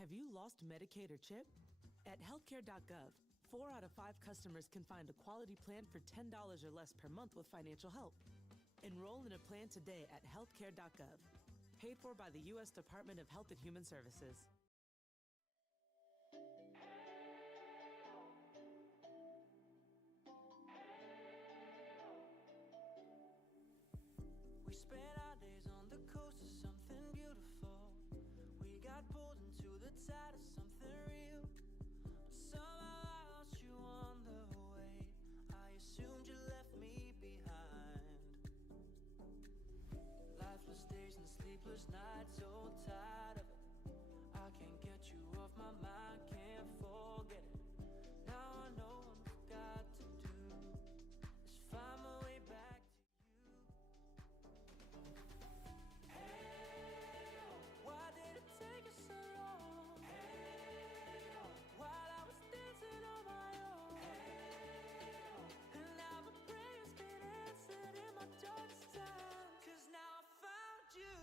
Have you lost Medicaid or CHIP? At healthcare.gov, 4 out of 5 customers can find a quality plan for $10 or less per month with financial help. Enroll in a plan today at healthcare.gov. Paid for by the U.S. Department of Health and Human Services. We spent our days on the coast of something beautiful. We got pulled into the tide of something real. But somehow I lost you on the way. I assumed you left me behind. Lifeless days and sleepless nights, so tired of it. I can't get you off my mind, can't forget it. Now I know what I've got to do is find my way back to you. Hey, why did it take us so long? Hey, while I was dancing on my own. Hey, and now my prayers get answered in my darkest time. 'Cause now I found you.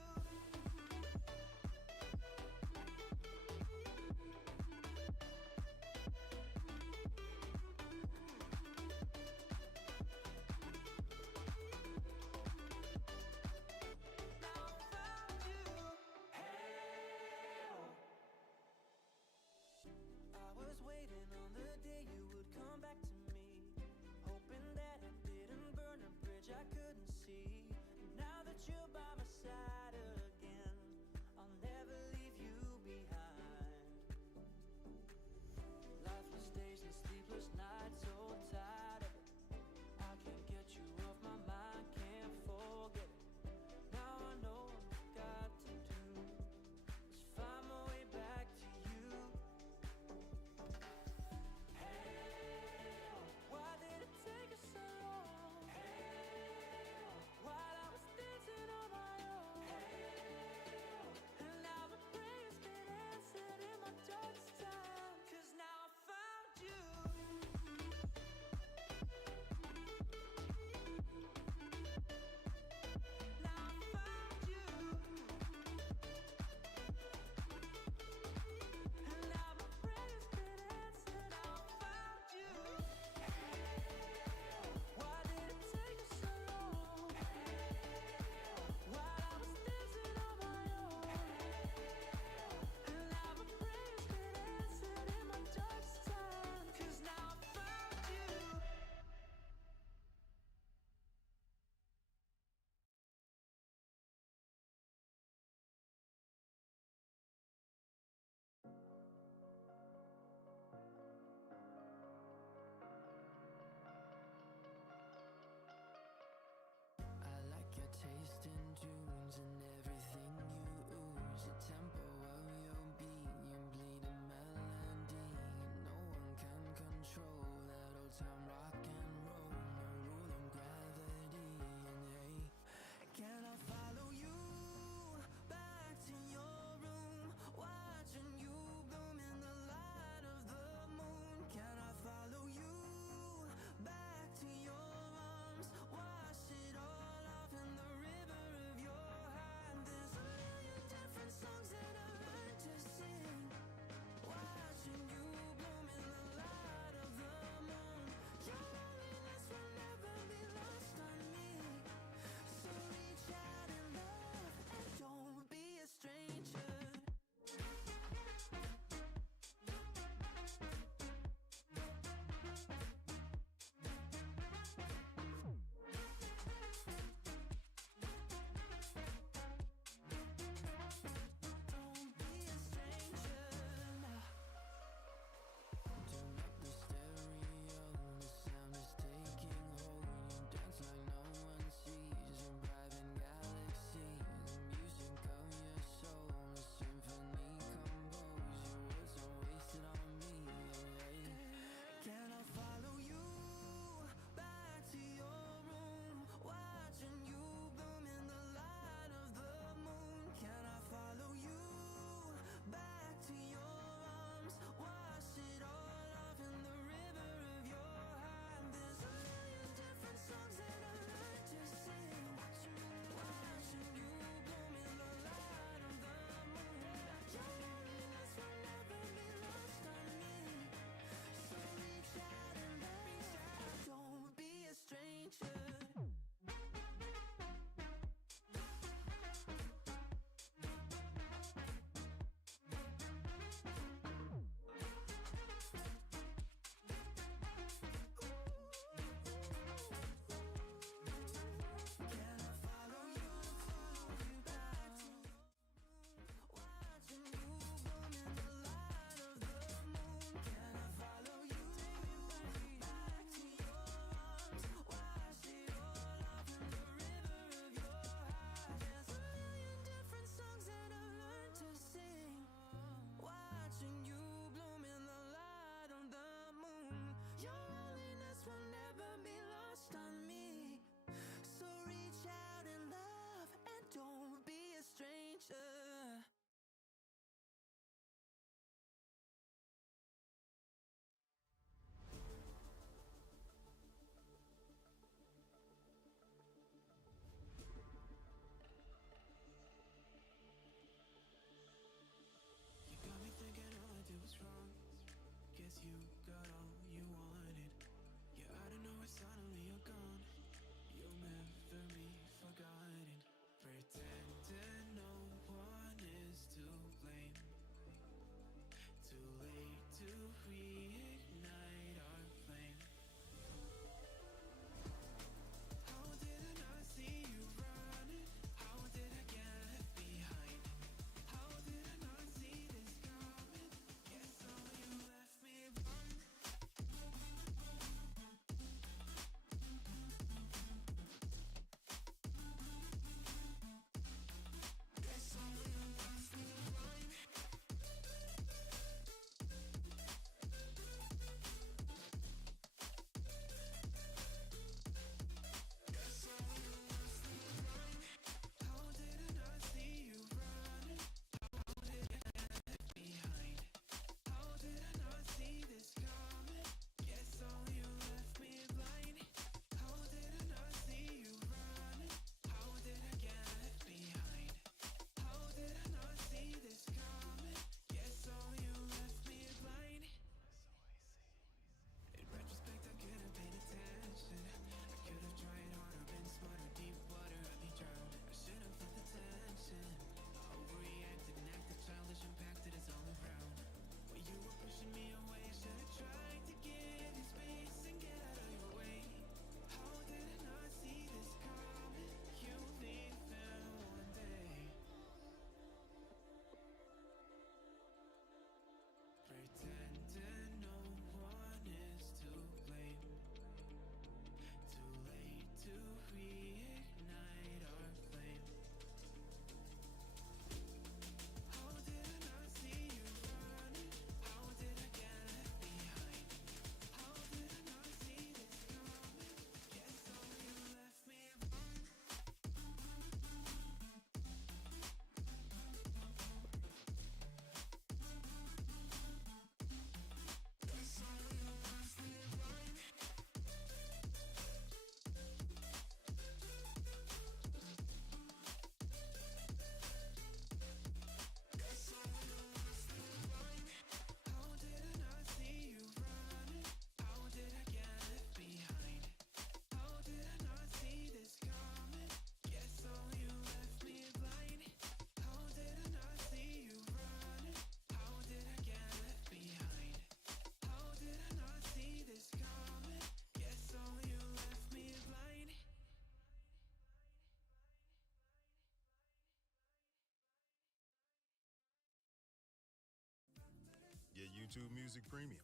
YouTube Music Premium.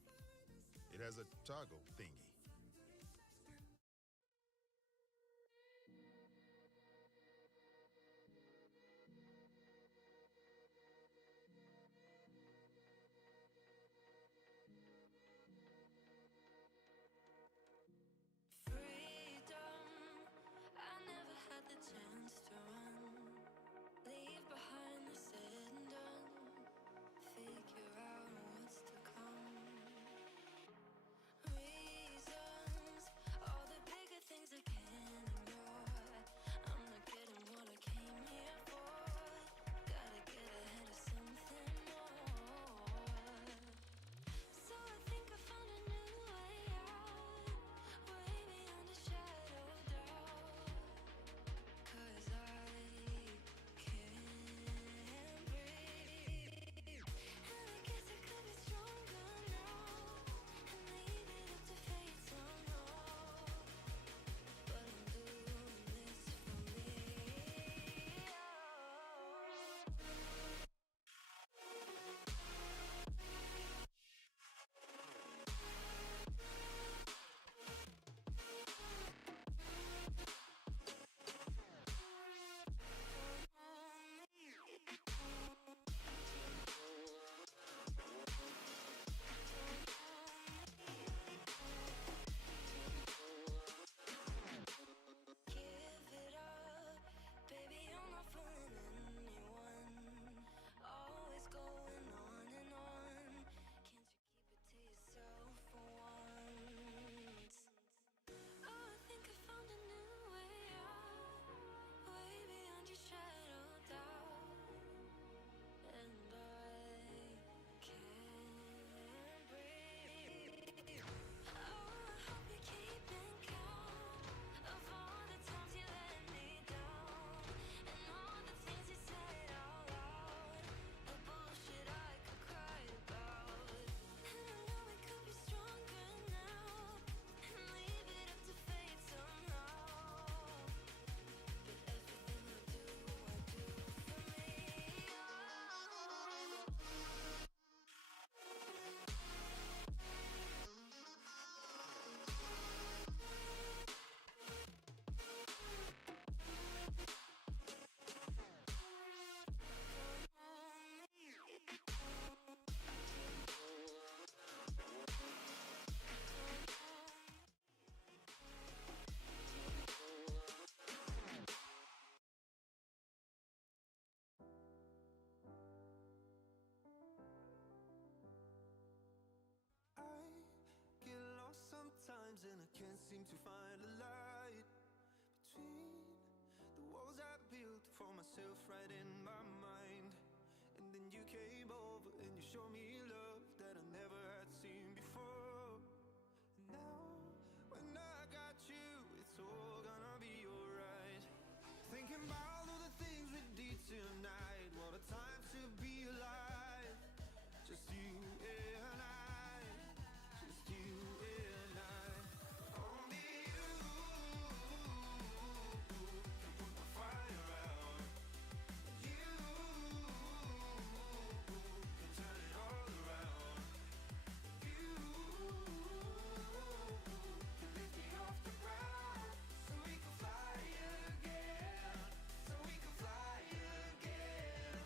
It has a toggle thingy. Freedom, I never had the chance to run. Leave behind the said and done. Figure out what's to come. Reasons, all the bigger things I can't ignore. I'm not getting what I came here for. Gotta get ahead of something more. So I think I found a new way out, way beyond a shadow of doubt. 'Cause I can't breathe, and I guess I could be stronger now, and leave it up to fate somehow. But I'm doing this for me. Give it up, baby, I'm not fooling anyone. Always going on and on. Can't you keep it to yourself for once? Oh, I think I found a new way out, way beyond your shadow of doubt. And I can't breathe. Oh, I hope you're keeping count of all the times you let me down, and all the things you said out loud, the bullshit I could cry about. And I know we could be stronger now, and leave it up to fate somehow. But everything I do for me. I get lost sometimes and I can't seem to find a light between the walls I built for myself right in my mind. And then you came over and you showed me love that I never had seen before. And now when I got you, it's all gonna be alright. Thinking about all the things we did tonight, what a time to be alive. Just you and I, just you and I. Only you can put my fire out. You can turn it all around. You can lift me off the ground, so we can fly again, so we can fly again.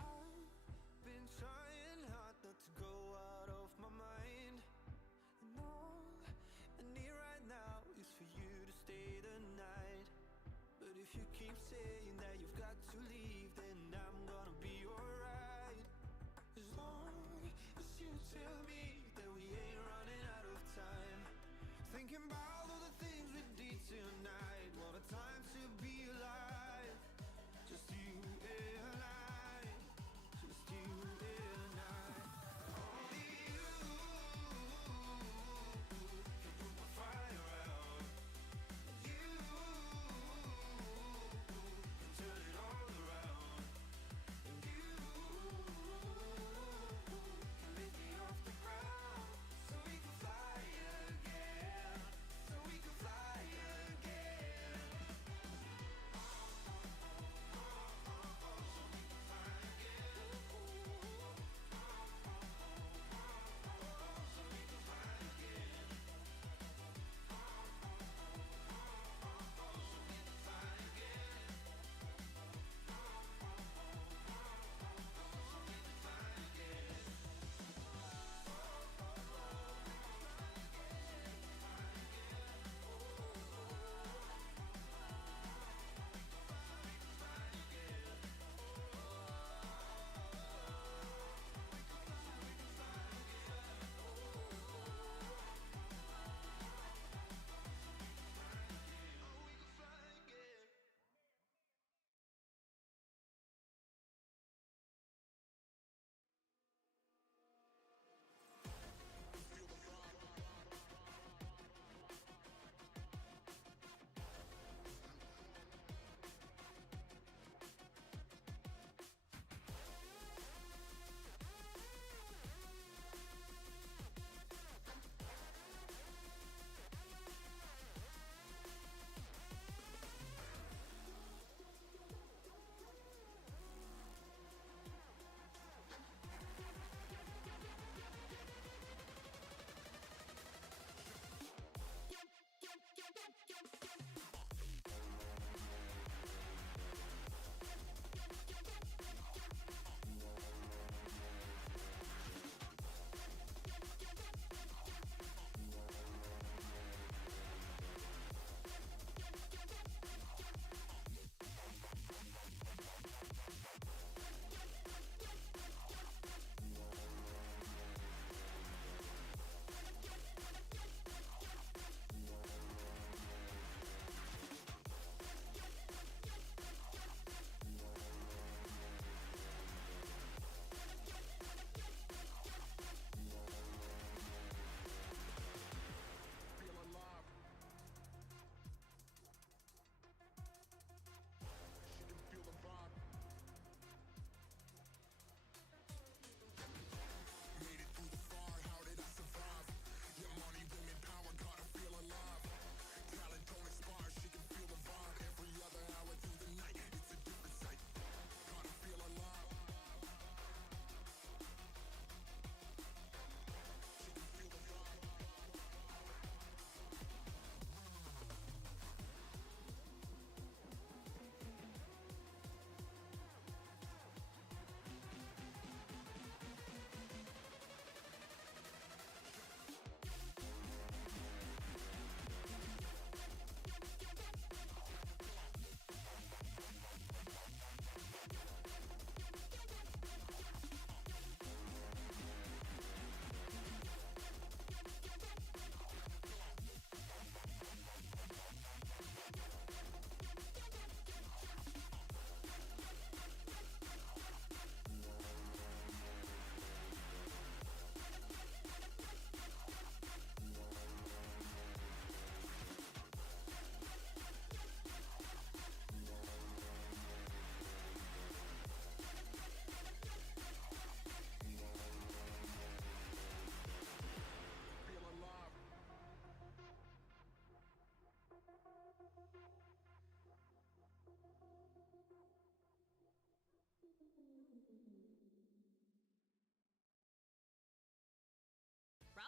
I've been trying hard not to go out of my mind, and all I need right now is for you to stay the night. But if you keep saying that you've got to leave, then I'm gonna be alright. As long as you tell me that we ain't running out of time. Thinking about all the things we did tonight, what a time to be alive. Just you and I, just you and I. Only you can put my fire out. You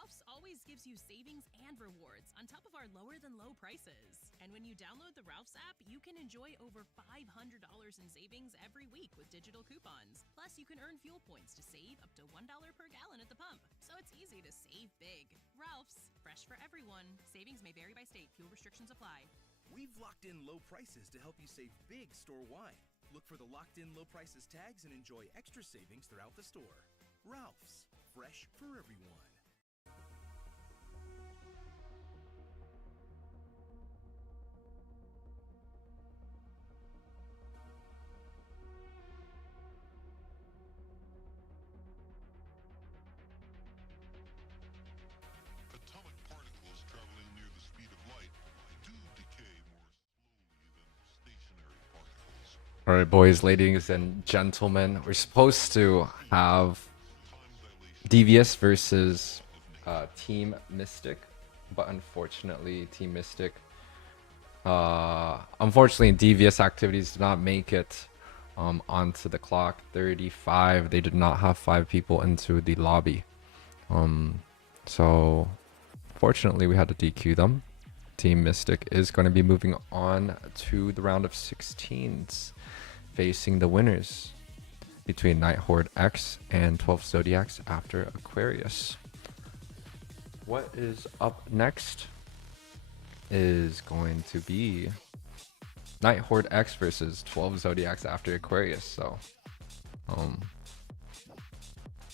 Ralph's always gives you savings and rewards on top of our lower than low prices. And when you download the Ralph's app, you can enjoy over $500 in savings every week with digital coupons. Plus, you can earn fuel points to save up to $1 per gallon at the pump. So it's easy to save big. Ralph's, fresh for everyone. Savings may vary by state. Fuel restrictions apply. We've locked in low prices to help you save big store-wide. Look for the locked in low prices tags and enjoy extra savings throughout the store. Ralph's, fresh for everyone. Atomic particles traveling near the speed of light do decay more slowly than stationary particles. All right, boys, ladies, and gentlemen, we're supposed to have Devious versus Team Mystic, but unfortunately, Team Mystic, Devious activities did not make it onto the clock. 35, they did not have 5 people into the lobby. So, fortunately, we had to DQ them. Team Mystic is going to be moving on to the round of 16s, facing the winners between Night Horde X and 12 Zodiacs after Aquarius. What is up next is going to be Night Horde X versus 12 Zodiacs after Aquarius. So,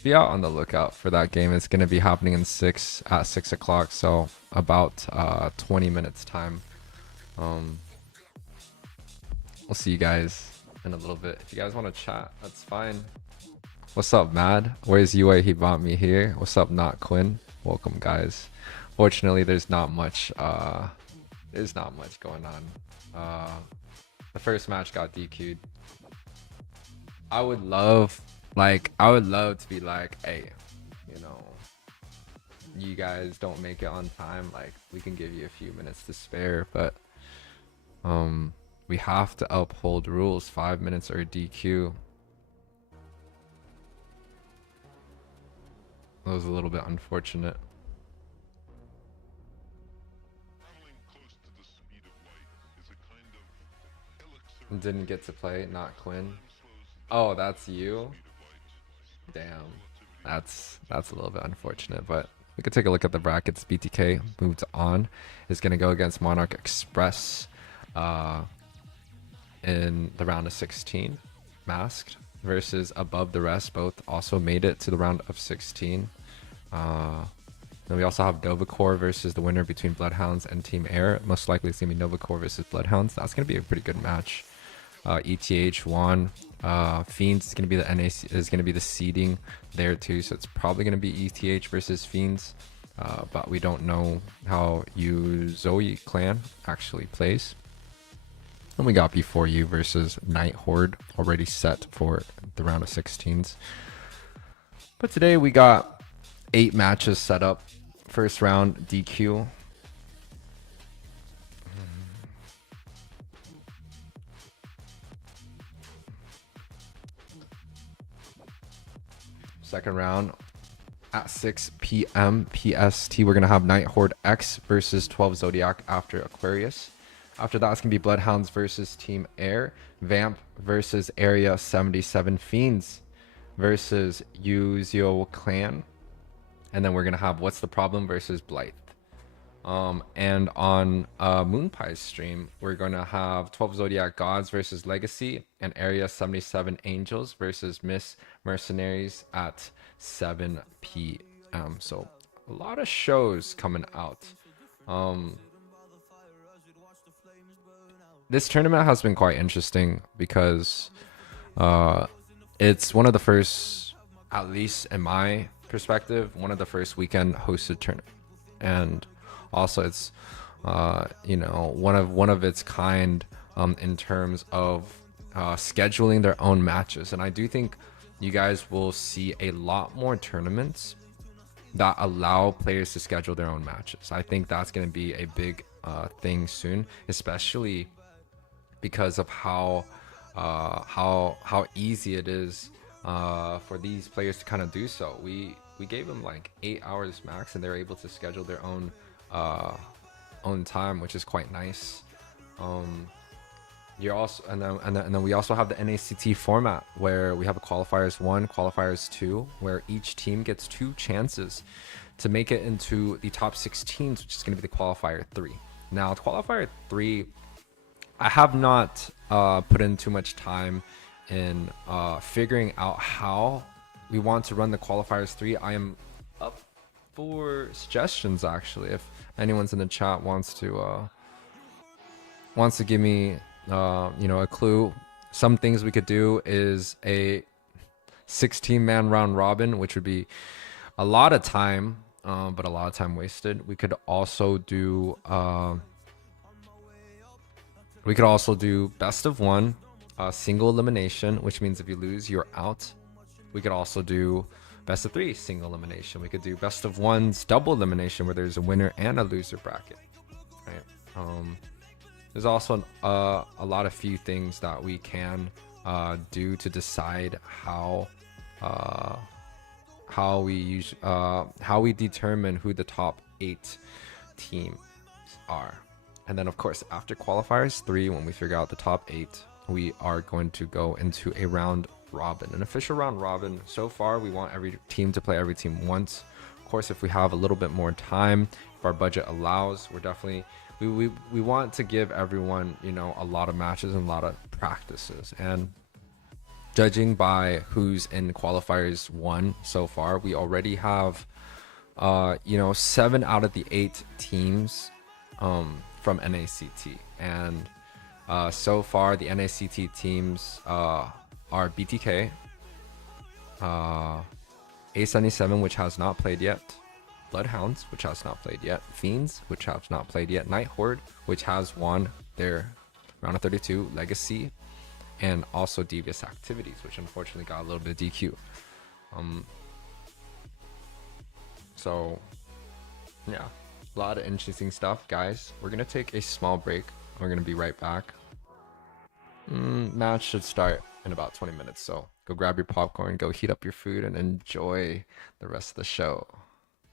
be out on the lookout for that game. It's going to be happening at 6 o'clock, so about 20 minutes time. We'll see you guys in a little bit. If you guys want to chat, that's fine. What's up, Mad? Where's UA? He brought me here. What's up, Not Quinn? Welcome, guys. Fortunately, there's not much going on. The first match got DQ'd. I would love to be like, hey, you know, you guys don't make it on time, like we can give you a few minutes to spare, but we have to uphold rules. 5 minutes or DQ. That was a little bit unfortunate. Didn't get to play, Not Quinn. Oh, that's you? Damn. That's a little bit unfortunate, but we could take a look at the brackets. BTK moved on. Is going to go against Monarch Express in the round of 16. Masked versus Above the Rest. Both also made it to the round of 16. Then we also have Novacore versus the winner between Bloodhounds and Team Air. Most likely it's going to be Novacore versus Bloodhounds. That's going to be a pretty good match. ETH won. Fiends is going to be the NAC, is going to be the seeding there too, so it's probably going to be ETH versus Fiends, but we don't know how Zoe clan actually plays. And we got Before You versus Night Horde already set for the round of 16s. But today we got 8 matches set up. First round DQ. Second round at 6 p.m. PST. We're going to have Night Horde X versus 12 Zodiac after Aquarius. After that, it's going to be Bloodhounds versus Team Air. Vamp versus Area 77. Fiends versus Yuzio Clan. And then we're going to have What's the Problem versus Blythe. And on Moonpie's stream, we're going to have 12 Zodiac Gods versus Legacy and Area 77 Angels versus Miss Mercenaries at 7 p.m. So a lot of shows coming out. This tournament has been quite interesting because it's one of the first, at least in my perspective, one of the first weekend hosted tournament. And also it's you know, one of its kind in terms of scheduling their own matches. And I do think you guys will see a lot more tournaments that allow players to schedule their own matches. I think that's going to be a big thing soon, especially because of how easy it is for these players to kind of do so. we gave them like 8 hours max, and they're able to schedule their own time, which is quite nice. You're also and then we also have the NACT format where we have a qualifiers 1, qualifiers 2, where each team gets 2 chances to make it into the top 16s, which is going to be the qualifier 3. Now, qualifier 3, I have not put in too much time in figuring out how we want to run the qualifiers 3. I am up for suggestions, actually, if anyone's in the chat wants to give me a clue. Some things we could do is a 16-man round robin, which would be a lot of time, but a lot of time wasted. We could also do best of 1, single elimination, which means if you lose, you're out. We could also do best of 3, single elimination. We could do best of 1's double elimination, where there's a winner and a loser bracket. Right? There's also a lot of few things that we can do to decide how we determine who the top 8 teams are. And then, of course, after qualifiers 3, when we figure out the top 8, we are going to go into a round robin, an official round robin. So far, we want every team to play every team once. Of course, if we have a little bit more time, if our budget allows, we're definitely we want to give everyone, a lot of matches and a lot of practices. And judging by who's in qualifiers 1 so far, we already have 7 out of the 8 teams from NACT. And so far, the NACT teams are BTK, A77, which has not played yet, Bloodhounds, which has not played yet, Fiends, which has not played yet, Night Horde, which has won their round of 32, Legacy, and also Devious Activities, which unfortunately got a little bit of DQ. So yeah, a lot of interesting stuff, guys. We're gonna take a small break. We're gonna be right back. Match should start in about 20 minutes, so go grab your popcorn, go heat up your food, and enjoy the rest of the show.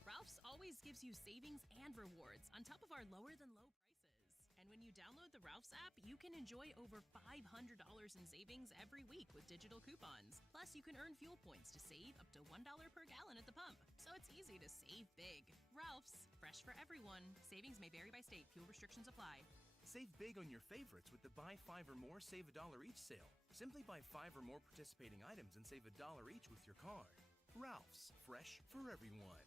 Ralph's always gives you savings and rewards on top of our lower than low prices. And when you download the Ralph's app, you can enjoy over $500 in savings every week with digital coupons. Plus, you can earn fuel points to save up to $1 per gallon at the pump. So it's easy to save big. Ralph's, fresh for everyone. Savings may vary by state. Fuel restrictions apply. Save big on your favorites with the Buy 5 or More Save $1 each sale. Simply buy 5 or more participating items and save $1 each with your card. Ralph's, fresh for everyone.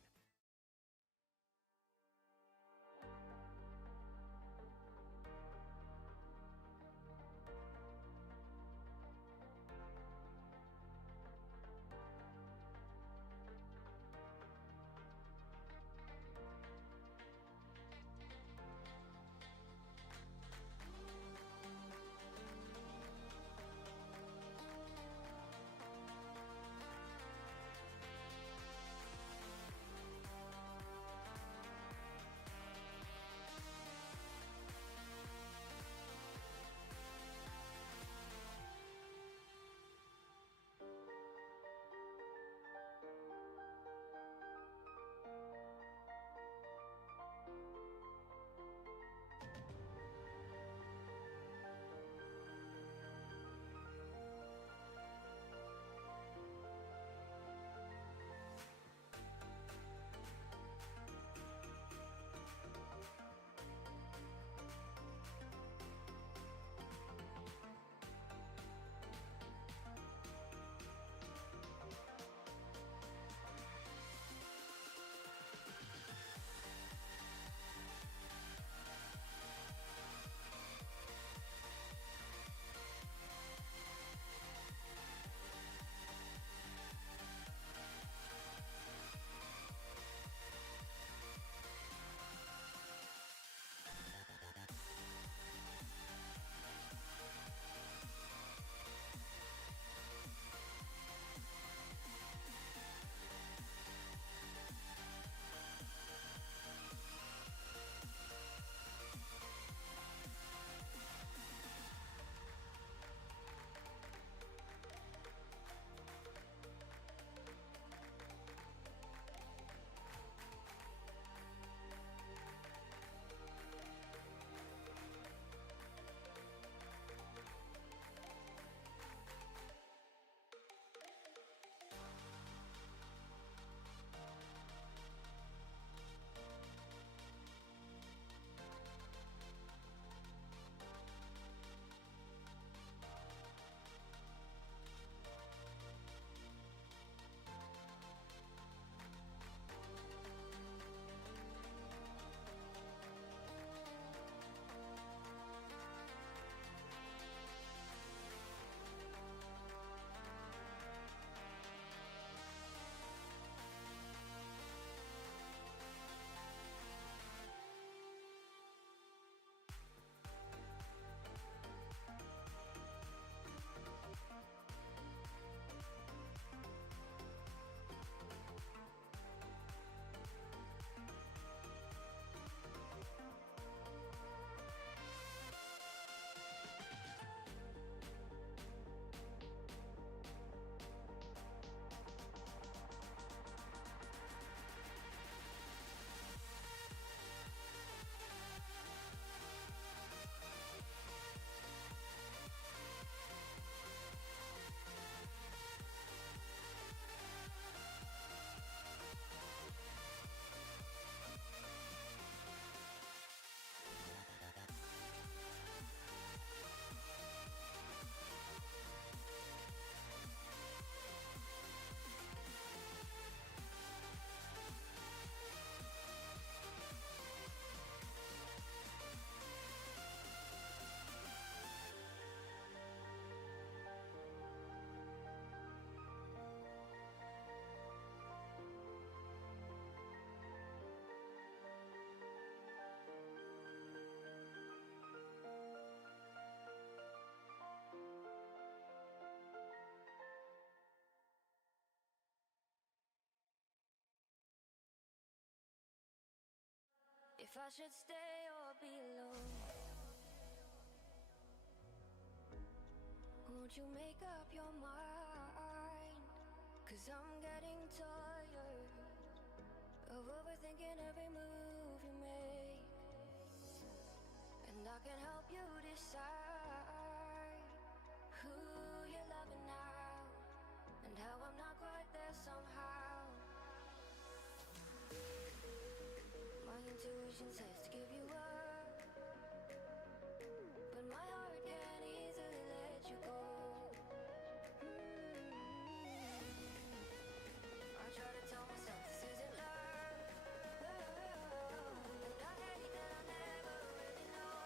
if I should stay or be alone. Won't you make up your mind? 'Cause I'm getting tired of overthinking every move you make. And I can help you decide who you're loving now, and how I'm not quite there somehow. My intuition says to give you up, but my heart can't easily let you go. I try to tell myself this isn't love, and I hate that I never really know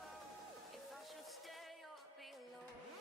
if I should stay or be alone.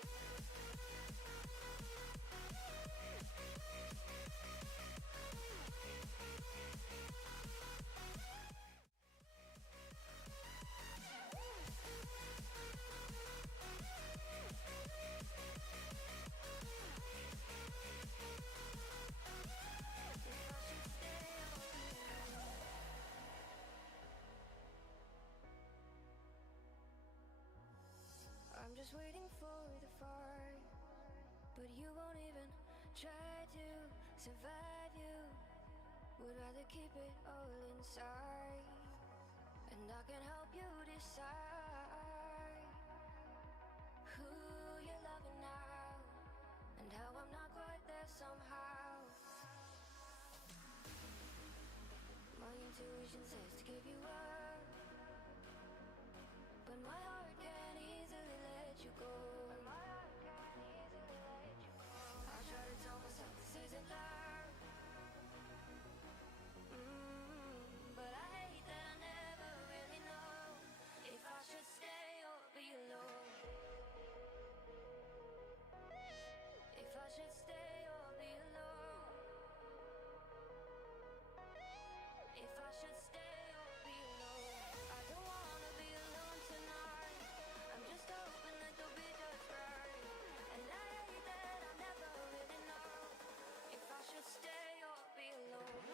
I'm just waiting for the fire, but you won't even try to survive. You would rather keep it all inside, and I can help you decide who you're loving now, and how I'm not quite there somehow. My intuition says to give you up, but my heart can't easily let you go. I try to tell myself this isn't love, but I hate that I never really know if I should stay or be alone. If I should stay or be alone. If I should stay or be alone. I don't wanna be alone tonight. I'm just hoping that you'll be just right. And I hate that I never really know if I should stay or be alone.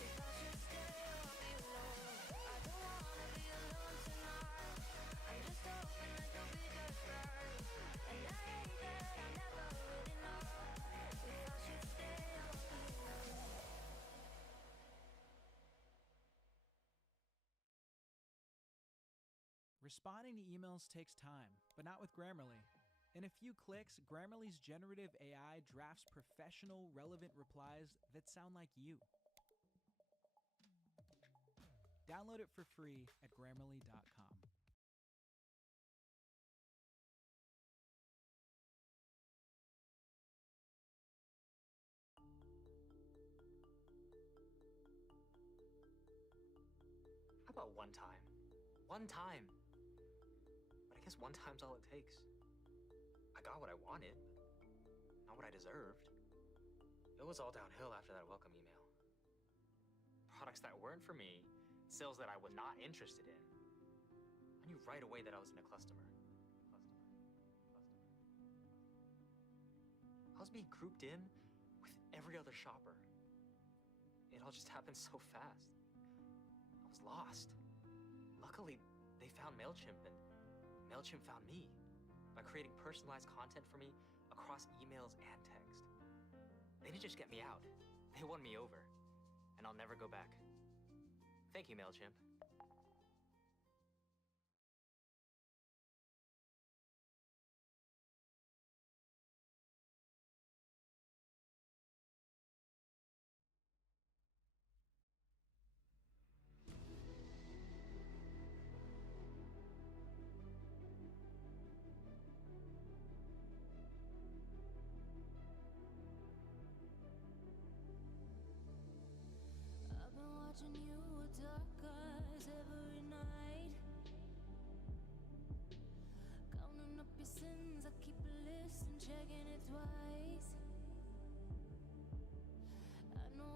If I should stay or be alone. I don't wanna be alone tonight. I'm just hoping that you'll be just right. And I hate that I never really know if I should stay or be alone. Responding to emails takes time, but not with Grammarly. In a few clicks, Grammarly's generative AI drafts professional, relevant replies that sound like you. Download it for free at Grammarly.com. How about one time? One time! But I guess one time's all it takes. I got what I wanted, but not what I deserved. It was all downhill after that welcome email. Products that weren't for me, sales that I was not interested in. I knew right away that I wasn't a customer. I was being grouped in with every other shopper. It all just happened so fast. I was lost. Luckily, they found MailChimp, and MailChimp found me by creating personalized content for me across emails and text. They didn't just get me out, they won me over, and I'll never go back. Thank you, MailChimp. I've been watching you with dark eyes every night, counting up your sins. I keep a list and checking it twice. I know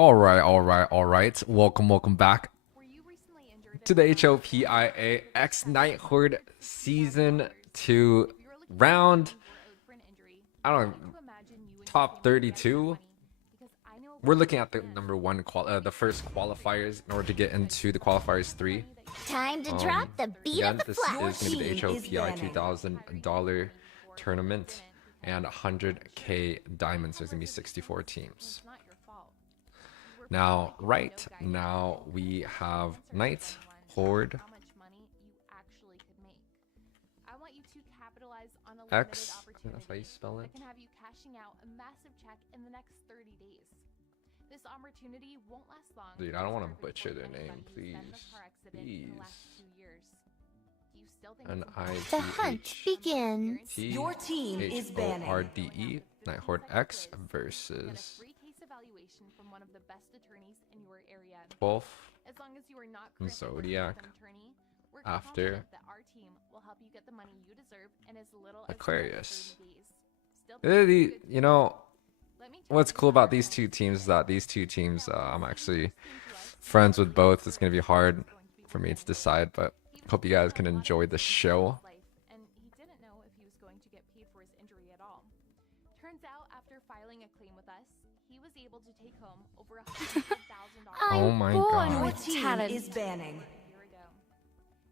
All right. Welcome back to the Hopia X Night Horde Season 2 round. I don't know, top 32. We're looking at the number one the first qualifiers in order to get into the qualifiers 3. Time to drop the beat Again, of the this flash. is going to be the Hopia $2,000 tournament and 100k diamonds. There's going to be 64 teams. Now, right now we have Night Horde X. I think that's how you spell it. Can have you cashing out a massive check in the next 30 days. This opportunity won't last long. Dude, I don't want to butcher their name, please. Please. And The hunt begins. Your team is banning HORDE Night Horde X versus 12 Zodiac after Aquarius. You know what's cool about these two teams is that these two teams I'm actually friends with both. It's gonna be hard for me to decide, but hope you guys can enjoy the show. And he didn't know if he was going to get paid for his injury at all. Turns out, after filing a claim with us, he was able to take home over $100,000. Oh my god. Your team is banning.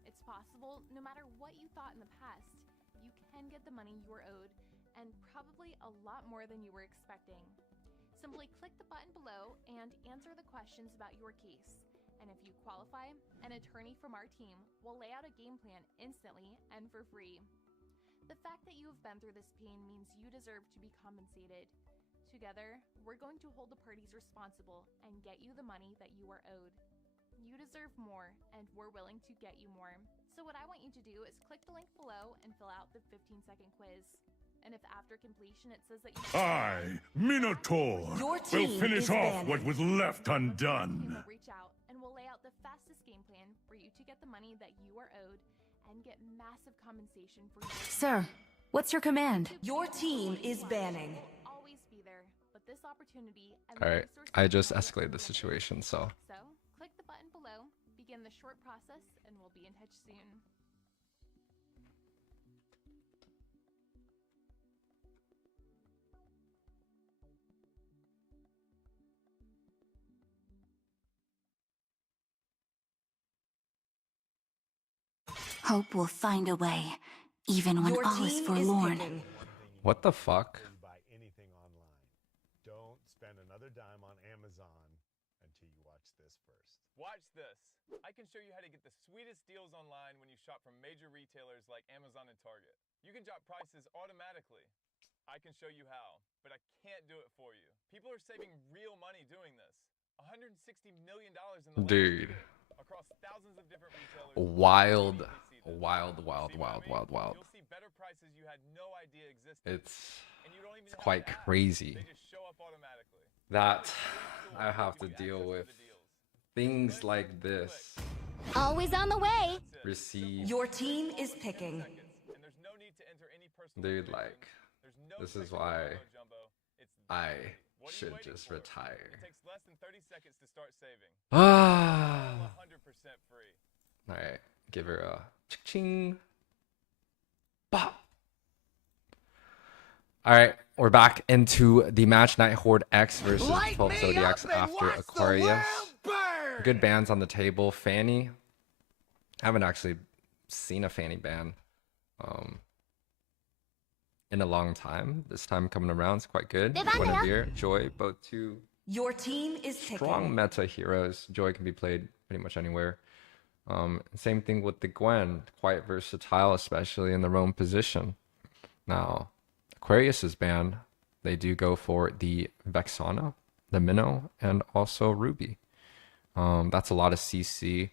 It's possible, no matter what you thought in the past, you can get the money you were owed, and probably a lot more than you were expecting. Simply click the button below and answer the questions about your case. And if you qualify, an attorney from our team will lay out a game plan instantly and for free. The fact that you have been through this pain means you deserve to be compensated. Together, we're going to hold the parties responsible and get you the money that you are owed. You deserve more, and we're willing to get you more. So what I want you to do is click the link below and fill out the 15-second quiz. And if after completion it says that you... I, Minotaur, will finish off what was left undone. We'll reach out and we'll lay out the fastest game plan for you to get the money that you are owed and get massive compensation for you. Sir, what's your command? Your team is banning. Always be there, but this opportunity... Alright, I just escalated the situation, so... So, click the button below, begin the short process, and we'll be in touch soon. Hope will find a way, even when all is forlorn. What the fuck? Buy anything online. Don't spend another dime on Amazon until you watch this first. Watch this. I can show you how to get the sweetest deals online when you shop from major retailers like Amazon and Target. You can drop prices automatically. I can show you how, but I can't do it for you. People are saving real money doing this. $160 million in the Dude. across thousands of different retailers. Wild. You'll see better prices you had no idea existed. It's quite crazy They just show up automatically. that I have to deal with things like this. Always on the way. Receive. Your team is picking. Dude, like, this is why I should just retire. It takes less than 30 seconds to start saving. Ah. 100% free. Alright, give her a ching. Bop. Alright, we're back into the match. Night Horde X versus 12 Zodiacs after Aquarius. Good bans on the table. Fanny. I haven't actually seen a Fanny ban in a long time. This time coming around is quite good. Guinevere, Joy, both two Your team is strong meta heroes. Joy can be played pretty much anywhere. Same thing with the Gwen, quite versatile, especially in the roam position. Now, Aquarius's ban, they do go for the Vexana, the Minnow, and also Ruby. That's a lot of CC.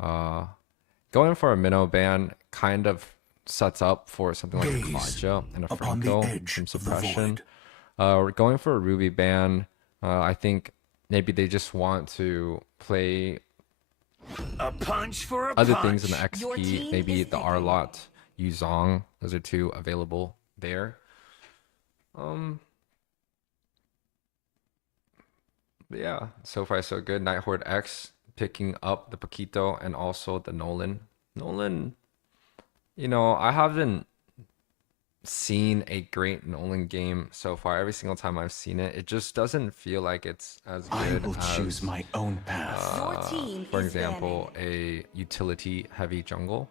Going for a Minnow ban kind of sets up for something like a Kaja and a Franco, some suppression. Going for a Ruby ban, I think maybe they just want to play a punch for a other punch. things in the XP, maybe the Arlot, Yuzong, those are two available there. But yeah, so far so good. Nighthorde X picking up the Paquito and also the Nolan. Nolan, I haven't seen a great Nolan game so far. Every single time I've seen it, it just doesn't feel like it's as good I will choose my own path. Your team for is example, a utility heavy jungle.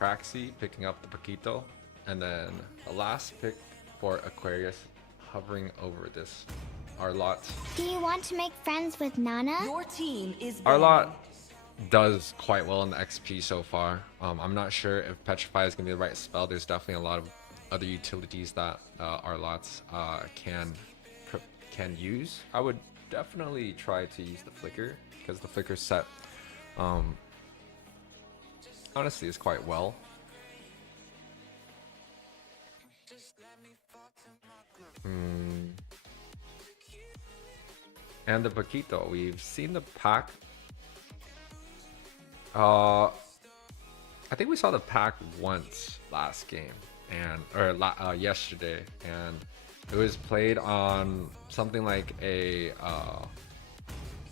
Praxi picking up the Paquito, and then the last pick for Aquarius hovering over this Arlott. Do you want to make friends with Nana? Your team is Arlott does quite well in the XP so far. I'm not sure if Petrify is going to be the right spell. There's definitely a lot of other utilities that Arlotts can use. I would definitely try to use the Flicker, because the Flicker set honestly is quite well. And the Paquito, we've seen the pack. I think we saw the pack once last game, yesterday, and it was played on something like a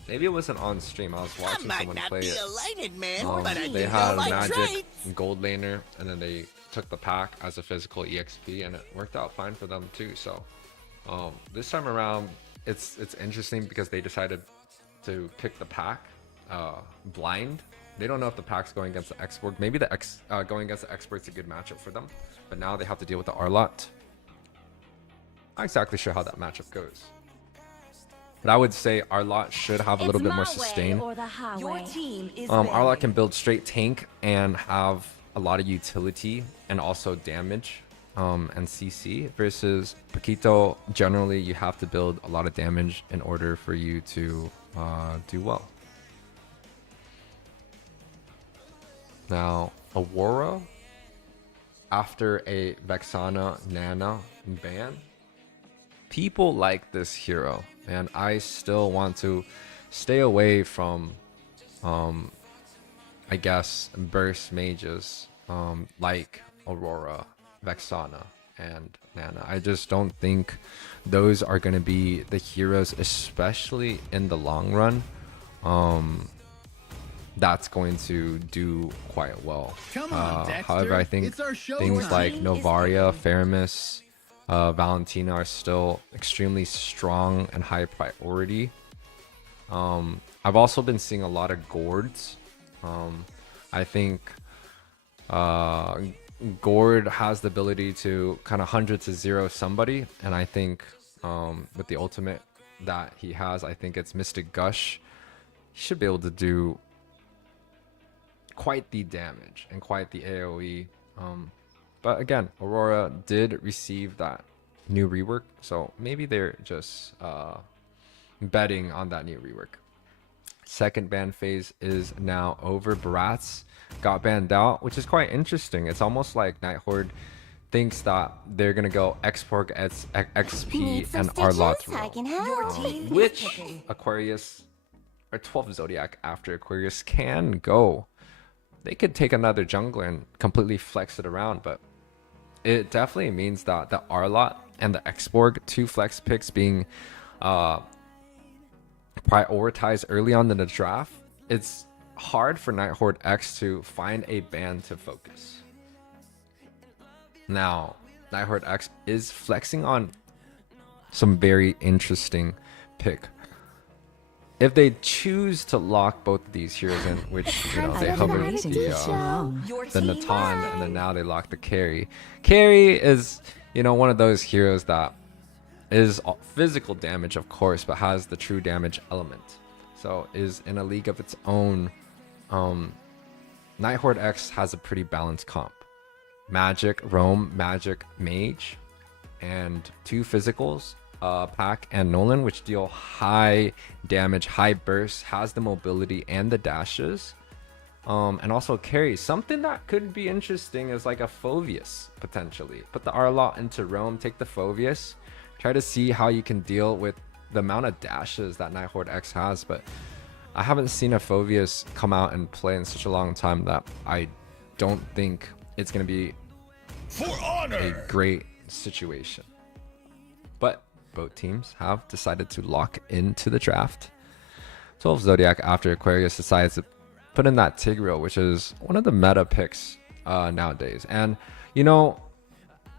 maybe it wasn't on stream. I was watching someone play it. They had a magic gold laner, and then they took the pack as a physical EXP, and it worked out fine for them too. So this time around, it's interesting because they decided to pick the pack blind. They don't know if the pack's going against the Export. Maybe the going against the Export's a good matchup for them, but now they have to deal with the Arlott. Not exactly sure how that matchup goes. But I would say Arlott should have a little bit more sustain. Arlott can build straight tank and have a lot of utility and also damage and CC, versus Paquito, generally you have to build a lot of damage in order for you to do well. Now, Aurora, after a Vexana Nana ban, people like this hero, and I still want to stay away from I guess burst mages like Aurora, Vexana, and Nana. I just don't think those are going to be the heroes, especially in the long run. That's going to do quite well. However, I think things like Novaria, Faramis, Valentina are still extremely strong and high priority. I've also been seeing a lot of Gourds. I think Gourd has the ability to kind of 100 to 0 somebody, and I think with the ultimate that he has, I think it's Mystic Gush, he should be able to do quite the damage and quite the AoE. But again, Aurora did receive that new rework, so maybe they're just betting on that new rework. Second ban phase is now over. Barats got banned out, which is quite interesting. It's almost like Nighthorde thinks that they're gonna go Export XP and Arlott roll, which Aquarius or 12 Zodiac after Aquarius can go. They could take another jungler and completely flex it around, but it definitely means that the Arlott and the Exborg, two flex picks being prioritized early on in the draft, it's hard for Nighthorde X to find a ban to focus. Now, Nighthorde X is flexing on some very interesting pick. If they choose to lock both of these heroes in, which they hovered the Natan, and then now they lock the Carry. Carry is one of those heroes that is physical damage, of course, but has the true damage element. So is in a league of its own. Nighthorde X has a pretty balanced comp. Magic, Roam, Magic, Mage, and 2 physicals. Pack and Nolan, which deal high damage, high burst, has the mobility and the dashes, and also carries. Something that could be interesting is like a Phoveus potentially. Put the Arlot into Rome, take the Phoveus, try to see how you can deal with the amount of dashes that Nighthorde X has. But I haven't seen a Phoveus come out and play in such a long time that I don't think it's going to be a great situation. But both teams have decided to lock into the draft. 12 Zodiac after Aquarius decides to put in that Tigreal, which is one of the meta picks nowadays. And, you know,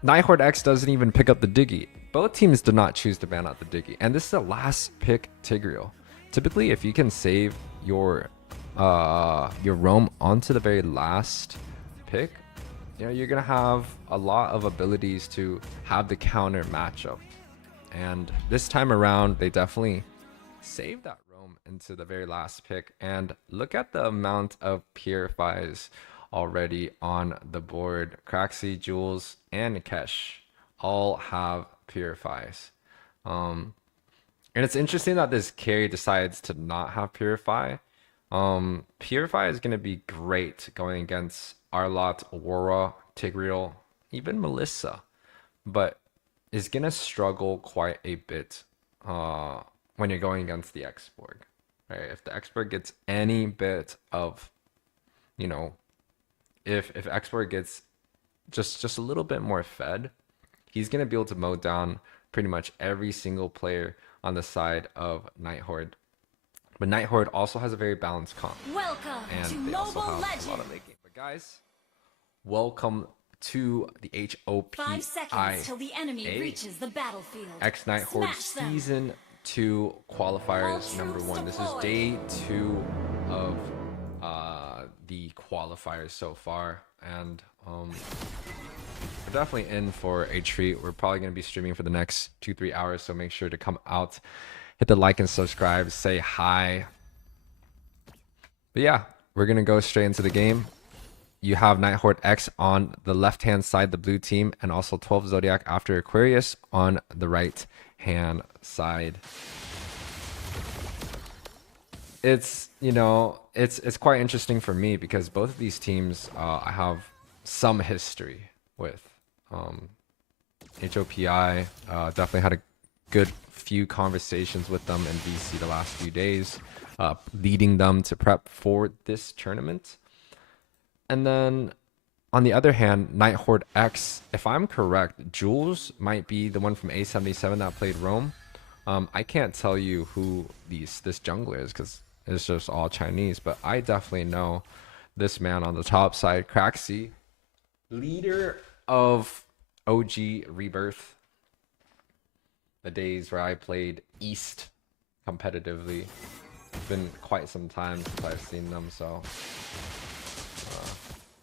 Nighthorde X doesn't even pick up the Diggy. Both teams did not choose to ban out the Diggy. And this is the last pick Tigreal. Typically, if you can save your roam onto the very last pick, you know, you're going to have a lot of abilities to have the counter matchup. And this time around, they definitely saved that roam into the very last pick. And look at the amount of Purifies already on the board. Craxy, Jules, and Kesh all have Purifies. And it's interesting that this carry decides to not have Purify. Purify is going to be great going against Arlot, Aurora, Tigreal, even Melissa. But is going to struggle quite a bit when you're going against the Xborg, right? If the Xborg gets any bit of, you know, if Xborg gets just a little bit more fed, he's going to be able to mow down pretty much every single player on the side of Nighthorde. But Nighthorde also has a very balanced comp. Welcome and to they also Mobile have Legends. a lot of late game. But guys, welcome to the Hopia 5 seconds till the enemy reaches the battlefield. X Nighthorde Smash them. Season 2 qualifiers number 1. This is day 2 of the qualifiers so far, and we're definitely in for a treat. We're probably going to be streaming for the next 2-3 hours, so make sure to come out, hit the like and subscribe, say hi. But yeah, we're going to go straight into the game. You have Nighthorde X on the left-hand side, the blue team, and also 12 Zodiac after Aquarius on the right-hand side. It's, you know, it's quite interesting for me because both of these teams I have some history with. Hopia definitely had a good few conversations with them in VC the last few days, leading them to prep for this tournament. And then on the other hand, Nighthorde X, if I'm correct, Jules might be the one from A77 that played Rome. I can't tell you who this jungler is because it's just all Chinese, but I definitely know this man on the top side, Craxy, leader of OG Rebirth, the days where I played East competitively. It's been quite some time since I've seen them, so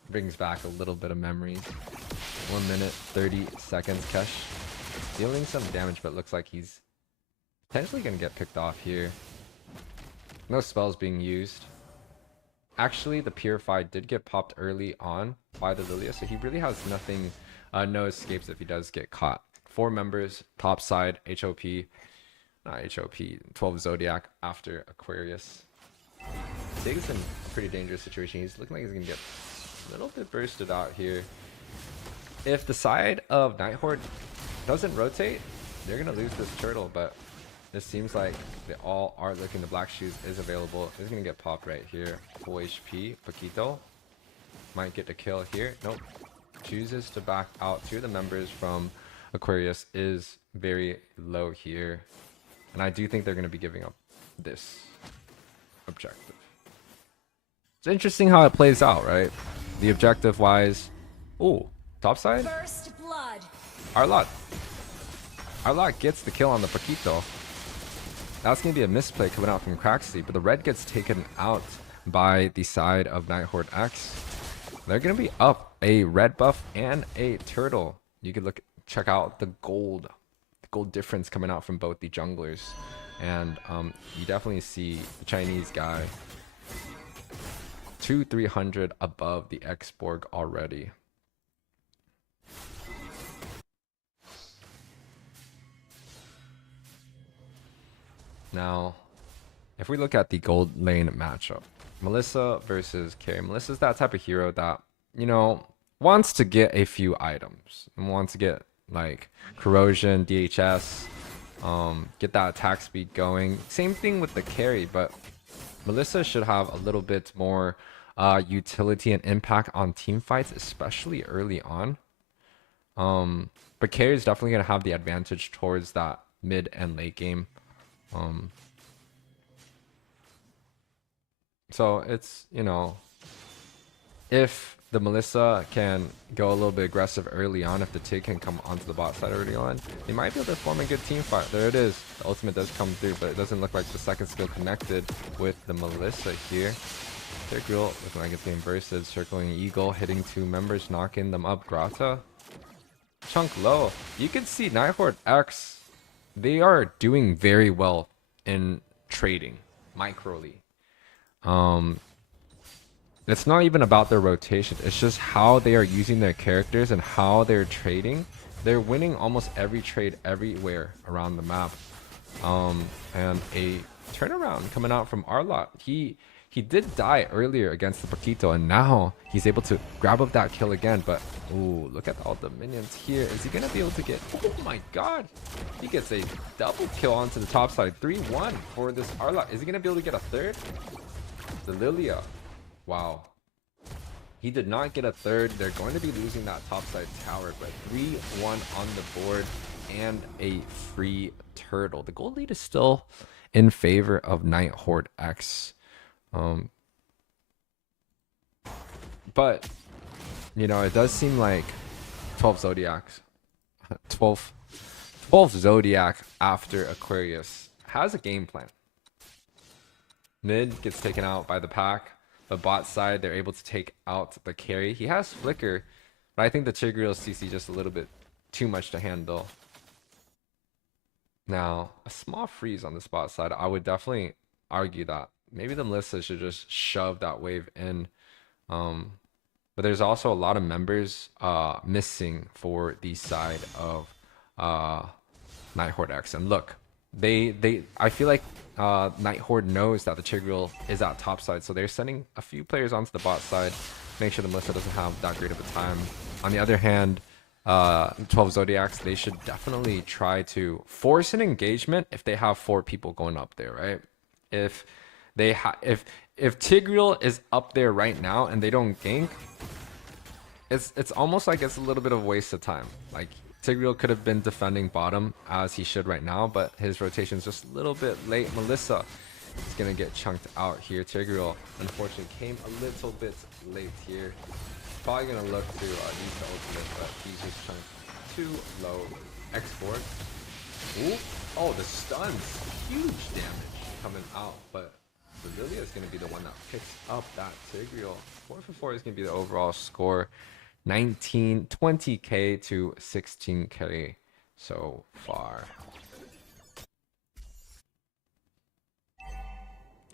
brings back a little bit of memories. 1 minute 30 seconds. Kesh dealing some damage, but looks like he's potentially gonna get picked off here. No spells being used. Actually, the Purify did get popped early on by the Lilia, so he really has nothing, no escapes if he does get caught. 4 members, top side, HOP, not HOP, 12 Zodiac after Aquarius. Dig's in a pretty dangerous situation. He's looking like he's gonna get a little bit bursted out here. If the side of Nighthorde doesn't rotate, they're gonna lose this turtle, but it seems like they all are looking. The Black Shoes is available. He's gonna get popped right here. Full HP. Paquito might get the kill here. Nope. Chooses to back out. 2 of the members from Aquarius is very low here. And I do think they're gonna be giving up this objective. It's interesting how it plays out, right? The objective wise. Oh, top side? First blood. Arlot gets the kill on the Paquito. That's going to be a misplay coming out from Craxy, but the red gets taken out by the side of Nighthorde X. They're going to be up a red buff and a turtle. You could check out the gold difference coming out from both the junglers. And you definitely see the Chinese guy 200-300 above the Xborg already. Now, if we look at the gold lane matchup, Melissa versus Carrie. Melissa's that type of hero that, you know, wants to get a few items and wants to get like corrosion, DHS, get that attack speed going. Same thing with the carry, but Melissa should have a little bit more utility and impact on team fights, especially early on. But carry is definitely going to have the advantage towards that mid and late game. So it's, you know, if the Melissa can go a little bit aggressive early on, if the Tig can come onto the bot side early on, they might be able to form a good team fight. There it is. The ultimate does come through, but it doesn't look like the second skill connected with the Melissa here. Tigreal looking like it's being bursted, circling Eagle, hitting 2 members, knocking them up. Grata. Chunk low. You can see Nighthorde X, they are doing very well in trading, microly. It's not even about their rotation. It's just how they are using their characters and how they're trading. They're winning almost every trade everywhere around the map. And a turnaround coming out from Arlot. He did die earlier against the Paquito, and now he's able to grab up that kill again. But ooh, look at all the minions here. Is he gonna be able to get? Oh my god! He gets a double kill onto the top side. 3-1 for this Arlot. Is he gonna be able to get a third? The Lilia. Wow. He did not get a third. They're going to be losing that topside tower, but 3-1 on the board and a free turtle. The gold lead is still in favor of Nighthorde X. But, you know, it does seem like 12 Zodiacs, 12 Zodiac after Aquarius has a game plan. Mid gets taken out by the pack. The bot side, they're able to take out the carry. He has Flicker, but I think the Tigreal CC just a little bit too much to handle. Now, a small freeze on the bot side. I would definitely argue that maybe the Melissa should just shove that wave in. But there's also a lot of members missing for the side of Nighthorde X. And look, I feel like Nighthorde knows that the Tigreal is at top side, so they're sending a few players onto the bot side, make sure the Melissa doesn't have that great of a time. On the other hand, 12 Zodiacs, they should definitely try to force an engagement if they have 4 people going up there, right? If Tigreal is up there right now and they don't gank, it's almost like it's a little bit of a waste of time. Like, Tigreal could have been defending bottom as he should right now, but his rotation is just a little bit late. Melissa is going to get chunked out here. Tigreal, unfortunately, came a little bit late here. Probably going to look to use the ultimate, but he's just chunked too low. Export. Ooh. Oh, the stuns. Huge damage coming out, but the Lilia is going to be the one that picks up that Tigreal. 4-for-4 is going to be the overall score. 20k to 16k so far.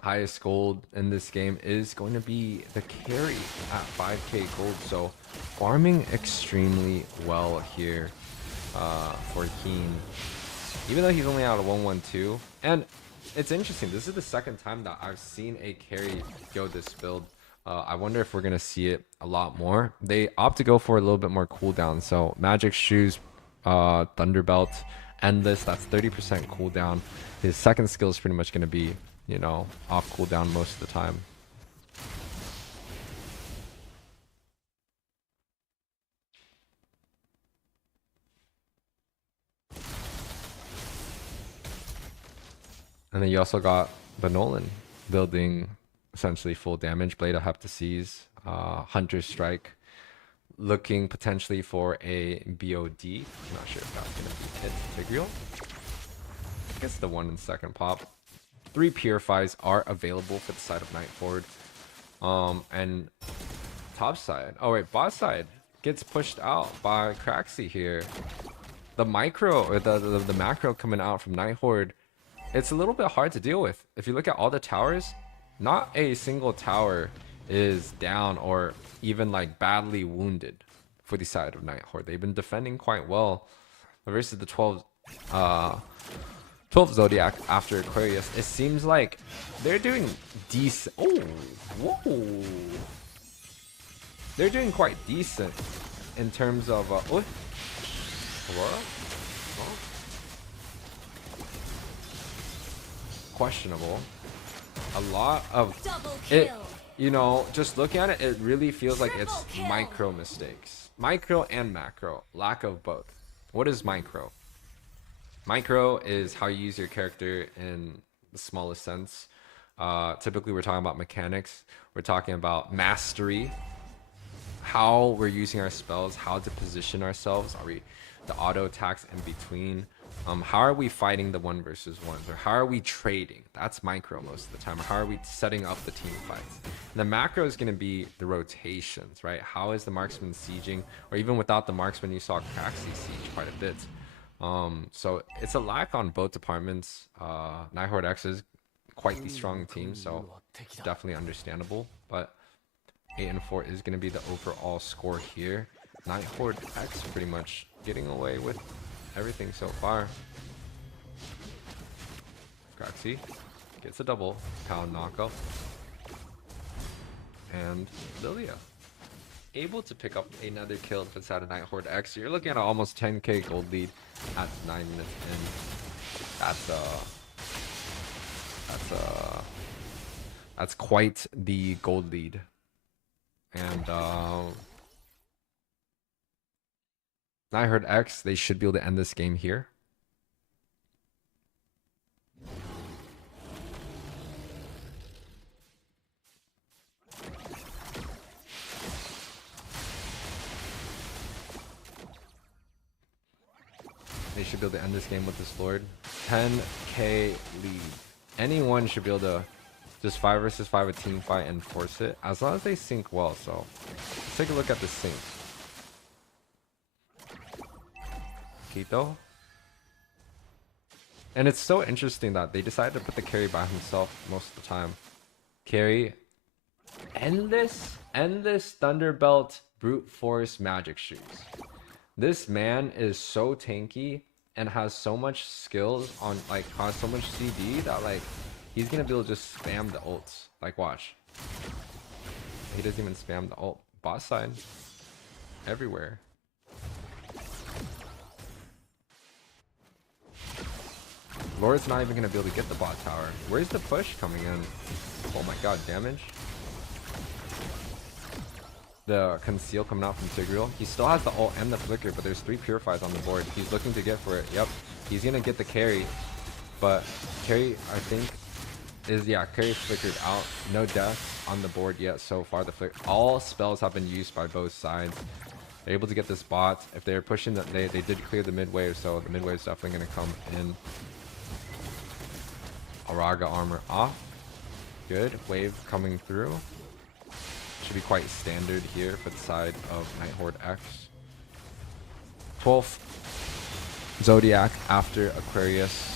Highest gold in this game is going to be the carry at 5k gold, so farming extremely well here for Keen, even though he's only out of 112. And it's interesting, this is the second time that I've seen a carry go this build. I wonder if we're going to see it a lot more. They opt to go for a little bit more cooldown. So Magic Shoes, Thunderbelt, Endless, that's 30% cooldown. His second skill is pretty much going to be, you know, off cooldown most of the time. And then you also got the Nolan building essentially full damage. Blade of Heptases, Hunter's Strike, looking potentially for a BOD. I'm not sure if that's going to be hit. Tigreal? I guess the one in the second pop. 3 Purifies are available for the side of Nighthorde. And top side. Oh wait, bot side gets pushed out by Craxy here. The micro, or the macro coming out from Nighthorde, it's a little bit hard to deal with. If you look at all the towers, not a single tower is down or even like badly wounded for the side of Nighthorde. They've been defending quite well versus the 12 12 Zodiac after Aquarius. It seems like they're doing decent. Oh, whoa. They're doing quite decent in terms of. Oh, Aurora? Oh. Questionable. A lot of it. You know, just looking at it, it really feels like it's micro mistakes. Micro and macro. Lack of both. What is micro? Micro is how you use your character in the smallest sense. Typically, we're talking about mechanics. We're talking about mastery. How we're using our spells. How to position ourselves. Are we the auto attacks in between? How are we fighting the 1 versus 1s? Or how are we trading? That's micro most of the time. Or how are we setting up the team fights? And the macro is going to be the rotations, right? How is the marksman sieging? Or even without the marksman, you saw Craxy siege quite a bit. So it's a lack on both departments. Nighthorde X is quite the strong team, so definitely understandable. But 8 and 4 is going to be the overall score here. Nighthorde X pretty much getting away with everything so far. Craxy gets a double pound knockup. And Lilia able to pick up another kill if it's at a Nighthorde X. You're looking at an almost 10k gold lead at 9 minutes in. That's quite the gold lead. And Nighthorde X, they should be able to end this game here. They should be able to end this game with this Lord. 10k lead. Anyone should be able to just 5 versus 5 a team fight and force it, as long as they sync well. So let's take a look at the sync. Quito. And it's so interesting that they decided to put the carry by himself most of the time. Carry. Endless Thunderbelt brute force magic shoes. This man is so tanky and has so much skills on, like, has so much CD that, like, he's gonna be able to just spam the ults. Like, watch. He doesn't even spam the ult. Boss side. Everywhere. Lord's not even gonna be able to get the bot tower. Where's the push coming in? Oh my god, damage. The conceal coming out from Tigreal. He still has the ult and the flicker, but there's 3 purifies on the board. He's looking to get for it. Yep. He's gonna get the carry. But carry, I think, is, yeah, carry flickered out. No death on the board yet so far. All spells have been used by both sides. They're able to get this bot. If they're pushing that, they did clear the mid wave, so the mid wave is definitely gonna come in. Araga armor off. Good. Wave coming through. Should be quite standard here for the side of Nighthorde X. 12th Zodiac after Aquarius.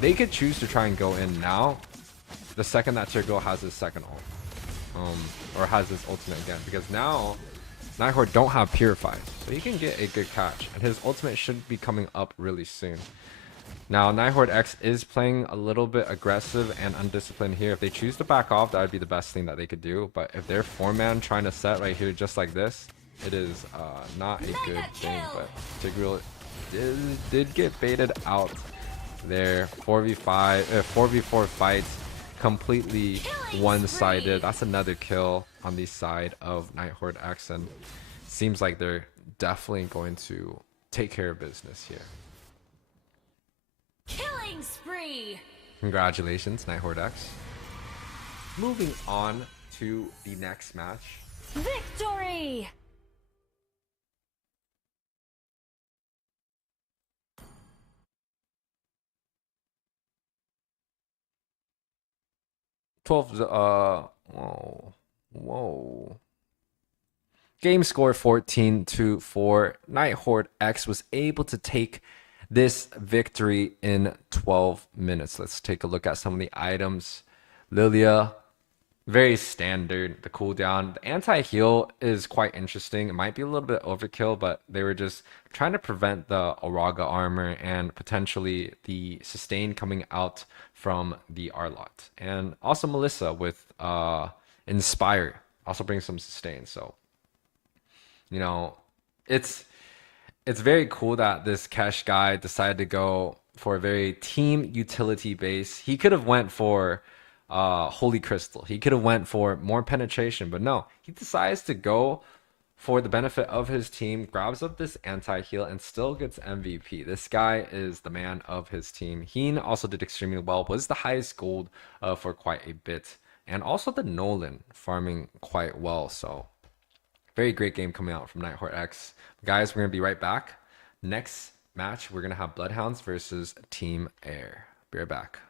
They could choose to try and go in now. The second that Tigreal has his second ult. Or has his ultimate again. Because now Nighthorde don't have Purify. So he can get a good catch. And his ultimate should be coming up really soon. Now, Nighthorde X is playing a little bit aggressive and undisciplined here. If they choose to back off, that would be the best thing that they could do. But if they're 4-man trying to set right here just like this, it is not a good thing. But Tigreal did get baited out there. 4v5, 4v4 fights, completely one-sided. That's another kill on the side of Nighthorde X. And seems like they're definitely going to take care of business here. Killing spree. Congratulations, Nighthorde X. Moving on to the next match. Victory! Whoa. Game score 14-4. Nighthorde X was able to take this victory in 12 minutes. Let's take a look at some of the items. Lilia very standard. The cooldown, the anti-heal is quite interesting. It might be a little bit overkill, but they were just trying to prevent the Auraga armor and potentially the sustain coming out from the Arlott. And also Melissa with Inspire also brings some sustain. So, you know, it's it's very cool that this Kesh guy decided to go for a very team utility base. He could have went for Holy Crystal. He could have went for more penetration, but no, he decides to go for the benefit of his team, grabs up this anti-heal, and still gets MVP. This guy is the man of his team. Heen also did extremely well, was the highest gold for quite a bit. And also the Nolan farming quite well. So very great game coming out from Nighthawk X. Guys, we're going to be right back. Next match, we're going to have Bloodhounds versus Team Air. Be right back.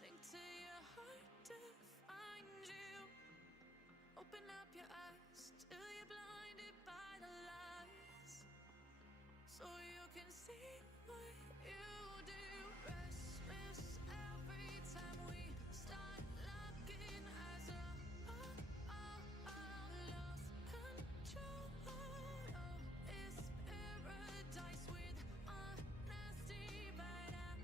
Sink to your heart to find you. Open up your eyes till you're blinded by the lies, so you can see what you do. Restless every time we start locking eyes. Lost control. Oh, it's paradise with honesty, but I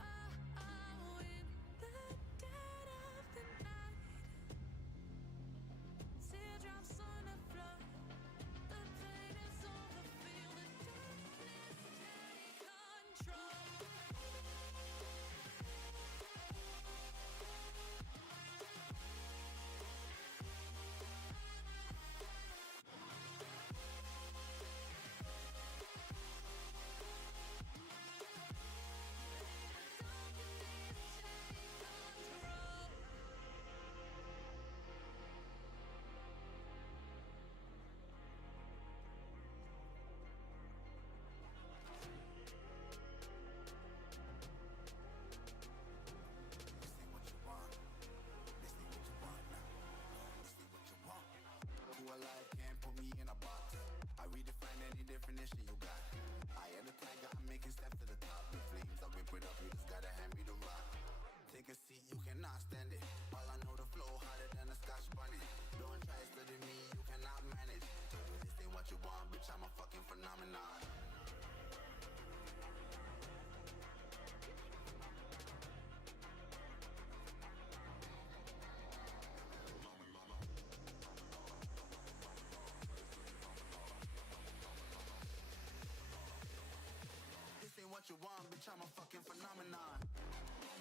hide in the dead of the night. Teardrops on the floor. The pain is over. Feel the darkness take control. Who alive can't put me in a box. I redefine any definition you got. I am the tiger, I'm making steps to the top. The flames, I whip it up, you just gotta hand me the rock. Take a seat, you cannot stand it. All I know, the flow harder than a scotch bunny. Don't try studying me, you cannot manage. This ain't what you want, bitch, I'm a fucking phenomenon. This ain't what you want, bitch, I'm a fucking phenomenon.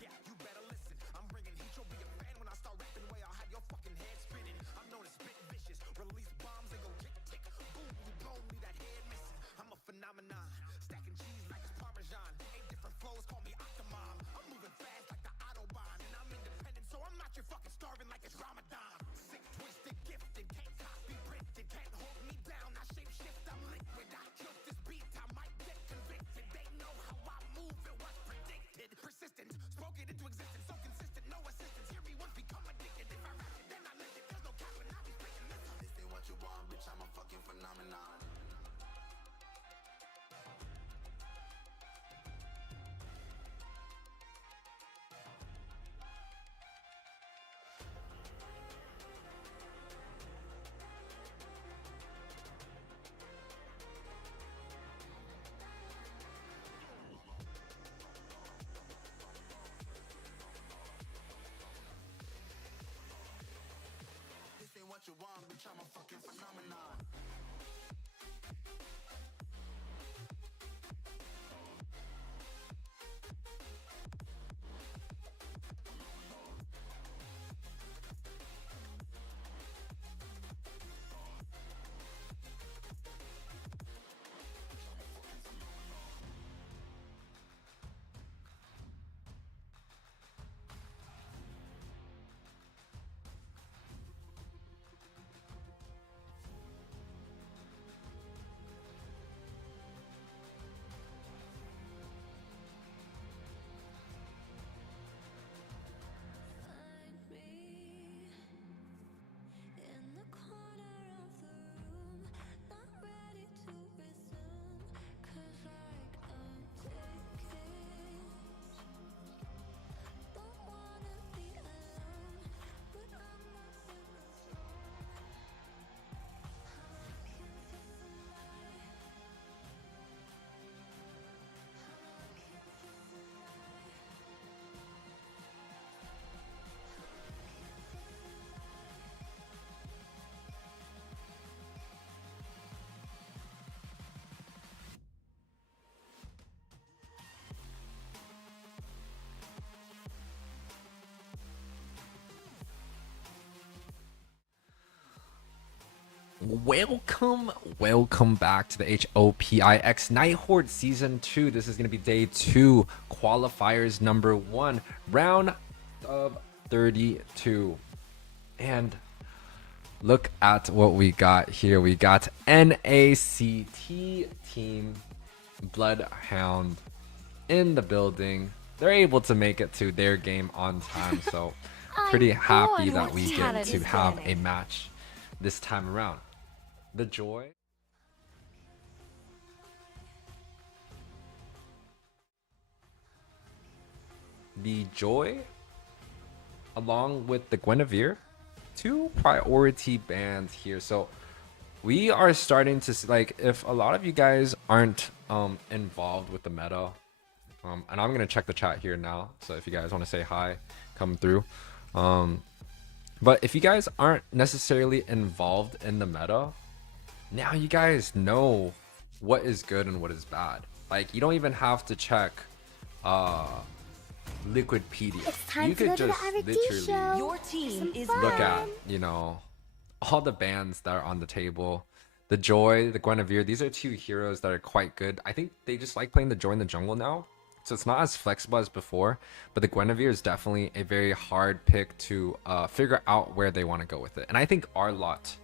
Yeah, you better listen. I'm bringing heat. You'll be a fan when I start rapping. Way I'll have your fucking head spinning. I'm known as spit vicious. Release bombs and go tick tick. Boom, you blow me that head missing. I'm a phenomenon. Stacking cheese like it's Parmesan. 8 different flows, call me Octomom. I'm moving fast like the Autobahn, and I'm independent, so I'm not your fucking starving like it's Ramadan. Sick, twisted, gifted, can't copy, printed, can't hold me down. I shape shift, I'm liquid. I killed this beat, I might get convicted. They know how I move, it was predicted. Persistent, spoke it into existence, so consistent, no assistance. Hear me once, become addicted. If I rap it, then I live it. There's no cap when I be breaking this. This ain't what you want, bitch, I'm a fucking phenomenon. This ain't what you want, bitch, I'm a fucking phenomenon. welcome back to the Hopix Night Horde Season 2. This is going to be Day 2, Qualifiers number 1, round of 32. And look at what we got here. We got NACT team Bloodhound in the building. They're able to make it to their game on time, so pretty happy that we get to have a match this time around. The Joy. The Joy, along with the Guinevere, two priority bands here. So we are starting to see, like, if a lot of you guys aren't involved with the meta, and I'm gonna check the chat here now, so if you guys want to say hi, come through. But if you guys aren't necessarily involved in the meta, now you guys know what is good and what is bad. Like, you don't even have to check Liquidpedia. You could just literally Your team is look at, you know, all the bands that are on the table. The Joy, the Guinevere, these are two heroes that are quite good. I think they just like playing the Joy in the jungle now, so it's not as flexible as before, but the Guinevere is definitely a very hard pick to figure out where they want to go with it. And I think Arlott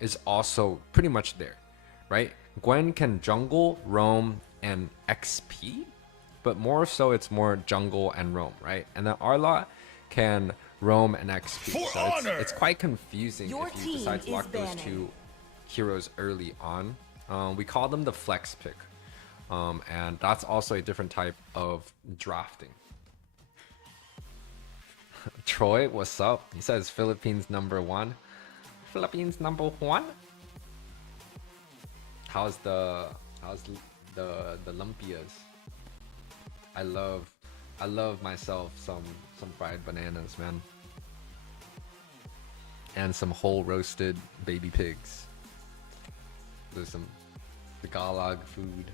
is also pretty much there, right? Gwen can jungle, roam, and XP, but more so it's more jungle and roam, right? And then Arlott can roam and XP. So it's quite confusing if you decide to lock those two heroes early on. We call them the flex pick. And that's also a different type of drafting. Troy, what's up? He says Philippines #1. Philippines #1. How's the lumpias? I love myself some fried bananas, man. And some whole roasted baby pigs. There's some Tagalog food.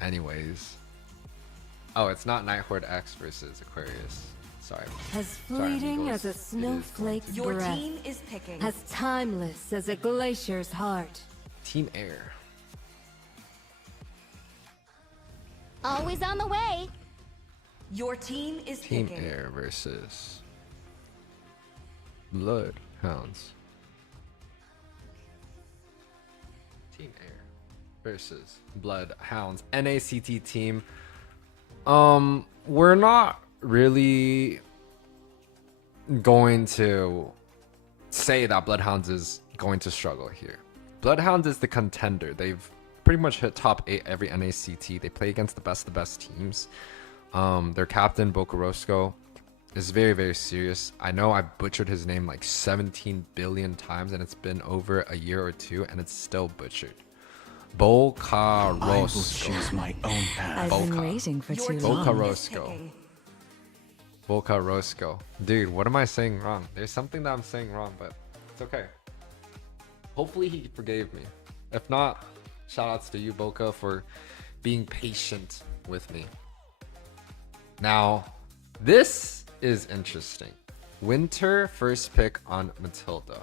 Anyways. Oh, it's not Night Horde X versus Aquarius. Sorry. As fleeting as a snowflake's breath. Team is picking. As timeless as a glacier's heart. Team Air. Always on the way. Your team is Team picking. Air versus Bloodhounds. Team Air versus Bloodhounds. NACT team. We're not really going to say that Bloodhounds is going to struggle here. Bloodhounds is the contender. They've pretty much hit top 8 every NACT. They play against the best teams. Their captain, Bokarosco, is very, very serious. I know I butchered his name like 17 billion times, and it's been over a year or two, and it's still butchered. Bokarosco. I will choose my own path. I've been waiting for too long. Bokarosco. Dude, what am I saying wrong? There's something that I'm saying wrong, but it's okay. Hopefully he forgave me. If not, shout outs to you, Boka, for being patient with me. Now, this is interesting. Winter first pick on Matilda.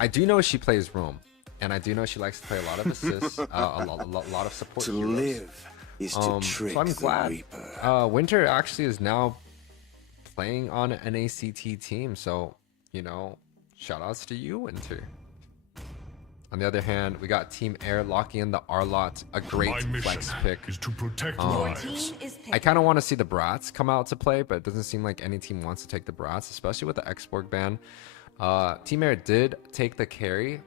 I do know she plays roam, and I do know she likes to play a lot of assists, a lot of support. To heroes. live is to trick so I'm glad the Reaper. Winter actually is now playing on an NACT team, so, you know, shout outs to you, Winter. On the other hand, we got Team Air locking in the Arlott, a great flex pick. Is to protect lives. I kind of want to see the Brats come out to play, but it doesn't seem like any team wants to take the Brats, especially with the X-Borg ban. Team Air did take the carry.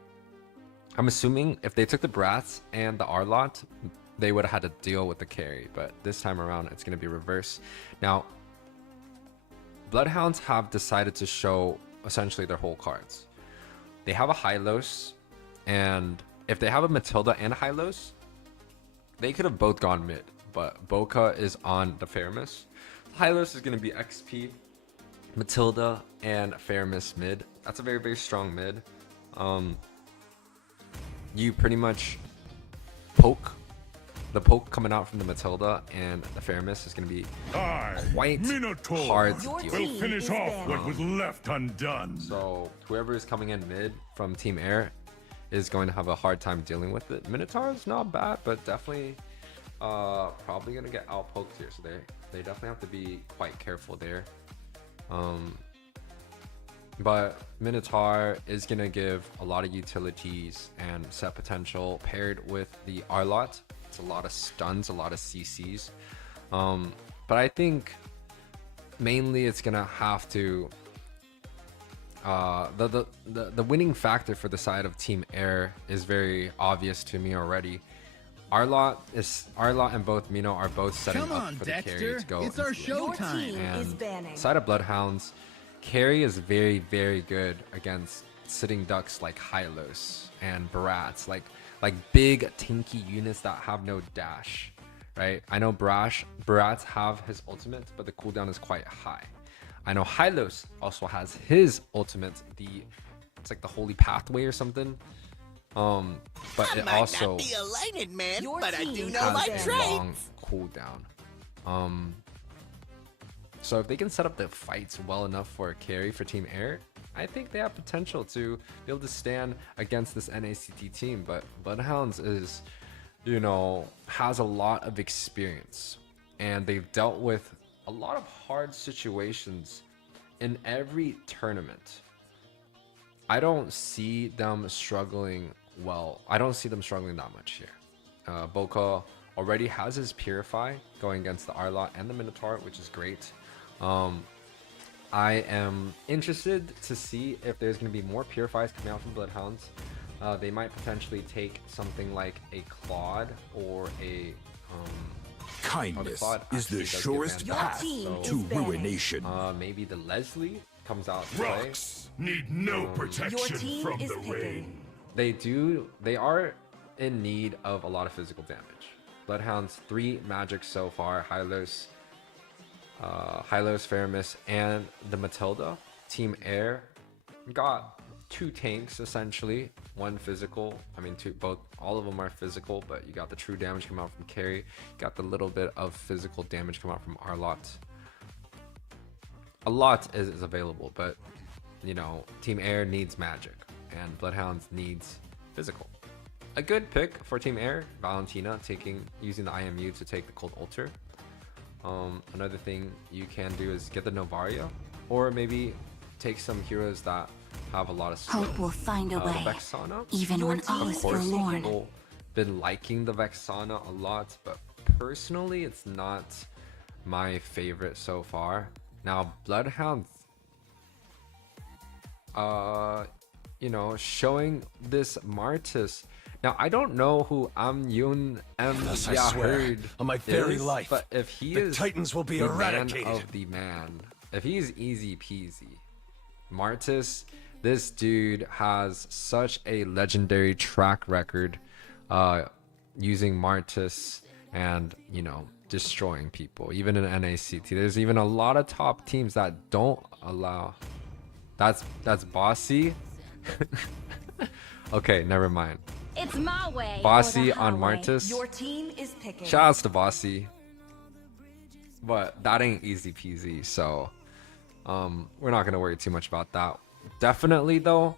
I'm assuming if they took the Brats and the Arlott, they would have had to deal with the carry, but this time around it's going to be reverse. Now, Bloodhounds have decided to show essentially their whole cards. They have a Hylos, and if they have a Matilda and a Hylos, they could have both gone mid, but Boka is on the Faramis. Hylos is going to be XP, Matilda, and Faramis mid. That's a very, very strong mid. You pretty much poke the poke coming out from the Matilda and the Faramis is going to be quite Minotaur, hard to will deal with. finish off what was left undone. So whoever is coming in mid from Team Air is going to have a hard time dealing with it. Minotaur is not bad, but definitely probably going to get outpoked here. So they definitely have to be quite careful there. But Minotaur is going to give a lot of utilities and set potential paired with the Arlot. It's a lot of stuns, a lot of CCs. But I think mainly it's going to have to... the winning factor for the side of Team Air is very obvious to me already. Arlot and both Mino are both setting up for the carry to go. It's our showtime. And side of Bloodhounds, carry is very, very good against sitting ducks like Hylos and Barats, like big tanky units that have no dash, right? I know Barats have his ultimate, but the cooldown is quite high. I know Hylos also has his ultimate, it's like the Holy Pathway or something. But it also not be a lighted man, but I do know has my a traits. long cooldown. So if they can set up the fights well enough for a carry for Team Air, I think they have potential to be able to stand against this NACT team. But Bloodhounds is, has a lot of experience, and they've dealt with a lot of hard situations in every tournament. I don't see them struggling well. I don't see them struggling that much here. Boca already has his Purify going against the Arlot and the Minotaur, which is great. I am interested to see if there's going to be more Purifies coming out from Bloodhounds. They might potentially take something like a Claude or a... Kindness is the does get surest banned path to ruination. Maybe the Leslie comes out to play. Rocks need no protection from the rain. They are in need of a lot of physical damage. Bloodhounds, 3 magics so far. Hylos, Faramis, and the Matilda. Team Air got 2 tanks essentially. 1 physical. I mean, all of them are physical, but you got the true damage come out from carry. You got the little bit of physical damage come out from Arlot. A lot is available, but Team Air needs magic and Bloodhounds needs physical. A good pick for Team Air, Valentina using the IMU to take the Cold Altar. Another thing you can do is get the Novaria, or maybe take some heroes that have a lot of skill. Hope will find a way, Vexana, even when all is forlorn. People been liking the Vexana a lot, but personally it's not my favorite so far. Now Bloodhounds, showing this Martis. Now I don't know who Amyun heard on my very life, but if he the is Titans will be the eradicated. man of the man, if he's easy peasy, Martis, this dude has such a legendary track record using Martis and destroying people, even in NACT. There's even a lot of top teams that don't allow. That's Bossy. Okay, never mind. It's my way. Bossy on Martis. Your team is picking. Shoutouts to Bossy. But that ain't easy peasy, so we're not gonna worry too much about that. Definitely though,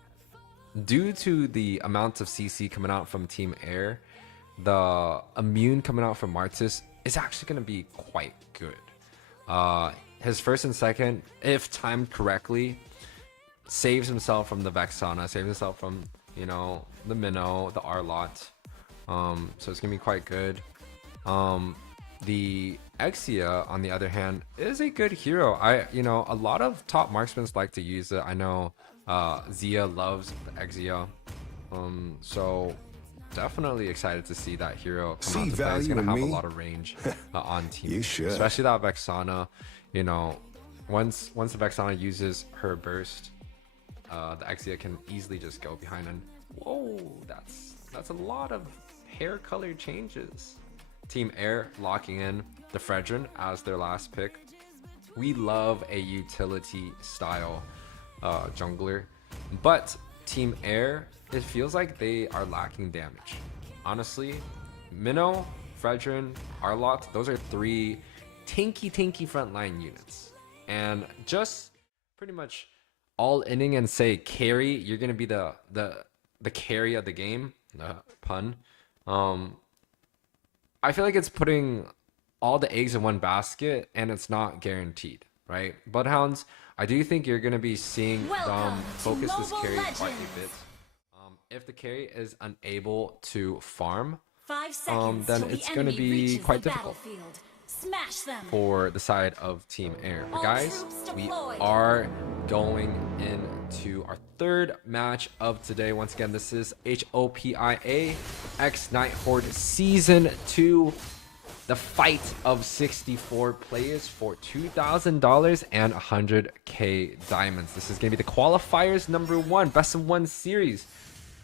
due to the amount of CC coming out from Team Air, the immune coming out from Martis is actually gonna be quite good. His first and second, if timed correctly, saves himself from the Vexana, saves himself from the Minnow, the Arlot. So it's gonna be quite good. The Exia, on the other hand, is a good hero. A lot of top marksmen like to use it. I know Zia loves the Exia. So definitely excited to see that hero come out to play. He's gonna have a lot of range on team. You should. Especially that Vexana. Once the Vexana uses her burst, the Exia can easily just go behind and whoa, that's a lot of hair color changes. Team Air locking in the Fredrin as their last pick. We love a utility style jungler, but Team Air, it feels like they are lacking damage. Honestly, Minnow, Fredrin, Arlott, those are 3 tanky frontline units. And just pretty much all inning and say carry, you're gonna be the carry of the game. Pun. I feel like it's putting all the eggs in one basket, and it's not guaranteed, right? Bloodhounds, I do think you're gonna be seeing them focus this carry quite a bit. If the carry is unable to farm, 5 seconds then till it's the gonna enemy be reaches quite the difficult battlefield. Smash them. for the side of Team Air. But All guys, troops we deployed. are going into our 3rd match of today. Once again, this is Hopia X Night Horde Season 2. The fight of 64 players for $2,000 and 100k diamonds. This is going to be the qualifiers #1 best of 1 series.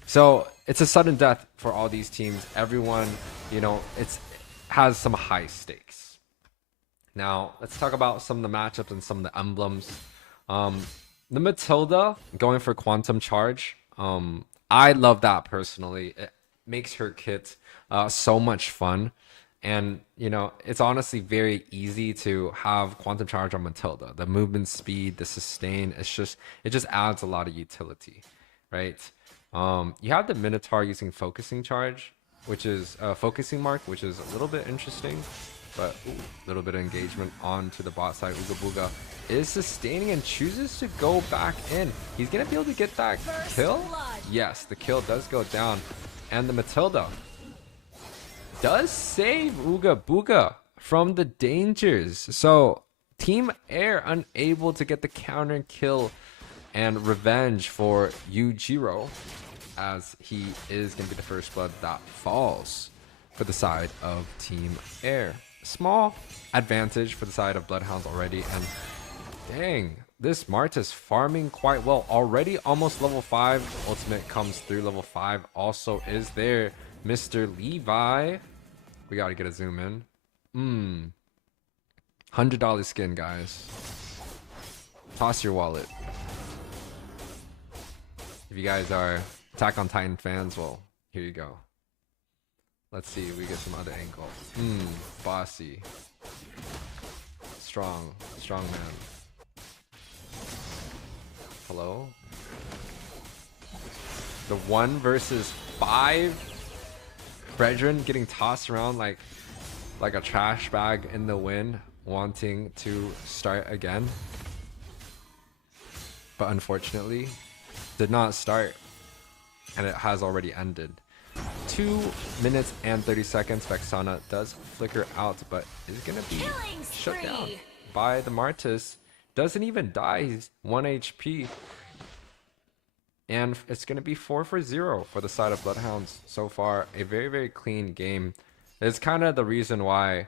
So it's a sudden death for all these teams. Everyone, you know, it has some high stakes. Now let's talk about some of the matchups and some of the emblems. The Matilda going for Quantum Charge. I love that personally. It makes her kit so much fun. And, you know, it's honestly very easy to have Quantum Charge on Matilda. The movement speed, the sustain, it just adds a lot of utility, right? You have the Minotaur using Focusing Charge, which is Focusing Mark, which is a little bit interesting. But a little bit of engagement onto the bot side. Ooga Booga is sustaining and chooses to go back in. He's going to be able to get that kill? Yes, the kill does go down. And the Matilda does save Ooga Booga from the dangers. So Team Air unable to get the counter kill and revenge for Yujiro, as he is going to be the first blood that falls for the side of Team Air. Small advantage for the side of Bloodhounds already. And dang, this Martis farming quite well. Already almost level 5. Ultimate comes through. Level 5 also is there. Mr. Levi. We got to get a zoom in. $100 skin, guys. Toss your wallet. If you guys are Attack on Titan fans, well, here you go. Let's see if we get some other angle. Bossy. Strong man. Hello? The 1 versus 5. Brethren getting tossed around like a trash bag in the wind, wanting to start again. But unfortunately, did not start. And it has already ended. 2 minutes and 30 seconds. Vexana does flicker out, but is going to be shut down by the Martis. Doesn't even die. He's 1 HP. And it's going to be 4 for 0 for the side of Bloodhounds so far. A very, very clean game. It's kind of the reason why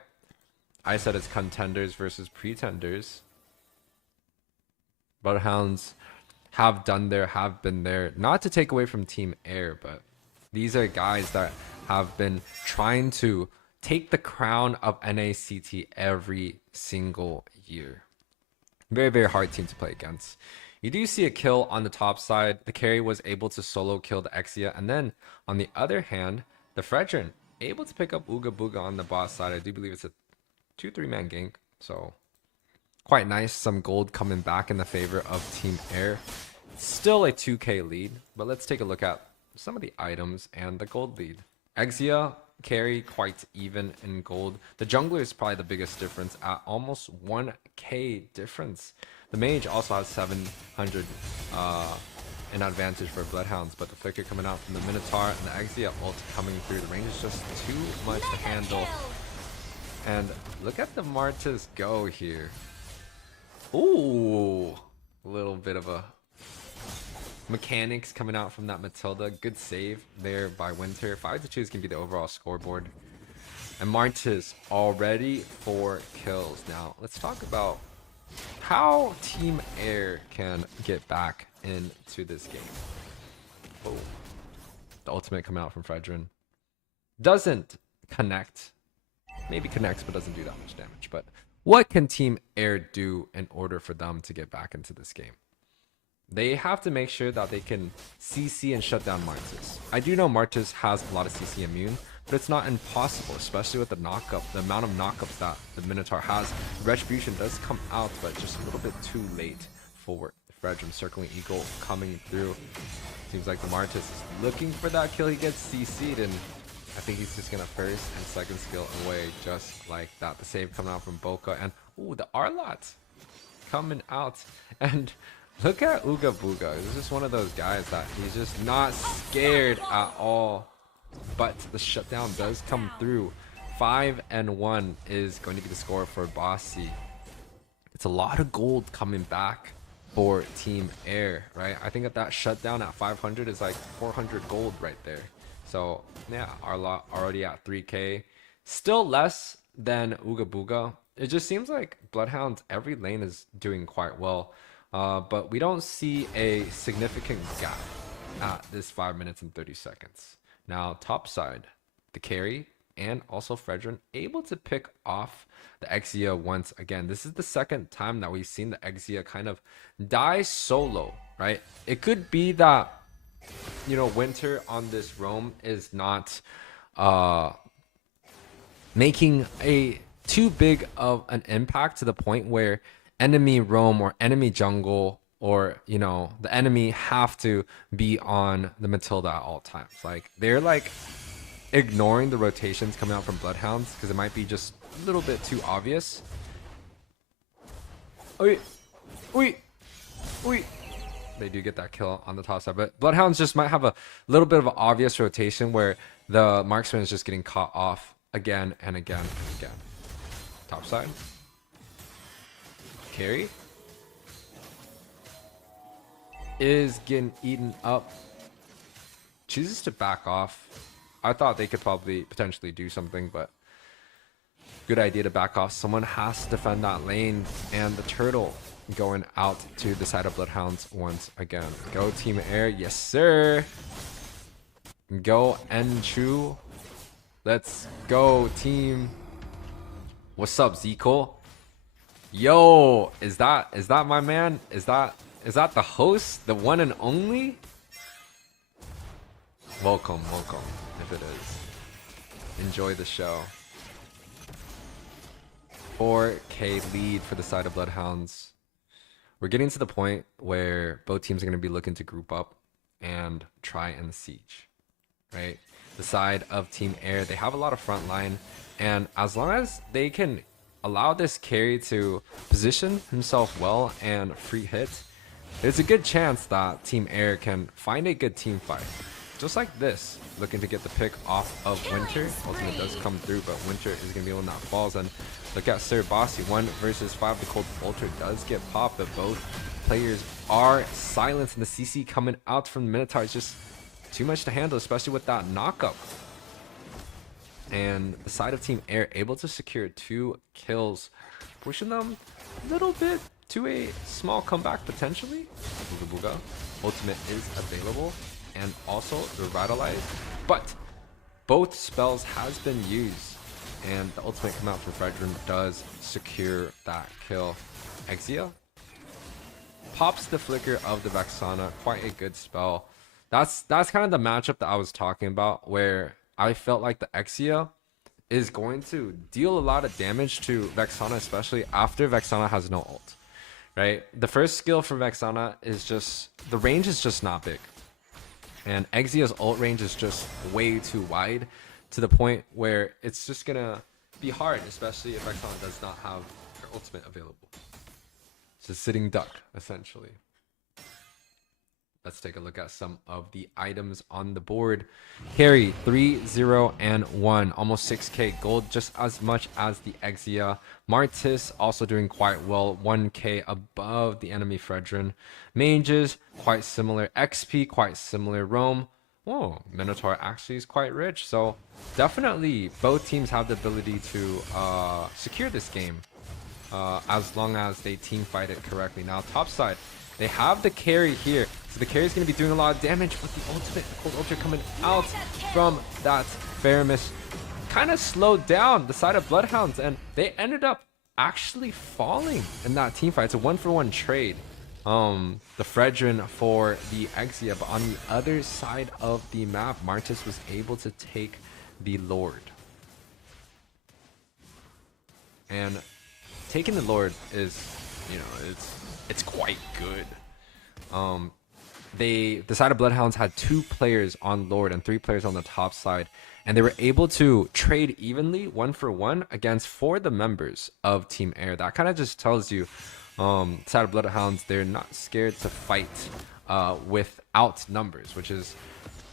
I said it's contenders versus pretenders. Bloodhounds have done there, have been there. Not to take away from Team Air, but these are guys that have been trying to take the crown of NACT every single year. Very, very hard team to play against. You do see a kill on the top side. The carry was able to solo kill the Exia. And then on the other hand, the Fredrin able to pick up Ooga Booga on the bot side. I do believe it's a 2-3 man gank. So quite nice. Some gold coming back in the favor of Team Air. Still a 2k lead. But let's take a look at some of the items and the gold lead. Exia carry quite even in gold. The jungler is probably the biggest difference at almost 1k difference. The mage also has 700 an advantage for Bloodhounds, but the flicker coming out from the Minotaur and the Exia ult coming through. The range is just too much to handle. And look at the Martis go here. Ooh, a little bit of a mechanics coming out from that Matilda. Good save there by Winter. 5-2 is going to be the overall scoreboard. And Martis already 4 kills. Now, let's talk about how Team Air can get back into this game. Oh, the ultimate coming out from Fredrin. Doesn't connect. Maybe connects, but doesn't do that much damage. But what can Team Air do in order for them to get back into this game? They have to make sure that they can CC and shut down Martis. I do know Martis has a lot of CC immune, but it's not impossible, especially with the knockup, the amount of knockups that the Minotaur has. Retribution does come out, but just a little bit too late for Fredrin. Circling Eagle coming through. Seems like the Martis is looking for that kill. He gets CC'd, and I think he's just gonna first and second skill away just like that. The save coming out from Boca, and ooh, the Arlot coming out. And look at Ooga Booga. He's just one of those guys that he's just not scared at all. But the shutdown does come through. 5-1 is going to be the score for Bossy. It's a lot of gold coming back for Team Air, right? I think that shutdown at 500 is like 400 gold right there. So yeah, Arlot already at 3k. Still less than Ooga Booga. It just seems like Bloodhounds, every lane is doing quite well. But we don't see a significant gap at this 5 minutes and 30 seconds. Now, top side, the carry and also Fredrin able to pick off the Exia once again. This is the second time that we've seen the Exia kind of die solo, right? It could be that, you know, Winter on this roam is not making a too big of an impact to the point where enemy roam or enemy jungle or, you know, the enemy have to be on the Matilda at all times. Like, they're like ignoring the rotations coming out from Bloodhounds because it might be just a little bit too obvious. Oi, oi, oi. They do get that kill on the top side, but Bloodhounds just might have a little bit of an obvious rotation where the marksman is just getting caught off again and again and again. Top side. Carry is getting eaten up. Chooses to back off. I thought they could probably potentially do something, but good idea to back off. Someone has to defend that lane, and the turtle going out to the side of Bloodhounds once again. Go Team Air, yes sir. Go Enchu. Let's go team. What's up, Zico? Yo, is that my man? Is that the host, the one and only? Welcome, if it is. Enjoy the show. 4k lead for the side of Bloodhounds. We're getting to the point where both teams are going to be looking to group up and try and siege, right? The side of Team Air, they have a lot of front line, and as long as they can allow this carry to position himself well and free hit, there's a good chance that Team Air can find a good team fight. Just like this, looking to get the pick off of Winter. Ultimate does come through, but Winter is going to be one that falls. And look at Sir Bossy, 1 versus 5. The Cold Ultra does get popped, but both players are silenced. And the CC coming out from the Minotaur is just too much to handle, especially with that knockup. And the side of Team Air able to secure 2 kills, pushing them a little bit to a small comeback potentially. Booga Booga. Ultimate is available. And also revitalized, but both spells has been used, and the ultimate come out from Fredrin does secure that kill. Exia pops the flicker of the Vexana, quite a good spell. That's kind of the matchup that I was talking about, where I felt like the Exia is going to deal a lot of damage to Vexana, especially after Vexana has no ult, right? The first skill for Vexana is just, the range is just not big. And Exia's ult range is just way too wide, to the point where it's just gonna be hard, especially if Vexana does not have her ultimate available. It's a sitting duck, essentially. Let's take a look at some of the items on the board. Carry 3, 0, and 1. Almost 6k gold, just as much as the Exia. Martis also doing quite well, 1k above the enemy Fredrin. Mages, quite similar. XP, quite similar. Roam, whoa, Minotaur actually is quite rich. So definitely both teams have the ability to secure this game as long as they team fight it correctly. Now, top side, they have the carry here. So the carry is going to be doing a lot of damage with the ultimate. The Cold Ultra coming out from that Faramis. Kind of slowed down the side of Bloodhounds, and they ended up actually falling in that team fight. It's a 1-for-1 trade. The Fredrin for the Exia, but on the other side of the map, Martis was able to take the Lord. And taking the Lord is, you know, it's quite good. The side of Bloodhounds had 2 players on Lord and 3 players on the top side, and they were able to trade evenly 1-for-1 against 4 of the members of Team Air. That kind of just tells you, side of Bloodhounds, they're not scared to fight without numbers, which is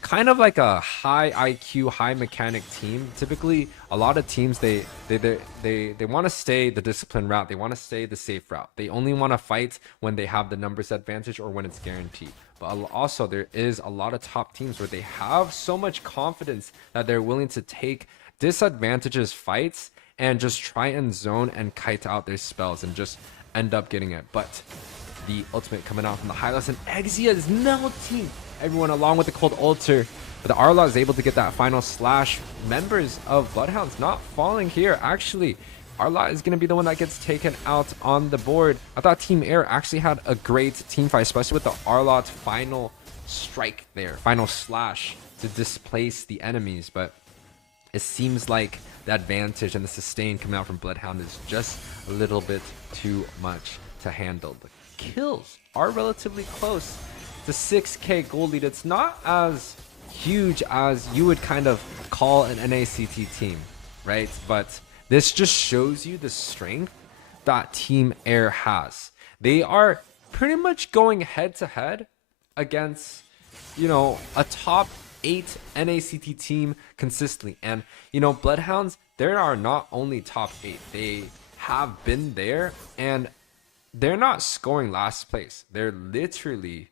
kind of like a high IQ, high mechanic team. Typically, a lot of teams they want to stay the disciplined route. They want to stay the safe route. They only want to fight when they have the numbers advantage or when it's guaranteed. But also, there is a lot of top teams where they have so much confidence that they're willing to take disadvantages fights and just try and zone and kite out their spells and just end up getting it. But the ultimate coming out from the Hylos, and Exia is melting everyone along with the cold altar, but the Arla is able to get that final slash. Members of Bloodhounds not falling here. Actually, Arla is going to be the one that gets taken out on the board. I thought Team Air actually had a great team fight, especially with the Arlot's final strike there, final slash to displace the enemies, but it seems like the advantage and the sustain coming out from Bloodhound is just a little bit too much to handle. The kills are relatively close. The 6k gold lead, it's not as huge as you would kind of call an NACT team, right? But this just shows you the strength that Team Air has. They are pretty much going head to head against, you know, a top 8 NACT team consistently. And, you know, Bloodhounds, there are not only top 8, they have been there, and they're not scoring last place. They're literally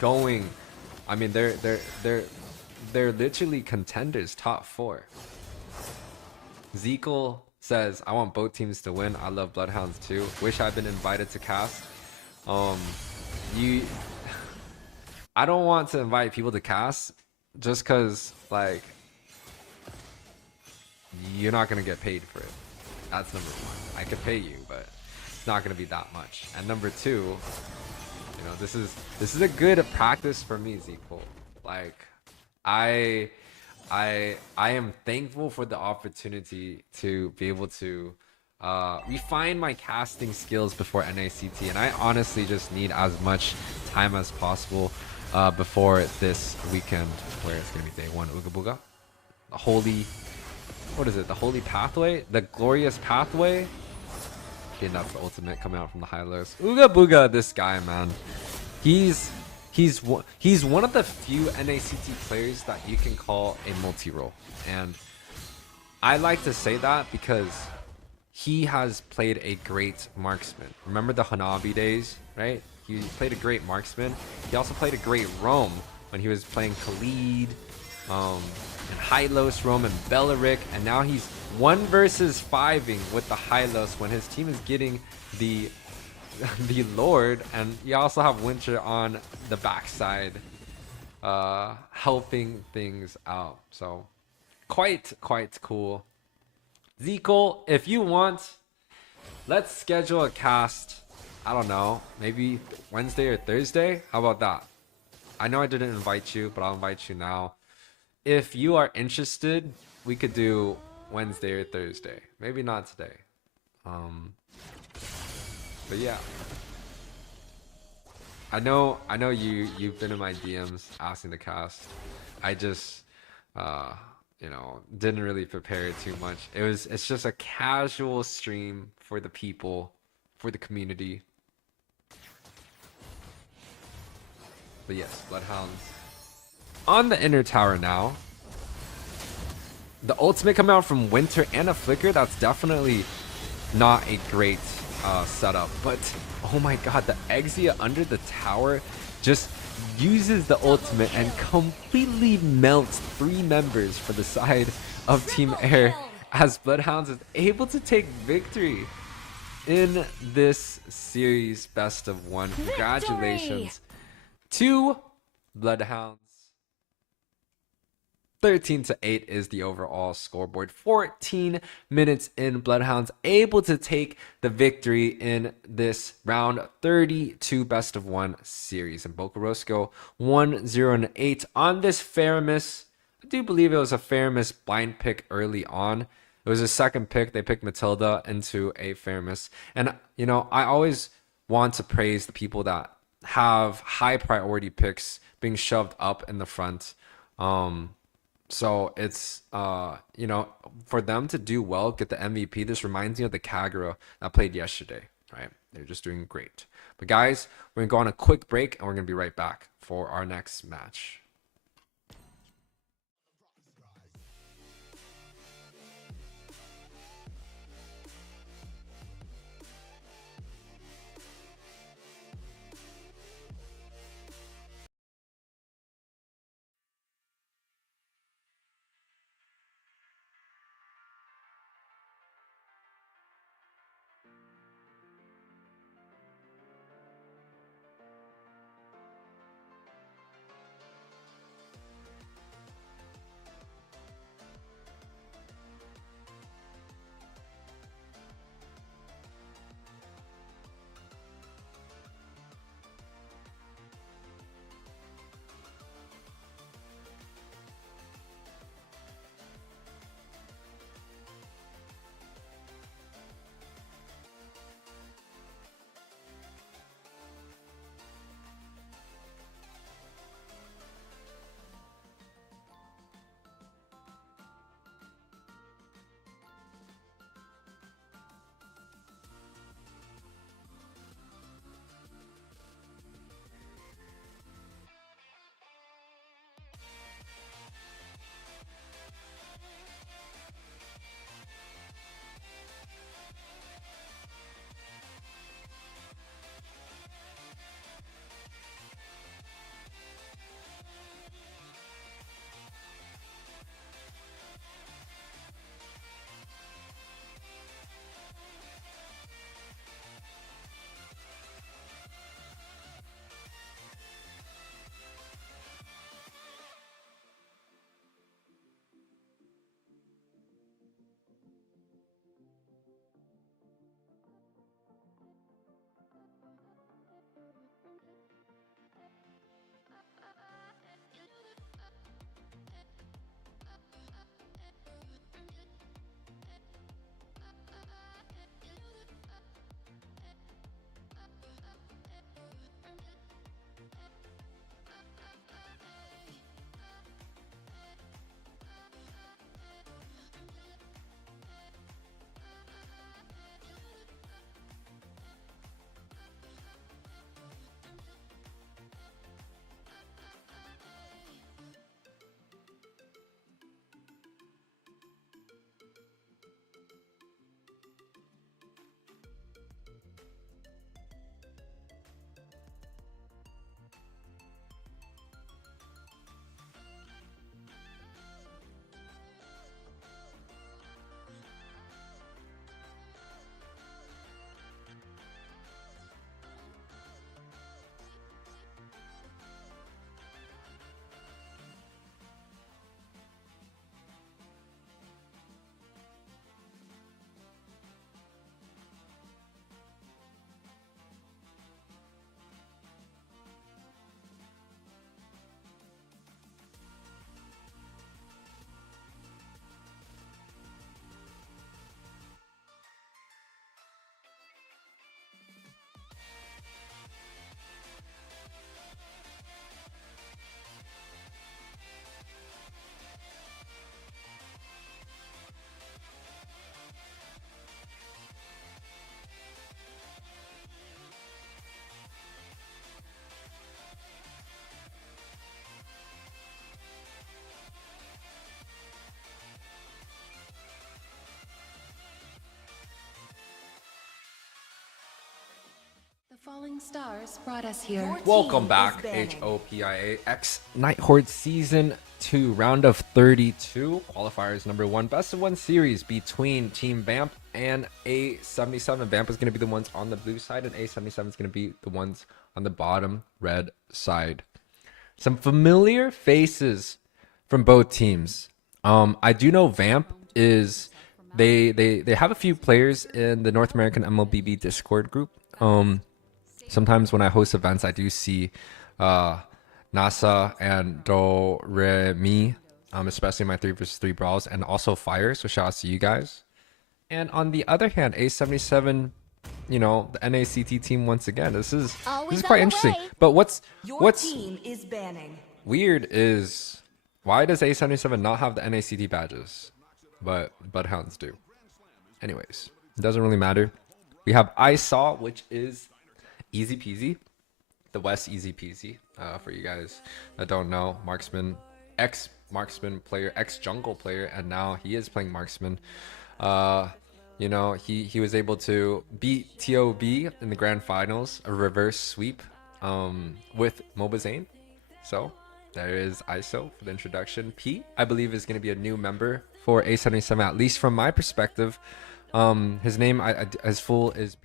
going, I mean, they're literally contenders, top 4. Zekel says, I want both teams to win. I love Bloodhounds too. Wish I'd been invited to cast. I don't want to invite people to cast just because, like, you're not gonna get paid for it. That's number 1. I could pay you, but it's not gonna be that much. And number 2, you know, this is a good practice for me, Zekel. Like, I am thankful for the opportunity to be able to refine my casting skills before NACT, and I honestly just need as much time as possible before this weekend, where it's gonna be day 1. Ooga Booga, the holy, what is it? The holy pathway, the glorious pathway. Okay, that's the ultimate coming out from the Hylos. Ooga Booga, this guy, man, he's one of the few NACT players that you can call a multi-role, and I like to say that because he has played a great marksman. Remember the Hanabi days, right? He played a great marksman. He also played a great roam when he was playing Khalid, and Hylos roam and Bellaric, and now he's 1 versus 5ing with the Hylos when his team is getting the Lord, and you also have Winter on the backside helping things out. So quite cool. Zekel, if you want, let's schedule a cast, I don't know, maybe Wednesday or Thursday. How about that? I know I didn't invite you, but I'll invite you now. If you are interested, we could do Wednesday or Thursday. Maybe not today. But yeah, I know you've been in my DMs asking to cast. I just you know, didn't really prepare too much. It's just a casual stream for the people, for the community. But yes, Bloodhounds on the inner tower now. The ultimate coming out from Winter and a flicker, that's definitely not a great setup, but oh my god, the Exia under the tower just uses the ultimate and completely melts 3 members for the side of Team Air, as Bloodhounds is able to take victory in this series best of 1. Congratulations to Bloodhounds. 13-8 is the overall scoreboard. 14 minutes in, Bloodhounds able to take the victory in this round 32 best of 1 series. And Boca Roscoe 1-0-8 on this Faramis. I do believe it was a Fairness blind pick early on. It was a second pick. They picked Matilda into a Fairness. And, you know, I always want to praise the people that have high priority picks being shoved up in the front. So it's, you know, for them to do well, get the MVP, this reminds me of the Kagura that played yesterday, right? They're just doing great. But guys, we're going to go on a quick break and we're going to be right back for our next match. Falling stars brought us here. Welcome back, Hopia X Night Horde Season 2, round of 32. Qualifiers number 1, best of 1 series between Team Vamp and A77. Vamp is going to be the ones on the blue side, and A77 is going to be the ones on the bottom red side. Some familiar faces from both teams. I do know Vamp is they have a few players in the North American MLBB Discord group. Sometimes when I host events, I do see NASA and Do Re Mi especially my 3v3 brawls and also fire. So shout out to you guys. And on the other hand, A77, you know, the NACT team once again. This is quite interesting. But what's team is banning. weird is why does A77 not have the NACT badges, but Bloodhounds do? Anyways, it doesn't really matter. We have ISAW, which is easy peasy. The West easy peasy. For you guys that don't know, marksman, ex-marksman player, ex-jungle player, and now he is playing marksman. You know, he was able to beat TOB in the grand finals, a reverse sweep with Mobazane. So there is ISO for the introduction. P, I believe, is going to be a new member for A77, at least from my perspective. His name, his full is...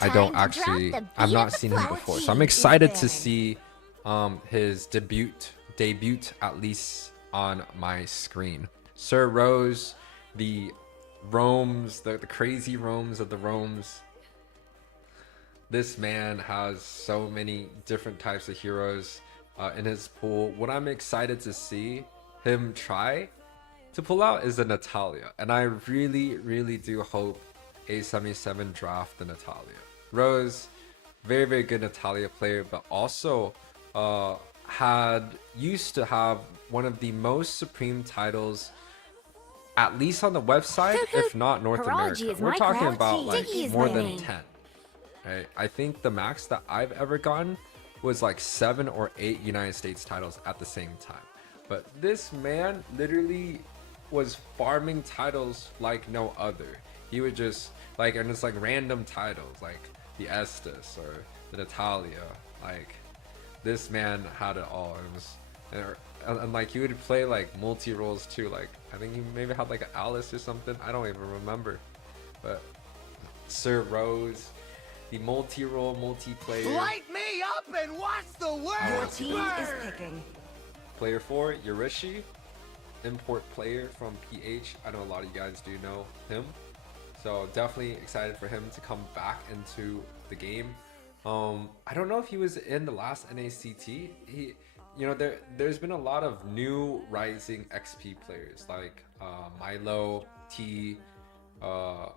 I don't actually, I've not seen him before, so I'm excited to see his debut at least on my screen. Sir Rose, the roams, the crazy roams of the roams. This man has so many different types of heroes in his pool. What I'm excited to see him try to pull out is the Natalia, and I really do hope A77 draft the Natalia. Rose, very good Natalia player, but also used to have one of the most supreme titles, at least on the website, if not North America. We're talking about like more than 10. Right? I think the max that I've ever gotten was like 7 or 8 United States titles at the same time. But this man literally was farming titles like no other. He would just like, and it's like random titles like the Estes or the Natalia. Like, this man had it all. It was, and like he would play like multi roles too. Like I think he maybe had like an Alice or something. I don't even remember. But Sir Rose, the multi-role multiplayer. Light me up and watch the world. Your team is picking. Player 4, Yurishi, import player from PH. I know a lot of you guys do know him, so definitely excited for him to come back into the game. I don't know if he was in the last NACT. He, you know, there's been a lot of new rising XP players like Milo, T, Milo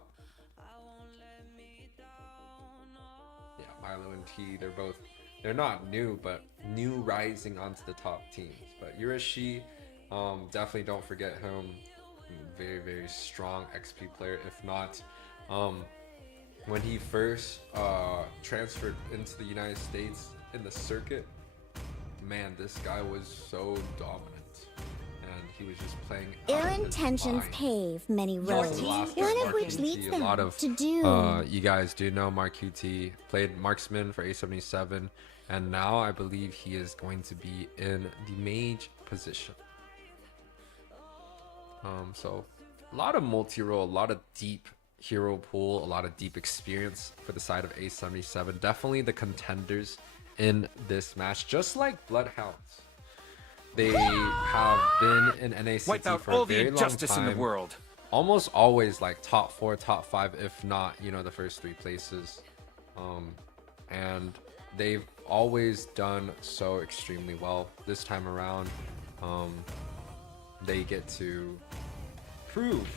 and T. They're not new, but new rising onto the top teams. But Yurishi, definitely don't forget him. Very strong XP player. If not, when he first transferred into the United States in the circuit, man, this guy was so dominant. And he was just playing. Ill intentions pave many roads, one of which leads them to doom. You guys do know Mark QT played marksman for A77, and now I believe he is going to be in the mage position. So a lot of multi-role, a lot of deep hero pool, a lot of deep experience for the side of A77. Definitely the contenders in this match, just like Bloodhounds. They have been in NACT for a very long time. In the world. Almost always like top 4, top 5, if not, you know, the first 3 places. And they've always done so extremely well. This time around, they get to prove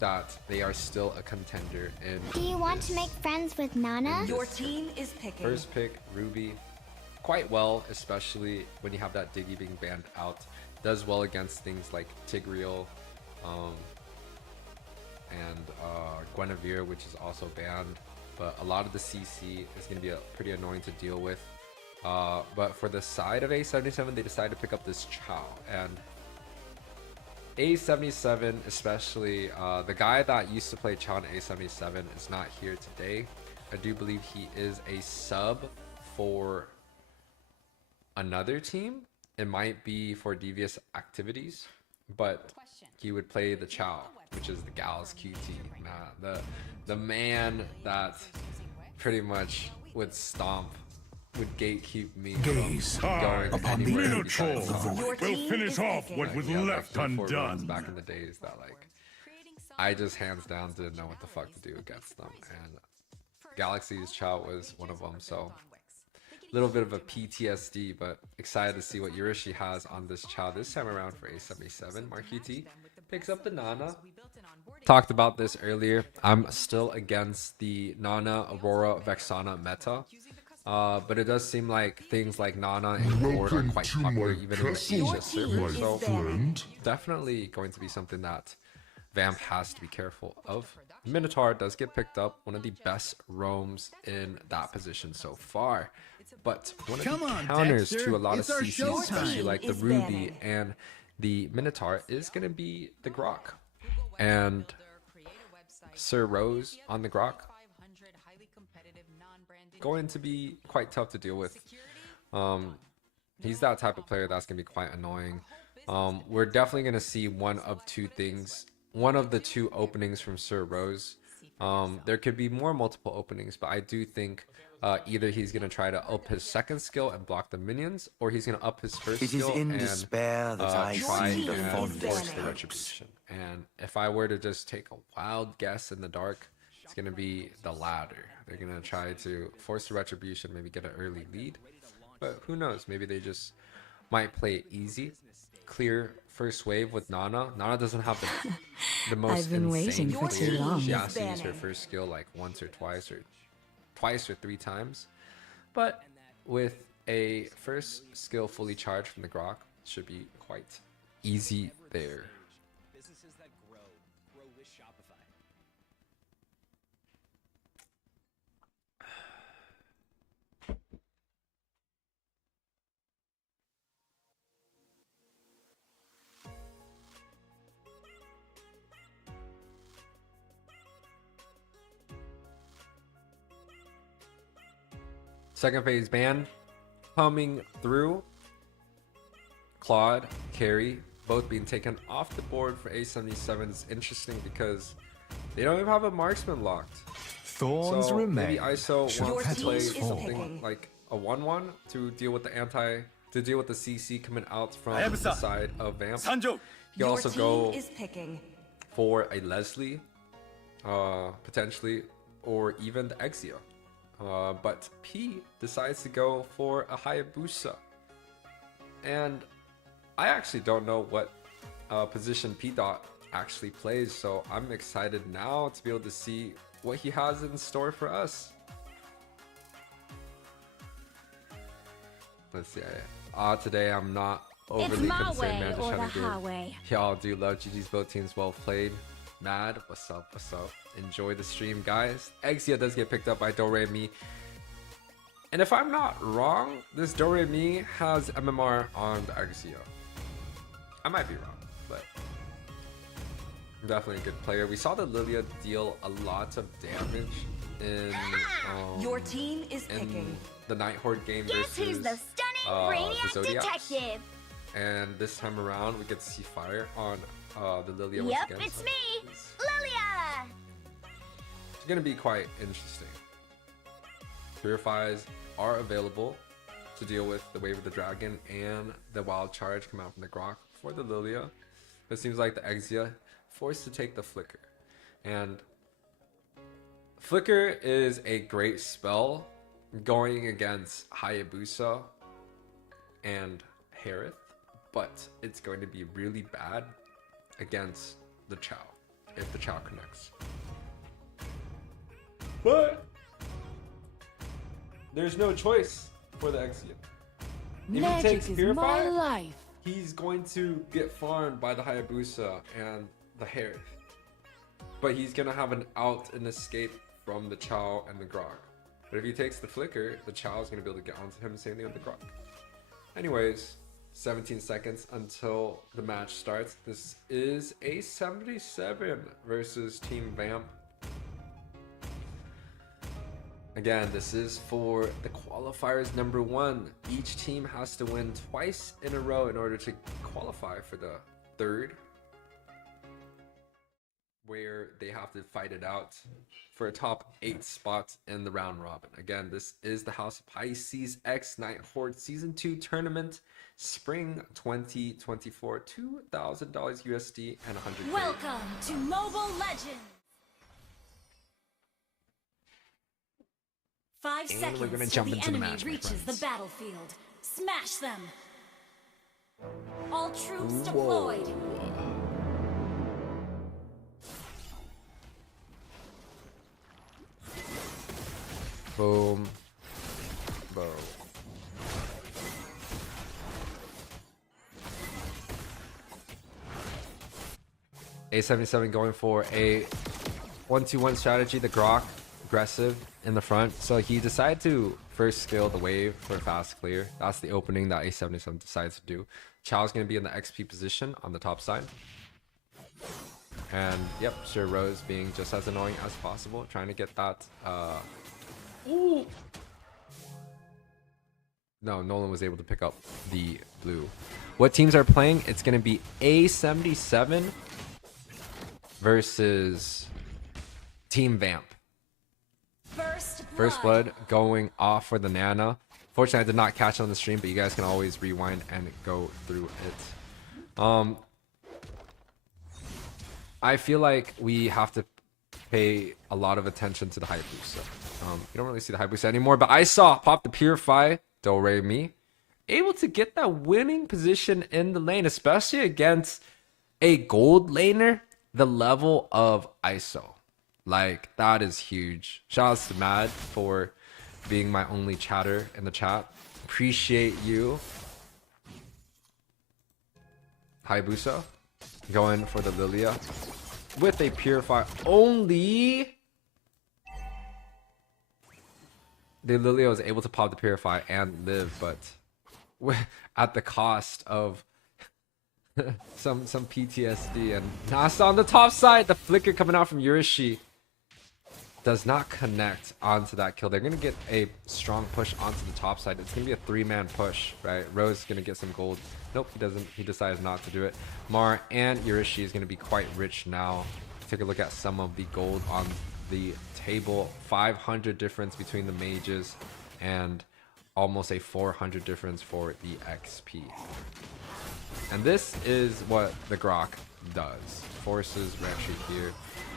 that they are still a contender in. Do you want to make friends with Nana? Your team is picking. First pick, Ruby. Quite well, especially when you have that Diggy being banned out. Does well against things like Tigreal and Guinevere, which is also banned. But a lot of the CC is going to be pretty annoying to deal with. But for the side of A77, they decided to pick up this Chow. And A77, especially the guy that used to play Chow in A77 is not here today. I do believe he is a sub for another team. It might be for devious activities, but he would play the Chow, which is the Gals QT. The man that pretty much would stomp, would gatekeep me Gaze hard upon the Minotaur. We'll finish off what was left undone. Back in the days that like I just hands down didn't know what the fuck to do against them, and Galaxy's Chow was one of them. So little bit of a PTSD, but excited to see what Yurishi has on this Chow this time around for A77. Marquiti picks up the Nana. Talked about this earlier. I'm still against the Nana, Aurora, Vexana meta. But it does seem like things like Nana and Lord are quite popular even in the Asia server. So definitely going to be something that Vamp has to be careful of. Minotaur does get picked up, one of the best roams in that position so far. But one of the counters to a lot of CCs, especially like the Ruby and the Minotaur, is going to be the Grok. And Sir Rose on the Grok, going to be quite tough to deal with. He's that type of player that's going to be quite annoying. We're definitely going to see one of two things. One of the two openings from Sir Rose. There could be multiple openings, but I do think either he's going to try to up his second skill and block the minions, or he's going to up his first skill and try and force the retribution. And if I were to just take a wild guess in the dark, it's going to be the latter. They're going to try to force the retribution, maybe get an early lead. But who knows? Maybe they just might play it easy. Clear first wave with Nana. Nana doesn't have the most I've been waiting for too long. She has to use her first skill like once or twice or three times. But with a first skill fully charged from the Grok, it should be quite easy there. Businesses that grow with Shopify. Second phase ban coming through. Claude, Carry, both being taken off the board for A77 is interesting because they don't even have a marksman locked. Thorns so remain. Maybe ISO wants to play something like a 1-1 to deal with the CC coming out from the side of Vamp. You can also go for a Leslie, potentially, or even the Exia. But P decides to go for a Hayabusa. And I actually don't know what position P Dot actually plays, so I'm excited now to be able to see what he has in store for us. Let's see. Today I'm not overly concerned, man. Just trying to give y'all do love GG's both teams. Well played. Mad, what's up? What's up? Enjoy the stream, guys. Exia does get picked up by Doremi. And if I'm not wrong, this Doremi has MMR on the Exia. I might be wrong, but definitely a good player. We saw the Lilia deal a lot of damage in your team is picking the Night Horde game Guess versus who's the stunning Brainiac the Zodiacs. detective? And this time around, we get to see fire on the Lilia once Yep, again. it's me, Lilia! It's going to be quite interesting. Purifies are available to deal with the Wave of the Dragon and the Wild Charge come out from the Grok for the Lilia. It seems like the Exia forced to take the Flicker. And Flicker is a great spell going against Hayabusa and Harith, but it's going to be really bad against the Chow if the Chow connects. But there's no choice for the Exia. If he takes Purify, he's going to get farmed by the Hayabusa and the Harith. But he's going to have an out and escape from the Chow and the Grog. But if he takes the Flicker, the Chow is going to be able to get onto him, same thing with the Grog. Anyways, 17 seconds until the match starts. This is A77 versus Team Vamp. Again, this is for the qualifiers #1. Each team has to win twice in a row in order to qualify for the third, where they have to fight it out for a top 8 spots in the round robin. Again, this is the House of Pisces X Night Horde Season 2 tournament, Spring 2024, $2,000 USD and 100K. Welcome to Mobile Legends! 5 And seconds we're gonna till jump the into the enemy match, my reaches the friends. battlefield. Smash them! All troops deployed! Boom. Boom. A77 going for a 1-2-1 strategy. The Grok aggressive in the front. So he decided to first scale the wave for a fast clear. That's the opening that A77 decides to do. Chao's going to be in the XP position on the top side. And yep, sure, Rose being just as annoying as possible. Trying to get that. Ooh. No, Nolan was able to pick up the blue. What teams are playing? It's going to be A77 versus Team Vamp. First blood going off for the Nana. Fortunately, I did not catch it on the stream, but you guys can always rewind and go through it. I feel like we have to pay a lot of attention to the Hayabusa. You don't really see the Hayabusa anymore, but I saw Pop the Purify, Do Re Mi, able to get that winning position in the lane, especially against a gold laner, the level of ISO. Like, that is huge. Shout out to Mad for being my only chatter in the chat. Appreciate you. Hayabusa going for the Lilia with a Purify only. The Lilia was able to pop the Purify and live, but at the cost of some PTSD. And Nasa on the top side, the flicker coming out from Yurishi does not connect onto that kill. They're gonna get a strong push onto the top side. It's gonna be a 3-man push, right? Rose is gonna get some gold. Nope, he doesn't. He decides not to do it. Mar and Yurishi is gonna be quite rich now. Take a look at some of the gold on the table. 500 difference between the mages and almost a 400 difference for the XP. And this is what the Grok does. Forces Retri here.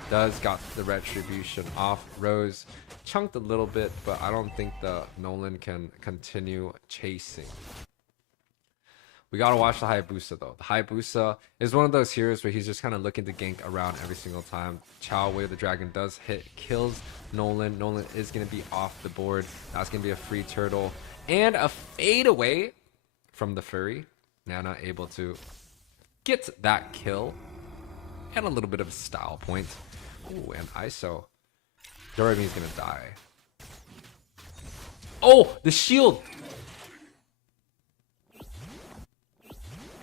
Does got the retribution off. Rose chunked a little bit, but I don't think the Nolan can continue chasing. We gotta watch the Hayabusa though. The Hayabusa is one of those heroes where he's just kind of looking to gank around every single time. Chao Way of the Dragon does hit, kills Nolan. Nolan is gonna be off the board. That's gonna be a free turtle and a fade away from the Furry. Nana able to get that kill and a little bit of a style point. Ooh, and ISO. Doremi's gonna die. Oh, the shield!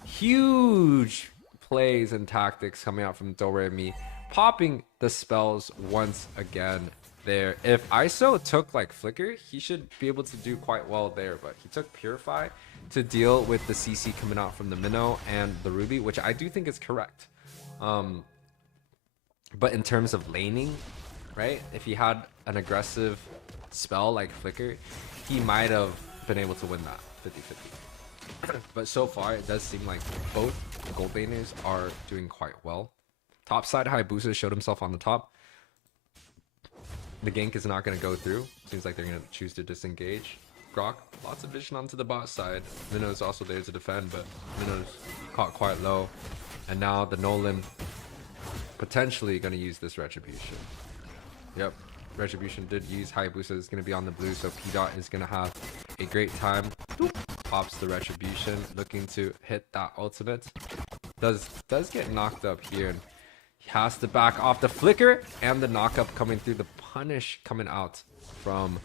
Huge plays and tactics coming out from Doremi, popping the spells once again there. If ISO took like Flicker, he should be able to do quite well there, but he took Purify to deal with the CC coming out from the Minnow and the Ruby, which I do think is correct. But in terms of laning, right, if he had an aggressive spell like Flicker, he might have been able to win that 50-50. But so far, it does seem like both gold laners are doing quite well. Top side, Hayabusa showed himself on the top. The gank is not going to go through. Seems like they're going to choose to disengage. Grok, lots of vision onto the bot side. Minnow's also there to defend, but Minnow's caught quite low. And now the Nolan potentially going to use this Retribution. Yep, Retribution did use. Hayabusa is going to be on the blue, so P-Dot is going to have a great time. Pops the Retribution, looking to hit that ultimate. Does get knocked up here, and he has to back off the Flicker and the knockup coming through. The punish coming out from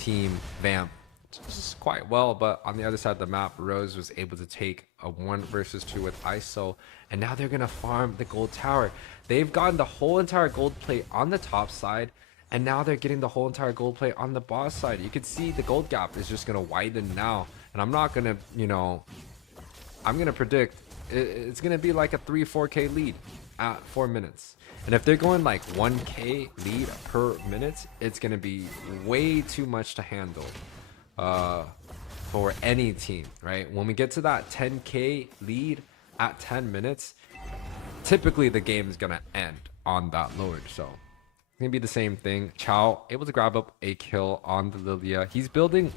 Team Vamp. Just quite well, but on the other side of the map, Rose was able to take a 1 versus 2 with ISO, and now they're gonna farm the gold tower. They've gotten the whole entire gold plate on the top side, and now they're getting the whole entire gold plate on the boss side. You can see the gold gap is just gonna widen now, and I'm not gonna, you know, I'm gonna predict it's gonna be like a 3-4k lead at 4 minutes. And if they're going like 1k lead per minute, it's gonna be way too much to handle for any team, right? When we get to that 10k lead at 10 minutes, typically the game is gonna end on that Lord. So gonna be the same thing. Chow able to grab up a kill on the Lilia. He's building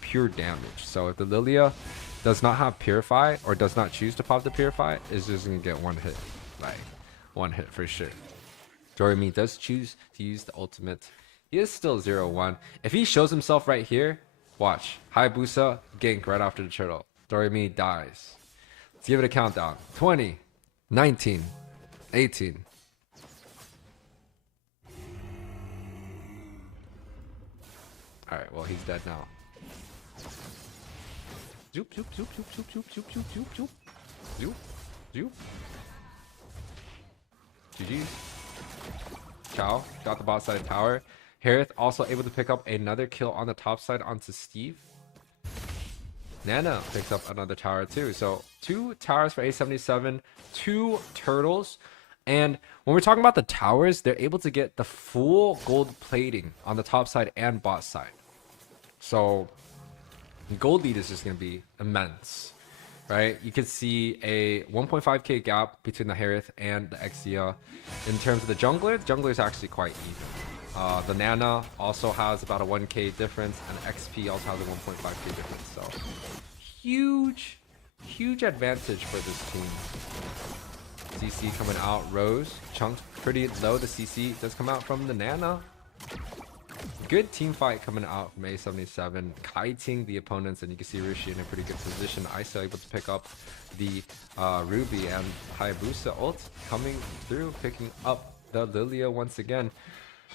pure damage. So if the Lilia does not have Purify or does not choose to pop the Purify, is just gonna get one hit. Like one hit for sure. Doremi does choose to use the ultimate. He is still 0-1. If he shows himself right here, watch. Hayabusa gank right after the turtle. Doremi dies. Let's give it a countdown. 20, 19, 18. Alright, well, he's dead now. Zoop, zoop, zoop, zoop, zoop, zoop, zoop, zoop, zoop, zoop. Zoop, zoop. GG. Chow got the bot side tower. Harith also able to pick up another kill on the top side onto Steve. Nana picked up another tower too. So 2 towers for A77, 2 turtles. And when we're talking about the towers, they're able to get the full gold plating on the top side and bot side. So gold lead is just going to be immense, right? You can see a 1.5k gap between the Harith and the Exia. In terms of the jungler is actually quite even. The Nana also has about a 1k difference, and XP also has a 1.5k difference. So huge advantage for this team. CC coming out, Rose chunked pretty low. The CC does come out from the Nana. Good team fight coming out from A77, kiting the opponents, and you can see Rishi in a pretty good position. ISO able to pick up the Ruby, and Hayabusa ult coming through, picking up the Lilia once again.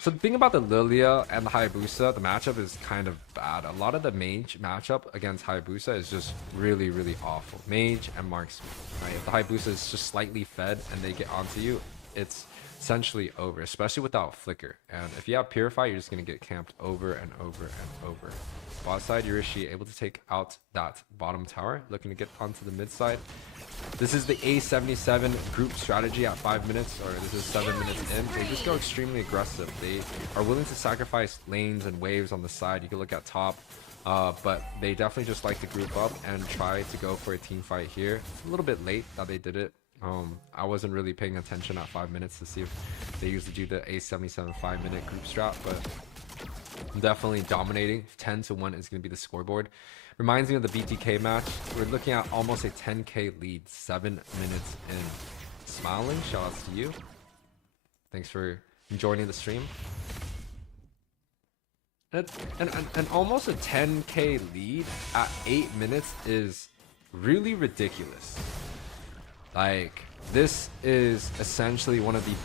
So the thing about the Lilia and the Hayabusa, the matchup is kind of bad. A lot of the mage matchup against Hayabusa is just really awful. Mage and marksman, right? If the Hayabusa is just slightly fed and they get onto you, it's essentially over, especially without flicker. And if you have Purify, you're just going to get camped over and over and over. Bot side, Yurishi able to take out that bottom tower, looking to get onto the mid side. This is the A77 group strategy at 5 minutes, or this is 7 minutes in. They just go extremely aggressive. They are willing to sacrifice lanes and waves on the side. You can look at top, but they definitely just like to group up and try to go for a team fight here. It's a little bit late that they did it. I wasn't really paying attention at 5 minutes to see if they usually do the A77 5-minute group strat, but definitely dominating. 10-1 is going to be the scoreboard. Reminds me of the BTK match. We're looking at almost a 10k lead, 7 minutes in. Smiling, shout outs to you. Thanks for joining the stream. And almost a 10k lead at 8 minutes is really ridiculous. Like, this is essentially one of the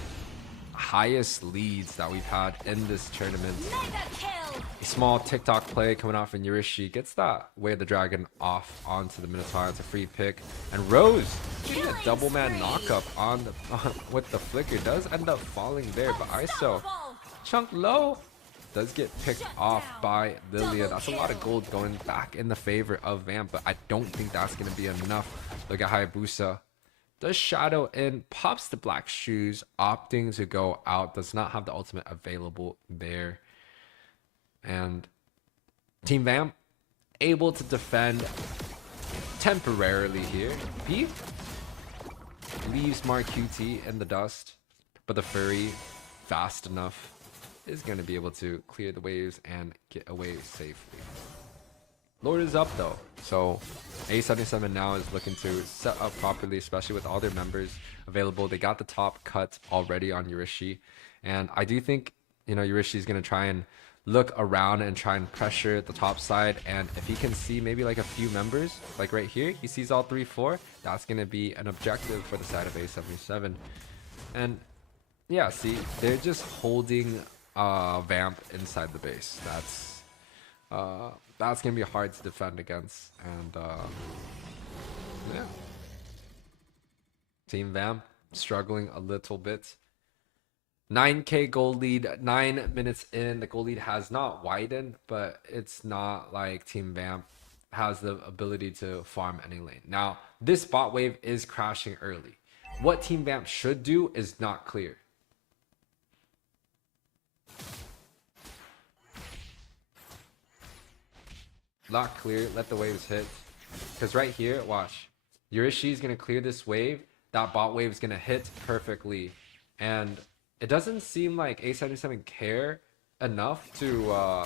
highest leads that we've had in this tournament. A small TikTok play coming out from Yurishi gets that Way of the Dragon off onto the Minotaur. It's a free pick. And Rose getting a double man knockup on the with the flicker. Does end up falling there, but ISO chunk low does get picked off by Lilia. That's a lot of gold going back in the favor of Vamp, but I don't think that's going to be enough. Look at Hayabusa. Does shadow in, pops the black shoes, opting to go out. Does not have the ultimate available there. And Team Vamp able to defend temporarily here. Beef leaves Mark QT in the dust, but the Furry, fast enough, is going to be able to clear the waves and get away safely. Lord is up though, so A77 now is looking to set up properly, especially with all their members available. They got the top cut already on Yurishi, and I do think, you know, Yurishi is going to try and look around and try and pressure the top side, and if he can see maybe like a few members, like right here, he sees all 3-4, that's going to be an objective for the side of A77. And yeah, see, they're just holding Vamp inside the base. That's gonna be hard to defend against, and yeah, Team Vamp struggling a little bit. 9k gold lead, 9 minutes in. The gold lead has not widened, but it's not like Team Vamp has the ability to farm any lane. Now, this bot wave is crashing early. What Team Vamp should do is not clear. Not clear, let the waves hit. Because right here, watch. Yurishi is going to clear this wave. That bot wave is going to hit perfectly. And it doesn't seem like A77 care enough to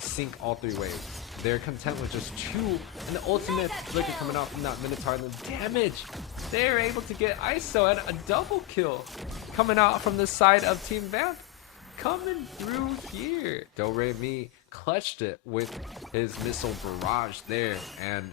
sink all 3 waves. They're content with just 2, and the ultimate flicker coming out from that Minotaur, and the damage. They're able to get ISO and a double kill coming out from the side of Team Vamp. Coming through here. Do Re Mi clutched it with his missile barrage there and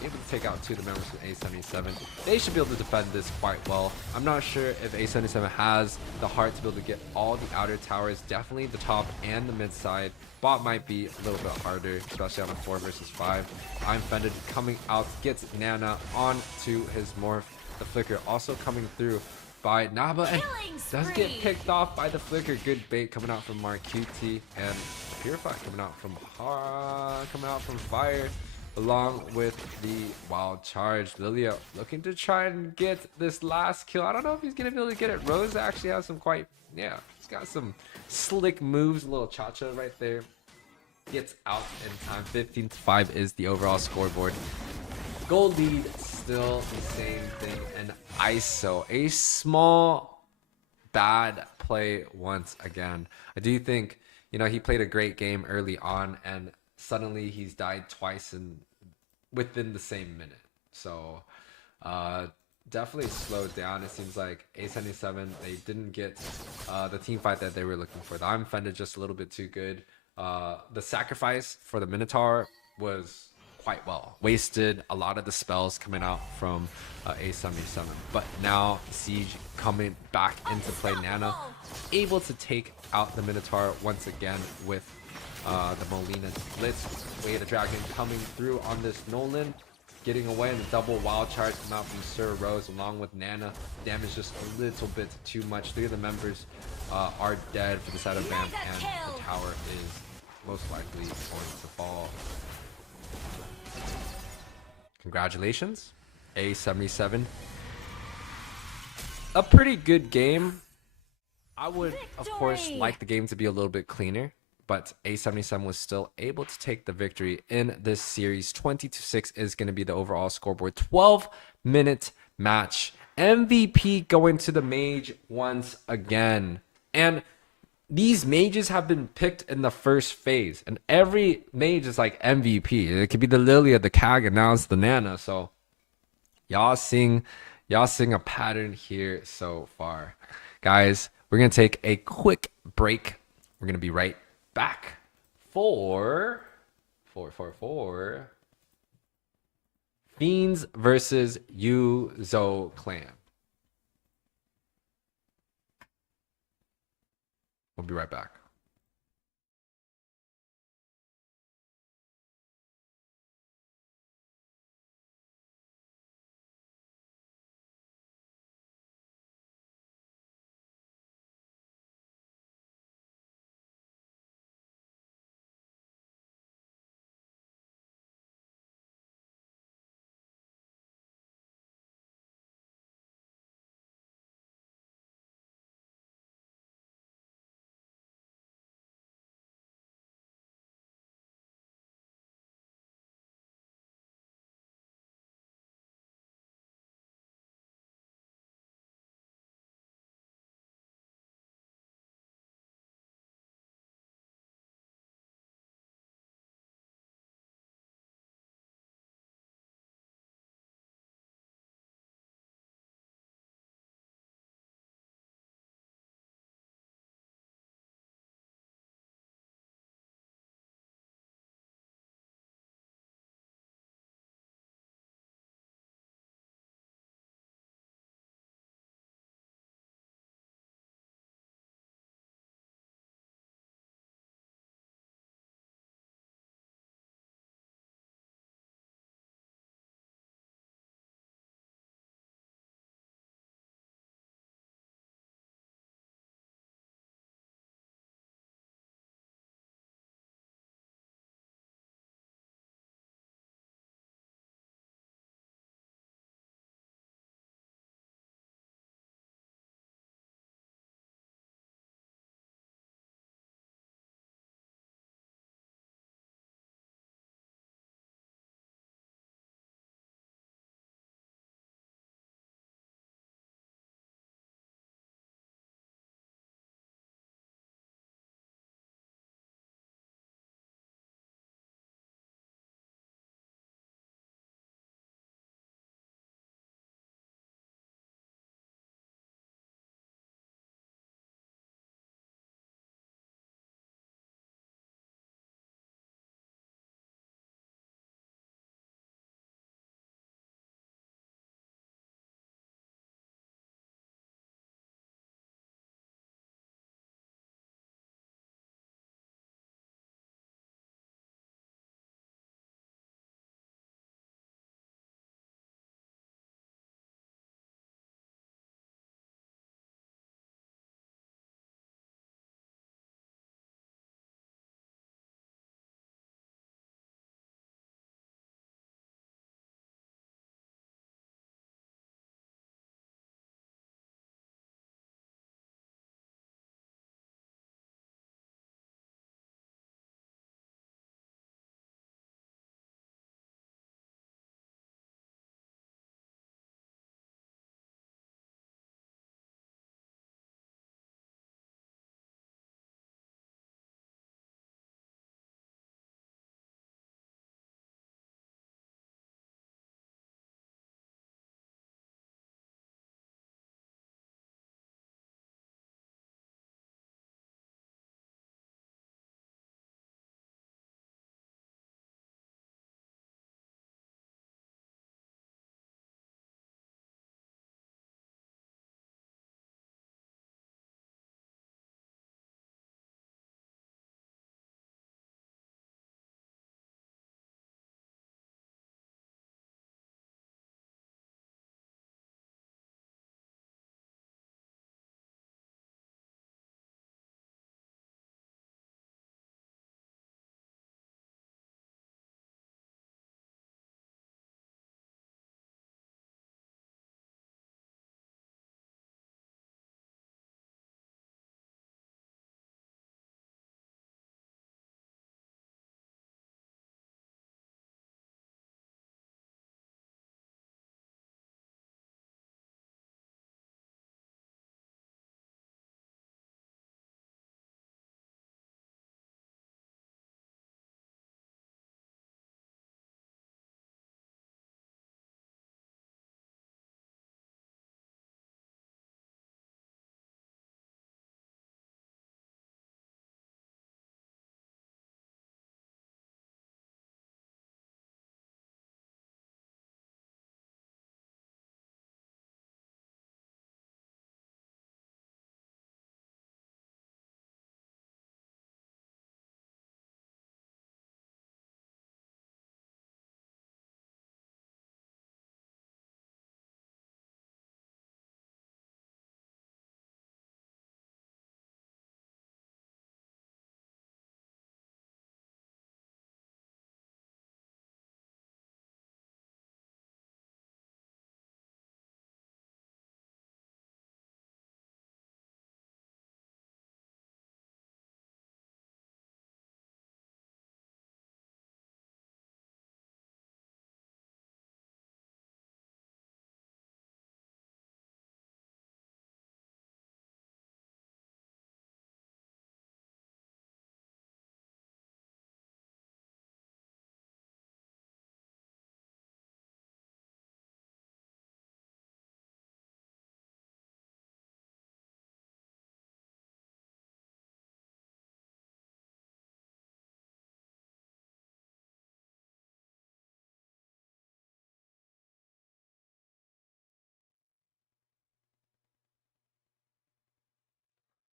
able to take out 2 of the members of A77. They should be able to defend this quite well. I'm not sure if A77 has the heart to be able to get all the outer towers, definitely the top and the mid side. Bot might be a little bit harder, especially on a 4 versus 5. I'm Fended coming out, gets Nana onto his morph. The flicker also coming through by Naba and does get picked off by the flicker. Good bait coming out from Marcuti, and Purify coming out from Fire, along with the wild charge. Lilia looking to try and get this last kill. I don't know if he's gonna be able to get it. Rose actually has some quite, yeah, he's got some slick moves. A little cha-cha right there. Gets out in time. 15-5 is the overall scoreboard. Gold lead, still the same thing, and ISO, a small bad play once again. I do think, you know, he played a great game early on, and suddenly he's died twice within the same minute. So definitely slowed down. It seems like A77, they didn't get the team fight that they were looking for. The I'm Fended just a little bit too good. The sacrifice for the Minotaur was quite well. Wasted a lot of the spells coming out from A77. But now Siege coming back into play. Nana able to take out the Minotaur once again with the Molina Blitz. Way the Dragon coming through on this Nolan. Getting away, and the double wild charge come out from Sir Rose along with Nana. Damage just a little bit too much. 3 of the members are dead for the side of Vamp, and the tower is most likely going to fall. Congratulations, A77. A pretty good game. I would, of course, like the game to be a little bit cleaner, but A77 was still able to take the victory in this series. 20-6 is going to be the overall scoreboard. 12-minute match. MVP going to the mage once again. And these mages have been picked in the first phase, and every mage is like MVP. It could be the Lilia, the Kag, and now it's the Nana. So y'all seeing a pattern here so far. Guys, we're gonna take a quick break. We're gonna be right back for Fiends versus Yuzo Clan. We'll be right back.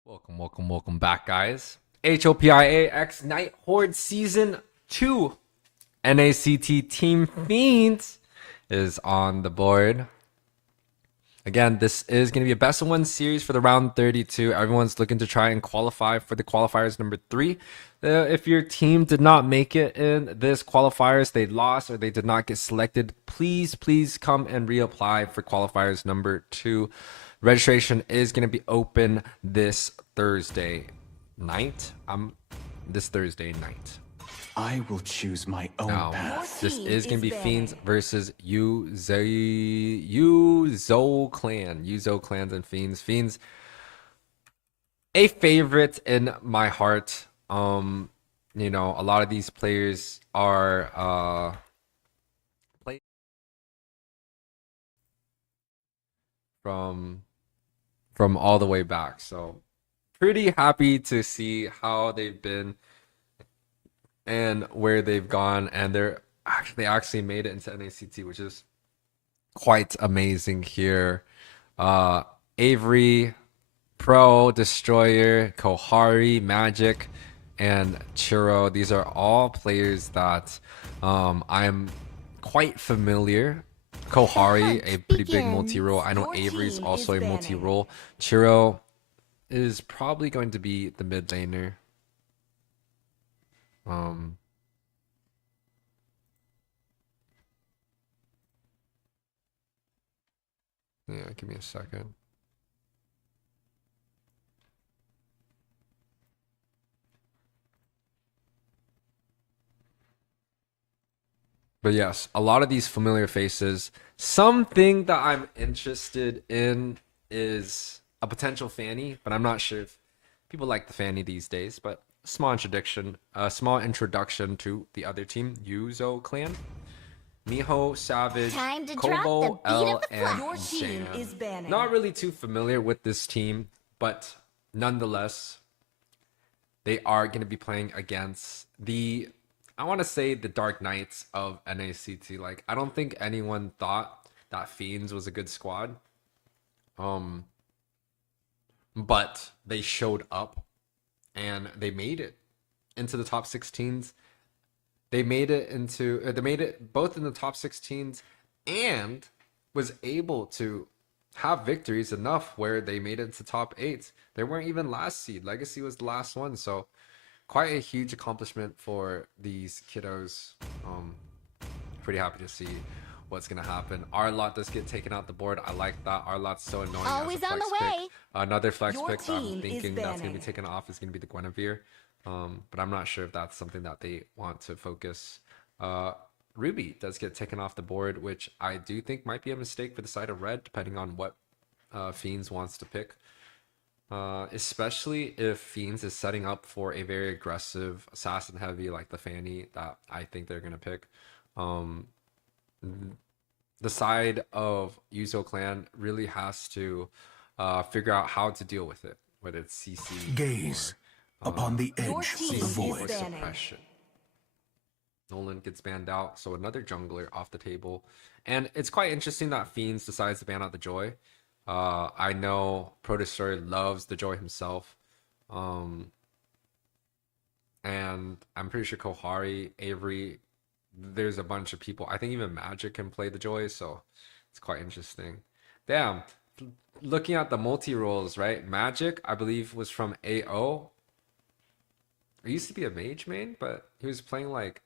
Welcome back, guys. Hopia X Night Horde Season 2. NACT Team Fiends is on the board. Again, this is going to be a best of one series for the round 32. Everyone's looking to try and qualify for the qualifiers number 3. If your team did not make it in this qualifiers, they lost or they did not get selected, please come and reapply for qualifiers number 2. Registration is going to be open this Thursday night. I will choose my own path. This is going to be Fiends versus Yuzo Clan. Yuzo Clans and Fiends. Fiends, a favorite in my heart. You know, a lot of these players are from all the way back. So pretty happy to see how they've been and where they've gone, and they actually made it into NACT, which is quite amazing here. Avery, Pro, Destroyer, Kohari, Magic, and Churro. These are all players that I'm quite familiar. Kohari, a pretty big multi-role. I know Avery's also a multi-role. Churro is probably going to be the mid laner. Yeah, give me a second. But yes, a lot of these familiar faces. Something that I'm interested in is a potential Fanny, but I'm not sure if people like the Fanny these days. But small introduction to the other team, Yuzo Clan. Miho, Savage, Kobo, L, and Jan. Not really too familiar with this team, but nonetheless, they are going to be playing against I want to say the Dark Knights of NACT. Like, I don't think anyone thought that Fiends was a good squad. But they showed up and they made it into the top 16s. They made it both in the top 16s and was able to have victories enough where they made it to top 8. They weren't even last seed. Legacy was the last one. So quite a huge accomplishment for these kiddos. Pretty happy to see what's going to happen. Arlot does get taken out the board. I like that. Arlot's so annoying. Always on the way. Another flex pick that I'm thinking that's going to be taken off is going to be the Guinevere. But I'm not sure if that's something that they want to focus. Ruby does get taken off the board, which I do think might be a mistake for the side of red, depending on what Fiends wants to pick. Especially if Fiends is setting up for a very aggressive assassin heavy like the Fanny that I think they're going to pick. The side of Yuzo Clan really has to figure out how to deal with it, whether it's CC Gaze upon the edge of the void. Suppression. Nolan gets banned out, so another jungler off the table. And it's quite interesting that Fiends decides to ban out the Joy. I know Pro Destroyer loves the Joy himself. And I'm pretty sure Kohari, Avery, there's a bunch of people. I think even Magic can play the Joy, so it's quite interesting. Damn. Looking at the multi-roles, right? Magic, I believe, was from AO. He used to be a mage main, but he was playing like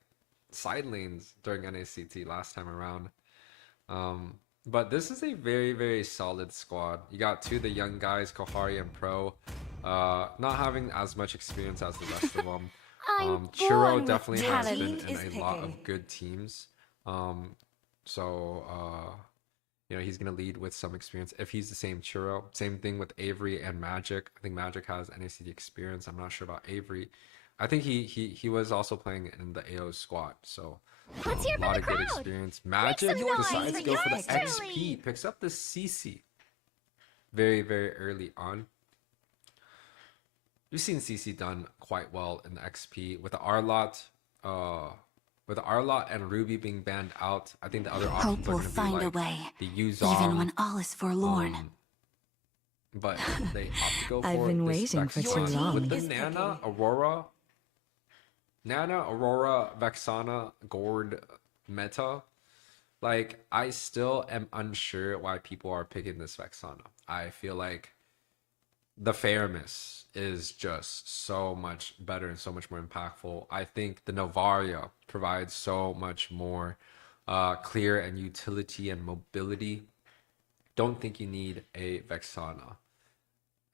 side lanes during NACT last time around. But this is a very, very solid squad. You got two of the young guys, Kohari and Pro, not having as much experience as the rest of them. Churro definitely has been in a lot of good teams. You know, he's going to lead with some experience if he's the same Churro. Same thing with Avery and Magic. I think Magic has NACT experience. I'm not sure about Avery. I think he was also playing in the AO squad, so a lot of good experience. Magic decides to go for the XP, picks up the CC very, very early on. We've seen CC done quite well in the XP with the Arlot. With Arlot and Ruby being banned out, I think the other options Hope will are going to find be a like way, the Yuzong, even when all is forlorn. but they opt to go for I've been this waiting for too Vexana. long. With the Nana, Aurora, Vexana, Gord meta, like, I still am unsure why people are picking this Vexana. I feel like the Faramis is just so much better and so much more impactful. I think the Novaria provides so much more clear and utility and mobility. Don't think you need a Vexana.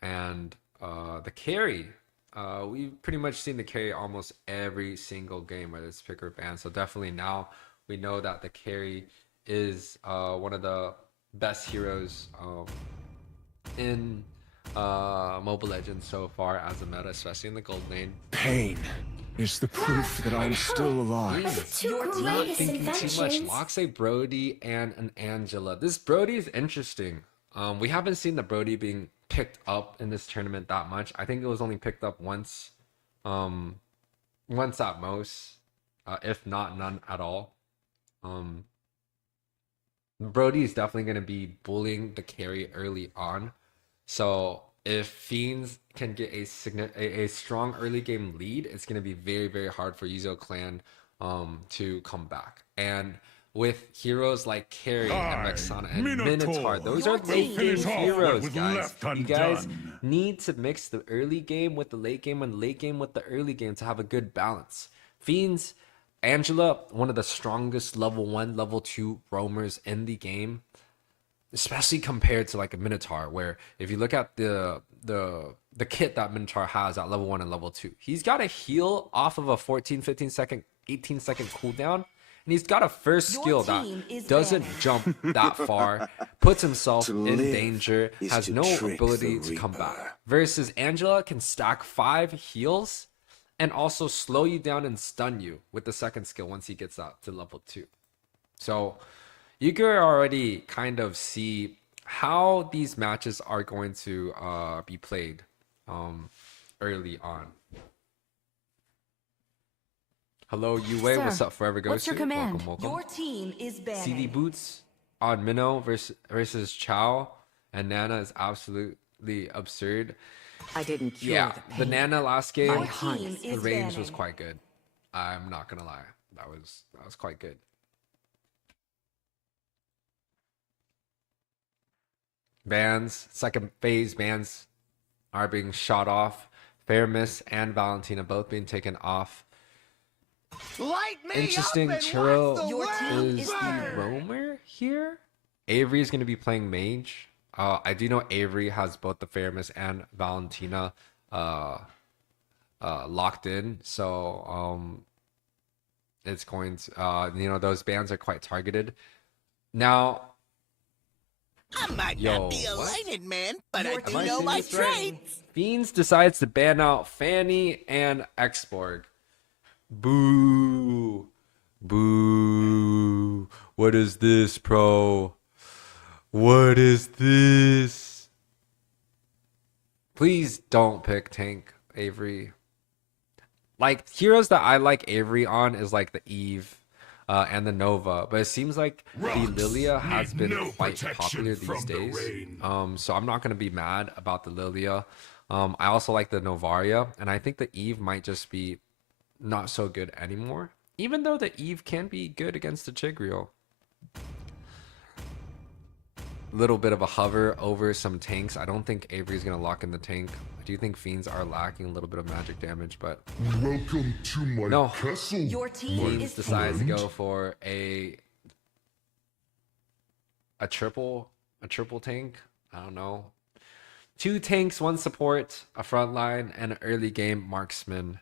And the carry, we've pretty much seen the carry almost every single game, whether it's pick or ban. So definitely now we know that the carry is one of the best heroes in Mobile Legends so far as a meta, especially in the gold lane. Pain is the proof that I'm still alive. Not thinking too much. Loxay, Brody, and an Angela. This Brody is interesting. We haven't seen the Brody being picked up in this tournament that much. I think it was only picked up once at most, if not none at all. Brody is definitely going to be bullying the carry early on. So if Fiends can get a strong early game lead, it's going to be very, very hard for Yuzo Clan to come back. And with heroes like Carry and Vexana and Minotaur, those are late game heroes, guys. You guys need to mix the early game with the late game and late game with the early game to have a good balance. Fiends, Angela, one of the strongest level 1, level 2 roamers in the game, especially compared to like a Minotaur, where if you look at the kit that Minotaur has at level 1 and level 2, he's got a heal off of a 14, 15 second, 18 second cooldown, and he's got a first skill that doesn't jump that far, puts himself in danger, has no ability to come back. Versus Angela can stack 5 heals and also slow you down and stun you with the second skill once he gets up to level 2. So you can already kind of see how these matches are going to be played early on. Hello, Yue. Sir, what's up, Forever Ghost? what's your command? Welcome. Your team is banning. CD Boots on Minnow versus Chow and Nana is absolutely absurd. I didn't cure the Nana last game, team the is range banning. was quite good. I'm not gonna lie, that was quite good. Bans, second phase bans are being shot off. Faramis and Valentina both being taken off. Light me Interesting, up and Churro watch the world is the burn. roamer here. Avery is going to be playing mage. I do know Avery has both the Faramis and Valentina locked in, so it's going to those bans are quite targeted. Now I might not be a lightning man, but I do Am know saying my this right? trades. Fiends decides to ban out Fanny and Xborg. Boo. Boo. What is this, pro? What is this? Please don't pick tank, Avery. Like, heroes that I like Avery on is like the Eve and the Nova, but it seems like the Lilia has been quite popular these days. So I'm not going to be mad about the Lilia. I also like the Novaria, and I think the Eve might just be not so good anymore, even though the Eve can be good against the Chigreal. Little bit of a hover over some tanks. I don't think Avery's going to lock in the tank. I do think Fiends are lacking a little bit of magic damage, but Welcome to my castle. Your team Fiends is decides to banned. go for a triple tank. I don't know. 2 tanks, 1 support, a frontline, and an early game marksman.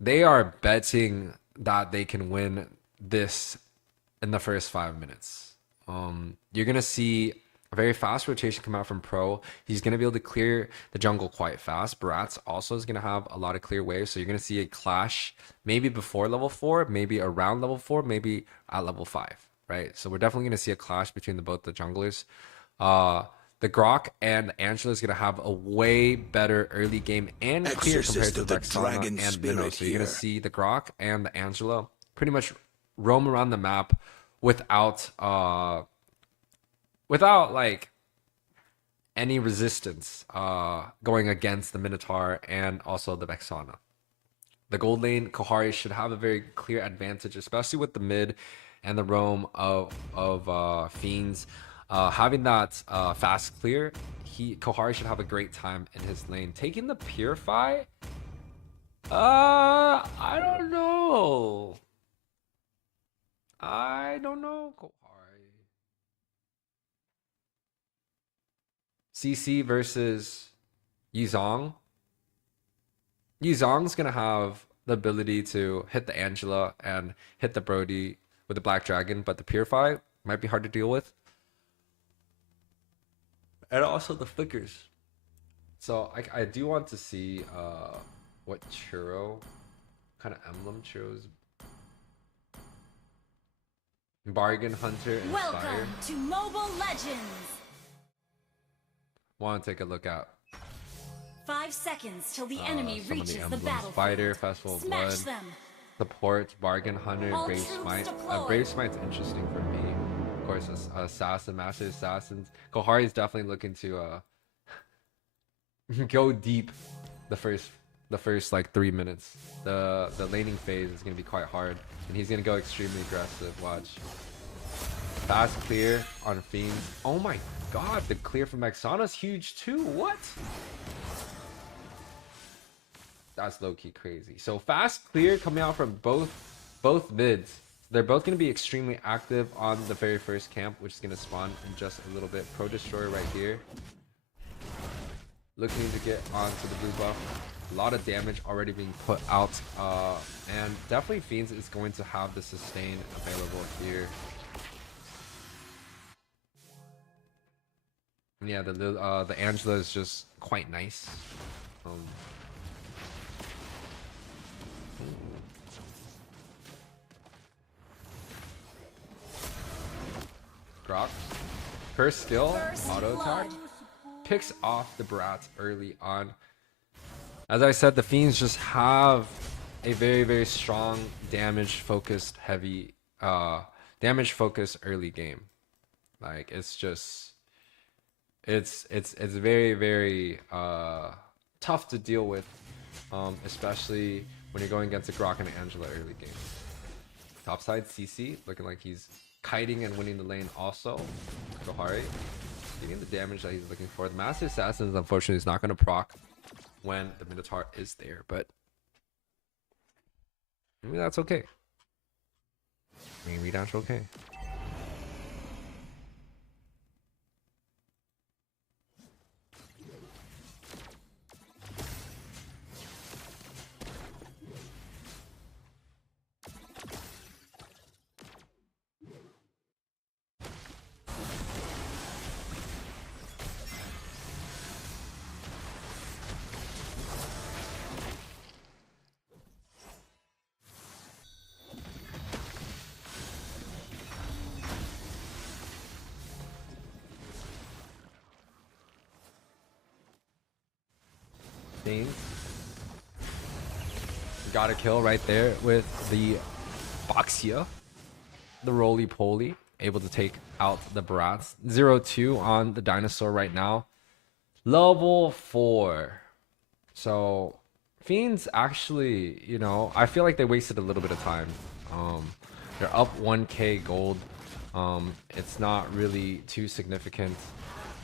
They are betting that they can win this in the first 5 minutes. You're going to see a very fast rotation come out from Pro. He's going to be able to clear the jungle quite fast. Baratz also is going to have a lot of clear waves. So you're going to see a clash maybe before level 4, maybe around level 4, maybe at level 5, right? So we're definitely going to see a clash between both the junglers. The Grok and Angela is going to have a way better early game and clear compared to Vexana and Minnow. So you're going to see the Grok and the Angela pretty much roam around the map without like any resistance going against the Minotaur and also the Vexana. The gold lane, Kohari should have a very clear advantage, especially with the mid and the roam of Fiends. Having that fast clear, Kohari should have a great time in his lane. Taking the Purify? I don't know. Kohari. CC versus Yuzong. Yuzong's gonna have the ability to hit the Angela and hit the Brody with the Black Dragon, but the Purify might be hard to deal with. And also the flickers. So I do want to see what Churro kind of emblem Churro's Bargain Hunter and Spire. Welcome to Mobile Legends. Want to take a look at 5 seconds till the enemy some of reaches the the emblems. battlefield. Fighter, Festival of Blood, Smash them. Support, Bargain Hunter, All Brave troops Smite. deployed. Brave Smite's interesting for me. Of course, Assassin, Master Assassins. Kohari is definitely looking to go deep the first like 3 minutes. The laning phase is gonna be quite hard, and he's gonna go extremely aggressive. Watch. Fast clear on Fiend. Oh my god, the clear from Exana's huge too. What? That's low-key crazy. So fast clear coming out from both mids. They're both going to be extremely active on the very first camp, which is going to spawn in just a little bit. Pro Destroyer right here. Looking to get onto the blue buff. A lot of damage already being put out. And definitely Fiends is going to have the sustain available here. Yeah, the Angela is just quite nice. Grok. First skill, auto attack. Picks off the Brats early on. As I said, the Fiends just have a very, very strong damage focused heavy damage focused early game. Like it's just it's very, very tough to deal with, especially when you're going against a Grok and an Angela early game. Topside CC looking like he's kiting and winning the lane also. Kohari getting the damage that he's looking for. The Master Assassin unfortunately is not going to proc when the Minotaur is there, but maybe that's okay. Maybe that's okay. Got a kill right there with the Boxia, the roly-poly, able to take out the Brats. 0-2 on the dinosaur right now. Level 4. So Fiends actually, you know, I feel like they wasted a little bit of time. They're up 1k gold. It's not really too significant.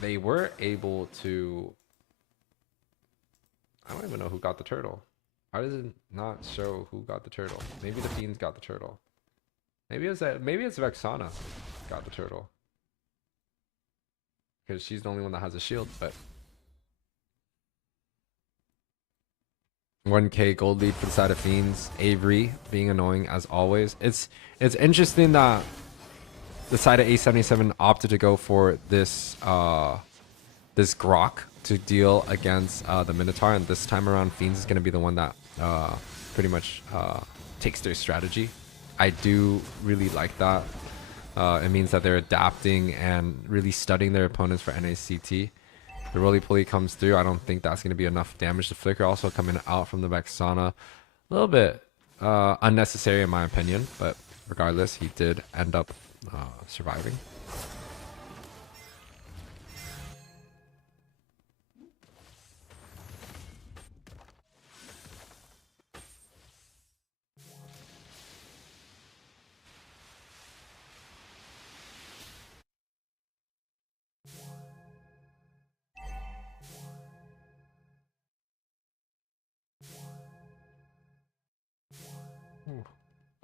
They were able to, I don't even know who got the turtle. Why does it not show who got the turtle? Maybe the Fiends got the turtle. Maybe it's Vexana got the turtle. Because she's the only one that has a shield, but 1k gold lead for the side of Fiends. Avery being annoying as always. It's interesting that the side of A77 opted to go for this this Grok to deal against the Minotaur, and this time around Fiends is going to be the one that pretty much takes their strategy. I do really like that. It means that they're adapting and really studying their opponents for NACT. The roly-poly comes through. I don't think that's going to be enough damage. The flicker also coming out from the Vexana. A little bit unnecessary in my opinion, but regardless, he did end up surviving.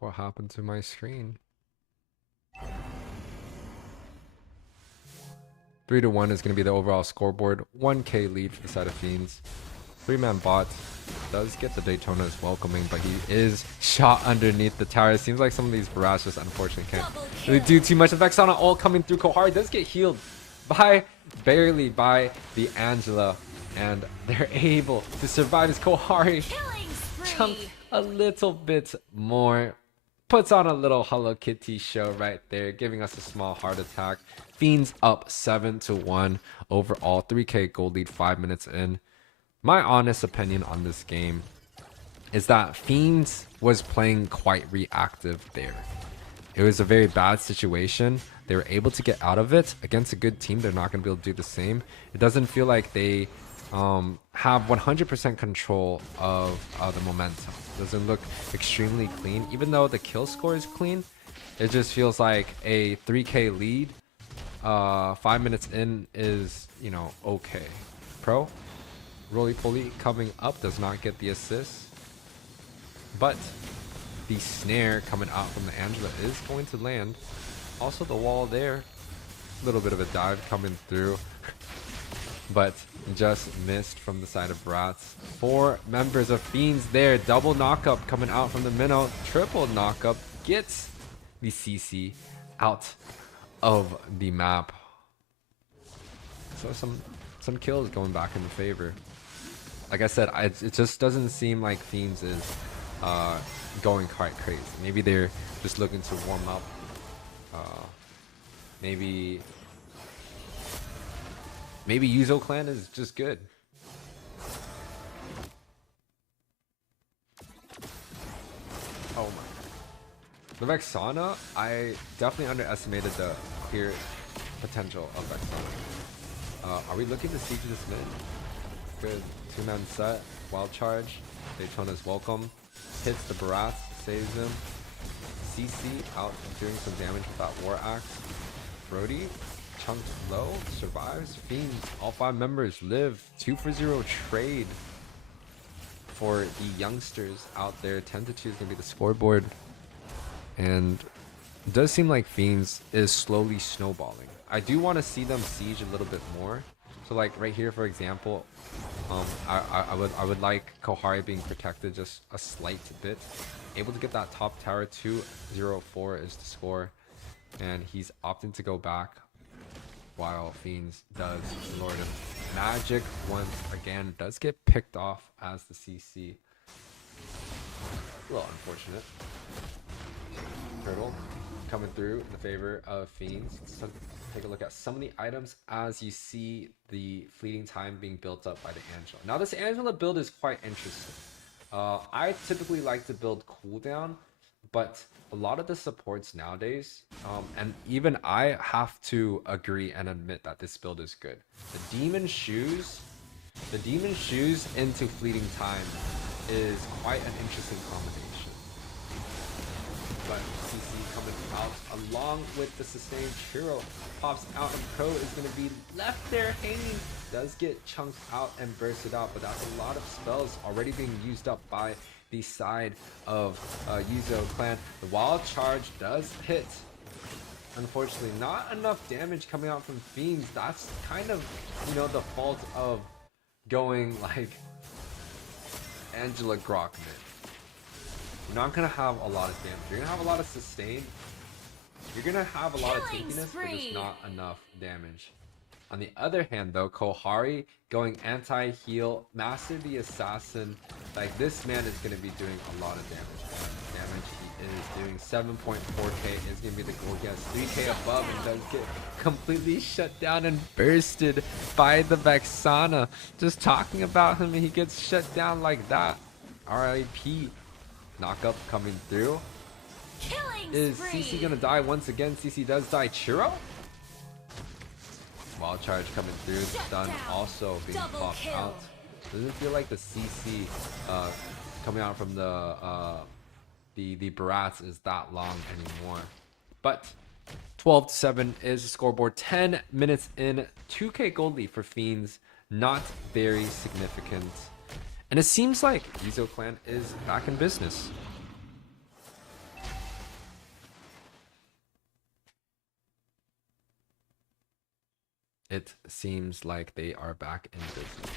What happened to my screen? 3-1 is going to be the overall scoreboard. 1K lead for the side of Fiends. 3-man bot does get the Daytona's welcoming, but he is shot underneath the tower. It seems like some of these barrages just unfortunately can't really do too much. The Vexana ult coming through. Kohari does get healed barely by the Angela, and they're able to survive as Kohari chunks a little bit more. Puts on a little Hello Kitty show right there, giving us a small heart attack. Fiends up 7-1 overall. 3K gold lead 5 minutes in. My honest opinion on this game is that Fiends was playing quite reactive there. It was a very bad situation. They were able to get out of it against a good team. They're not going to be able to do the same. It doesn't feel like they have 100% control of the momentum. Doesn't look extremely clean. Even though the kill score is clean, it just feels like a 3K lead 5 minutes in is, you know, okay. Pro Roly-Poly coming up, does not get the assist, but the snare coming out from the Angela is going to land. Also the wall there, a little bit of a dive coming through, but just missed from the side of Brats. 4 members of Fiends there. Double knockup coming out from the minnow. Triple knockup gets the CC out of the map. So some kills going back in the favor. Like I said, it just doesn't seem like Fiends is going quite crazy. Maybe they're just looking to warm up. Maybe Yuzo clan is just good. Oh my. The Vexana, I definitely underestimated the clear potential of Vexana. Are we looking to siege this mid? Good 2-man set, wild charge. Daytona's welcome. Hits the Barath, saves him. CC out doing some damage with that War Axe. Brody chunked low, survives. Fiends, all 5 members live. 2-for-0 trade for the youngsters out there. 10-2 is going to be the scoreboard. And it does seem like Fiends is slowly snowballing. I do want to see them siege a little bit more. So like right here, for example, I would like Kohari being protected just a slight bit. Able to get that top tower. 2-0-4 is the score. And he's opting to go back while Fiends does lord him. Magic once again does get picked off as the CC. A little unfortunate. Turtle coming through in the favor of Fiends. So take a look at some of the items as you see the fleeting time being built up by the Angela. Now this Angela build is quite interesting. I typically like to build cooldown, but a lot of the supports nowadays, and even I have to agree and admit that this build is good. The demon shoes into fleeting time is quite an interesting combination. But CC coming out along with the sustained Churro pops out, and Pro is going to be left there hanging. Does get chunked out and bursted out, but that's a lot of spells already being used up by the side of Yuzo clan. The wild charge does hit. Unfortunately, not enough damage coming out from Fiends. That's kind of, you know, the fault of going like Angela Grok mid. You're not gonna have a lot of damage. You're gonna have a lot of sustain. You're gonna have a lot of tankiness, but just not enough damage. On the other hand, though, Kohari going anti-heal, Master the Assassin, like this man is going to be doing a lot of damage. He is doing 7.4k, is going to be the goal. He has 3k above and does get completely shut down and bursted by the Vexana. Just talking about him, he gets shut down like that. RIP. Knockup coming through. Is CC going to die once again? CC does die. Churro? Wild charge coming through. Stun also being popped out. Doesn't feel like the CC coming out from the Barats is that long anymore. But 12-7 is the scoreboard. 10 minutes in. 2k gold lead for Fiends. Not very significant. And it seems like Yuzo clan is back in business. it seems like they are back in business.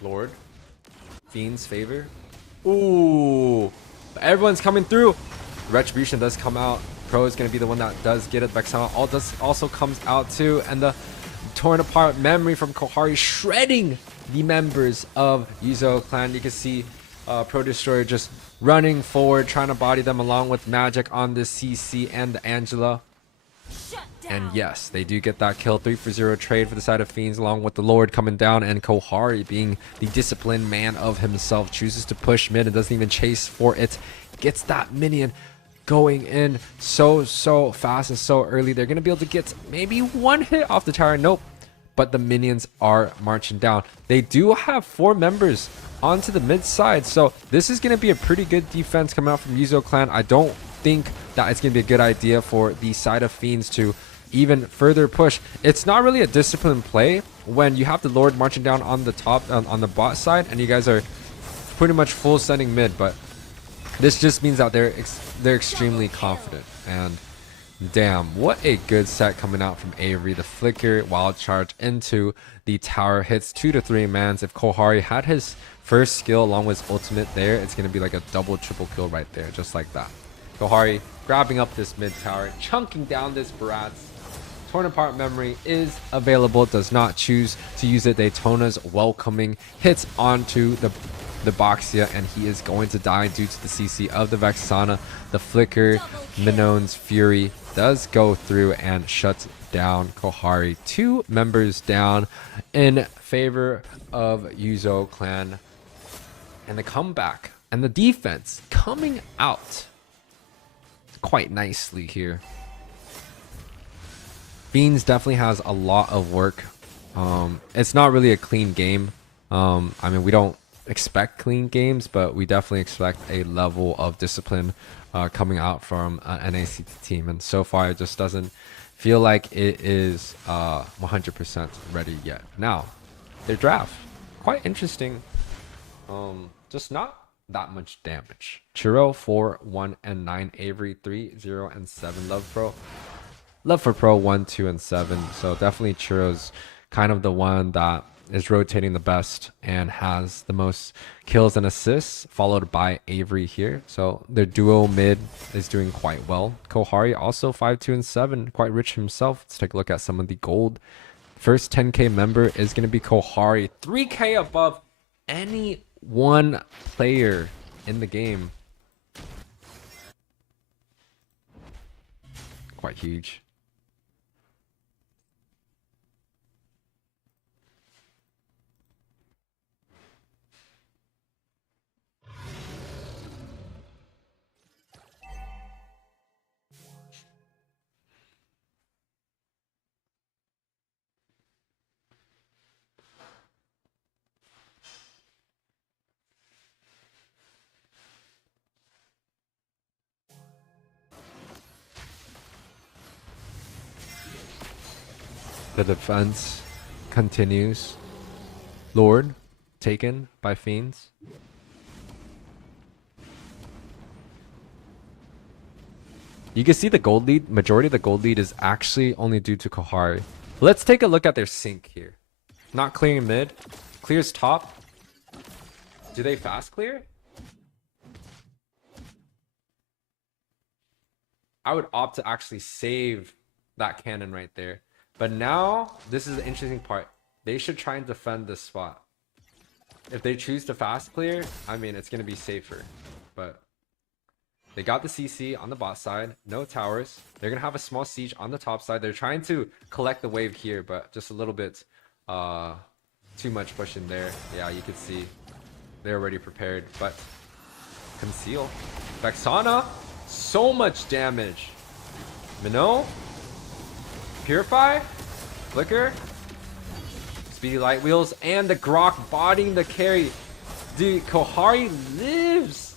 Lord. Fiend's favor. Ooh. Everyone's coming through. Retribution does come out. Pro is going to be the one that does get it. Vexana also comes out too. And the torn apart memory from Kohari shredding the members of Yuzo clan. You can see Pro Destroyer just running forward, trying to body them along with Magic on the CC and the Angela. And yes, they do get that kill. 3-for-0 trade for the side of Fiends, along with the Lord coming down, and Kohari, being the disciplined man of himself, chooses to push mid and doesn't even chase for it. Gets that minion going in so fast and so early. They're going to be able to get maybe one hit off the tower. Nope. But the minions are marching down. They do have 4 members onto the mid side, so this is going to be a pretty good defense coming out from Yuzo clan. I don't think that it's going to be a good idea for the side of Fiends to even further push. It's not really a disciplined play when you have the Lord marching down on the top, on the bot side, and you guys are pretty much full sending mid. But this just means that they're extremely confident. And damn, what a good set coming out from Avery. The flicker wild charge into the tower hits 2 to 3 mans. If Kohari had his first skill along with his ultimate there, it's going to be like a double triple kill right there, just like that. Kohari grabbing up this mid tower, chunking down this Barats. Torn apart memory is available, does not choose to use it. Daytona's welcoming hits onto the Boxia, and he is going to die due to the CC of the Vexana. The flicker, Minon's Fury does go through and shuts down Kohari. 2 members down in favor of Yuzo clan. And the comeback and the defense coming out quite nicely here. Fiends definitely has a lot of work. It's not really a clean game. I mean, we don't expect clean games, but we definitely expect a level of discipline coming out from an NACT team. And so far, it just doesn't feel like it is 100% ready yet. Now, their draft, quite interesting. Just not that much damage. Churro 4, 1, and 9. Avery 3, 0, and 7. Love for Pro 1, 2, and 7. So definitely Churro's kind of the one that is rotating the best and has the most kills and assists, followed by Avery here. So their duo mid is doing quite well. Kohari also 5, 2, and 7, quite rich himself. Let's take a look at some of the gold. First 10k member is going to be Kohari, 3k above any one player in the game. Quite huge. The defense continues. Lord taken by Fiends. You can see the gold lead. Majority of the gold lead is actually only due to Kohari. Let's take a look at their sync here. Not clearing mid. Clears top. Do they fast clear? I would opt to actually save that cannon right there. But now, this is the interesting part. They should try and defend this spot. If they choose to fast clear, I mean, it's going to be safer. But they got the CC on the bot side. No towers. They're going to have a small siege on the top side. They're trying to collect the wave here, but just a little bit too much pushing there. Yeah, you can see they're already prepared. But conceal. Vexana, so much damage. Minot. Purify, Flicker, Speedy Light Wheels, and the Grok bodying the carry. Dude, Kohari lives.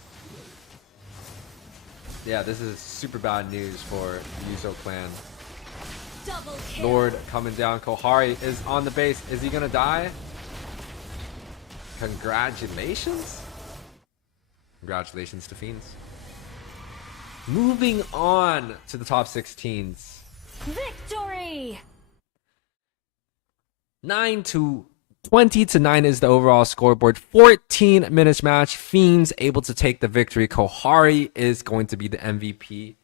Yeah, this is super bad news for Yuzo clan. Lord coming down. Kohari is on the base. Is he gonna die? Congratulations. Congratulations to Fiends. Moving on to the top 16s. Victory! 20-9 is the overall scoreboard. 14 minutes match. Fiends able to take the victory. Kohari is going to be the MVP.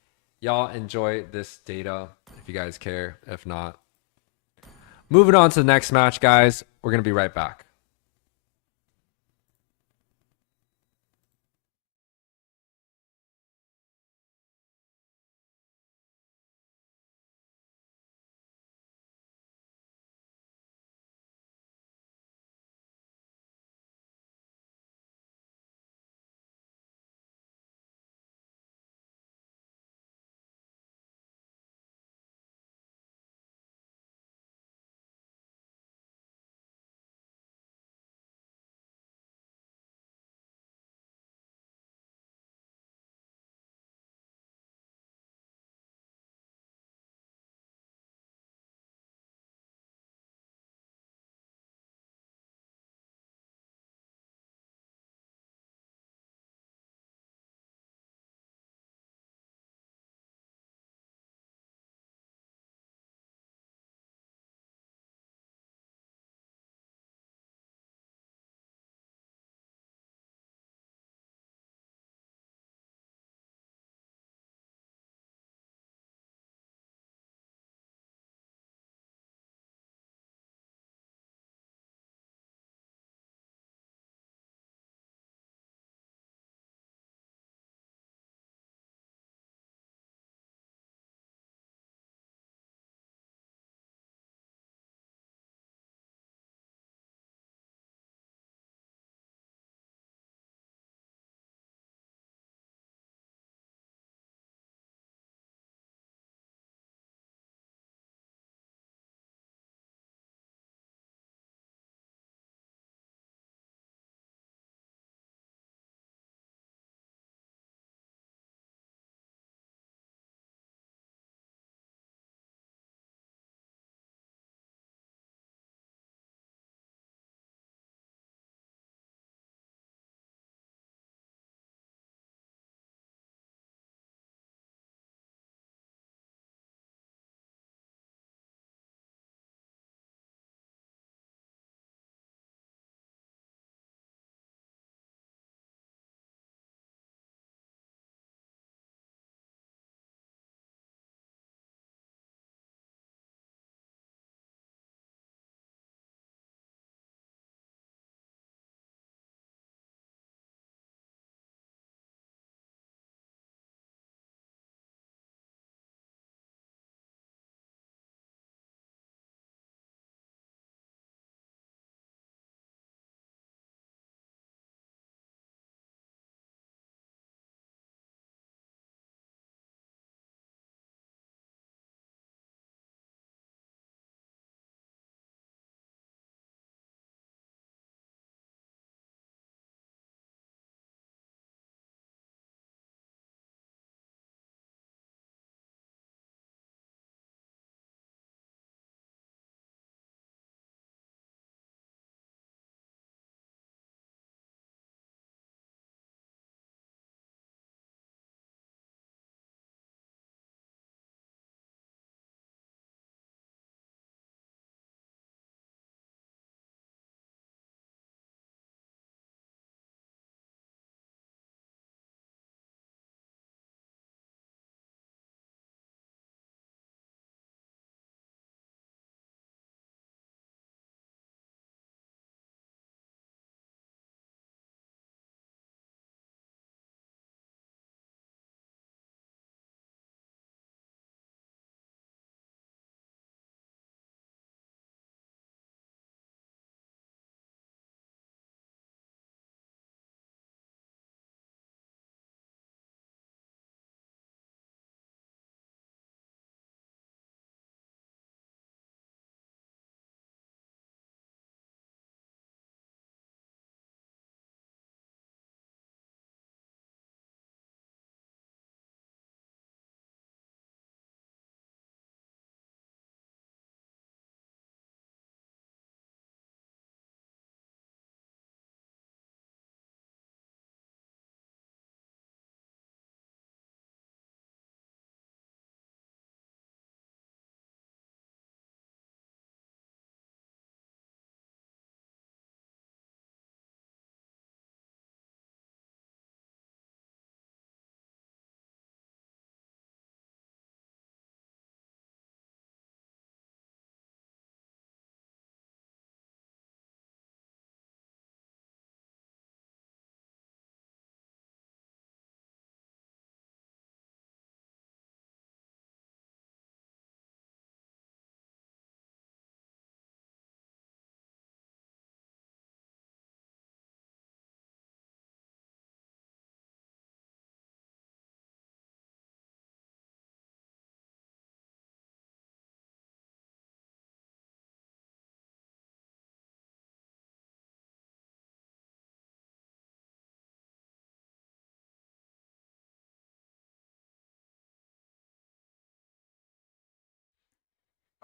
Y'all enjoy this data if you guys care. If not, moving on to the next match, guys. We're going to be right back.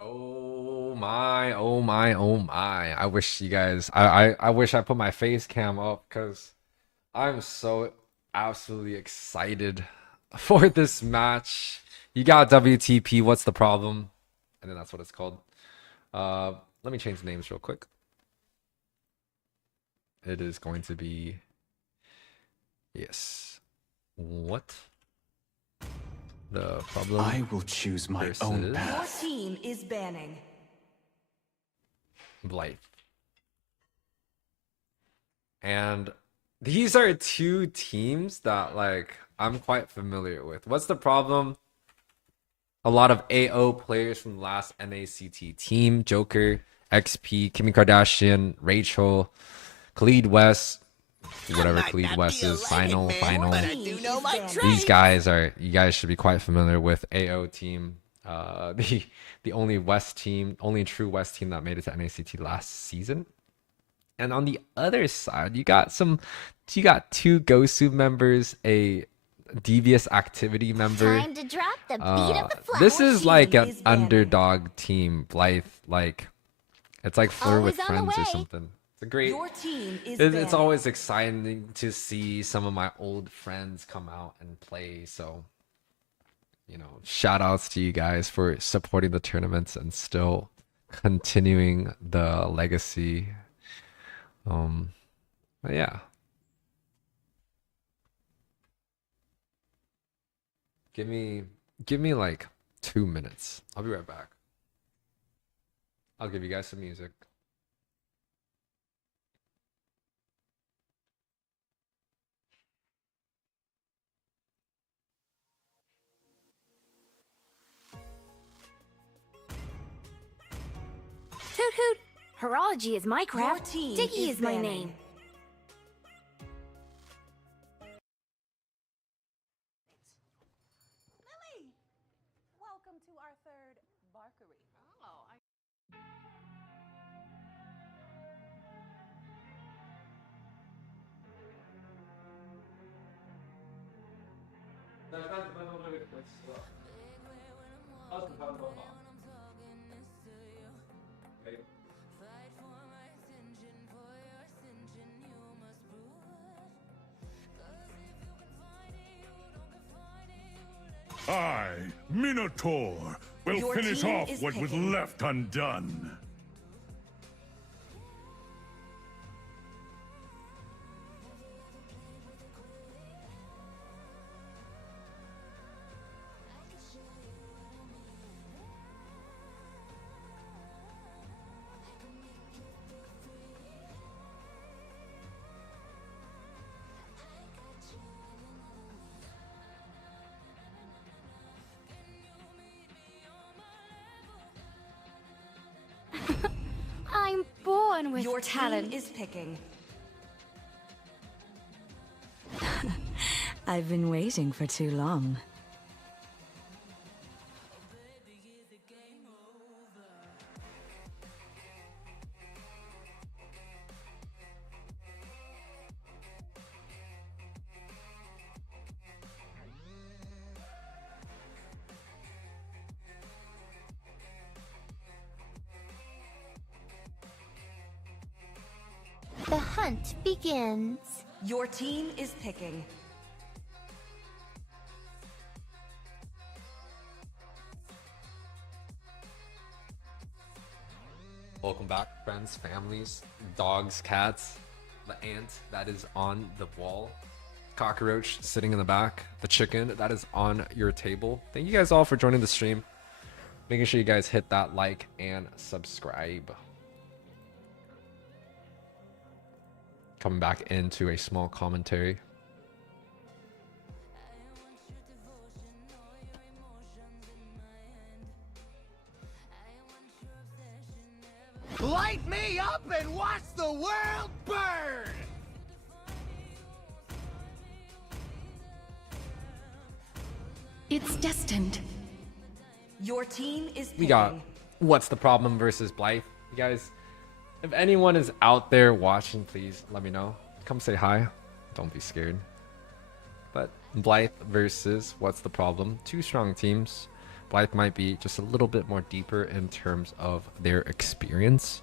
Oh my, oh my, oh my. I wish you guys I wish I put my face cam up because I'm so absolutely excited for this match. You got WTP, what's the problem? And then that's what it's called. Let me change the names real quick. It is going to be, yes. What? The problem. I will choose my own path. Your team is banning. Blythe. And these are two teams that like I'm quite familiar with. What's the problem? A lot of AO players from the last NACT team. Joker, XP, Kimi Kardashian, Rachel, Khalid West, whatever Khalid West is, final. These guys are, you guys should be quite familiar with AO team. The only West team, only true West team that made it to NACT last season. And on the other side, you got two Gosu members, a Devious Activity member. Time to drop the beat of the flag. This is like an underdog team, Blythe. Like, it's like Flirt with Friends or something. It's a great. Your team is It's always exciting to see some of my old friends come out and play. So, you know, shout outs to you guys for supporting the tournaments and still continuing the legacy. But yeah. Give me like 2 minutes. I'll be right back. I'll give you guys some music. Hoot hoot! Horology is my craft. Your team Dicky is is my banning. name. Lily! Welcome to our third Barkery. Oh, I, Minotaur, will Your finish team off is what was picking. left undone. I'm born with Your talent. team is picking. I've been waiting for too long. The hunt begins. Your team is picking. Welcome back, friends, families, dogs, cats, the ant that is on the wall, cockroach sitting in the back, the chicken that is on your table. Thank you guys all for joining the stream. Making sure you guys hit that like and subscribe. Coming back into a small commentary. Light me up and watch the world burn! It's destined. Your team is picking. We got What's the Problem versus Blythe. You guys, if anyone is out there watching, please let me know. Come say hi. Don't be scared. But Blythe versus What's the Problem. Two strong teams. Blythe might be just a little bit more deeper in terms of their experience.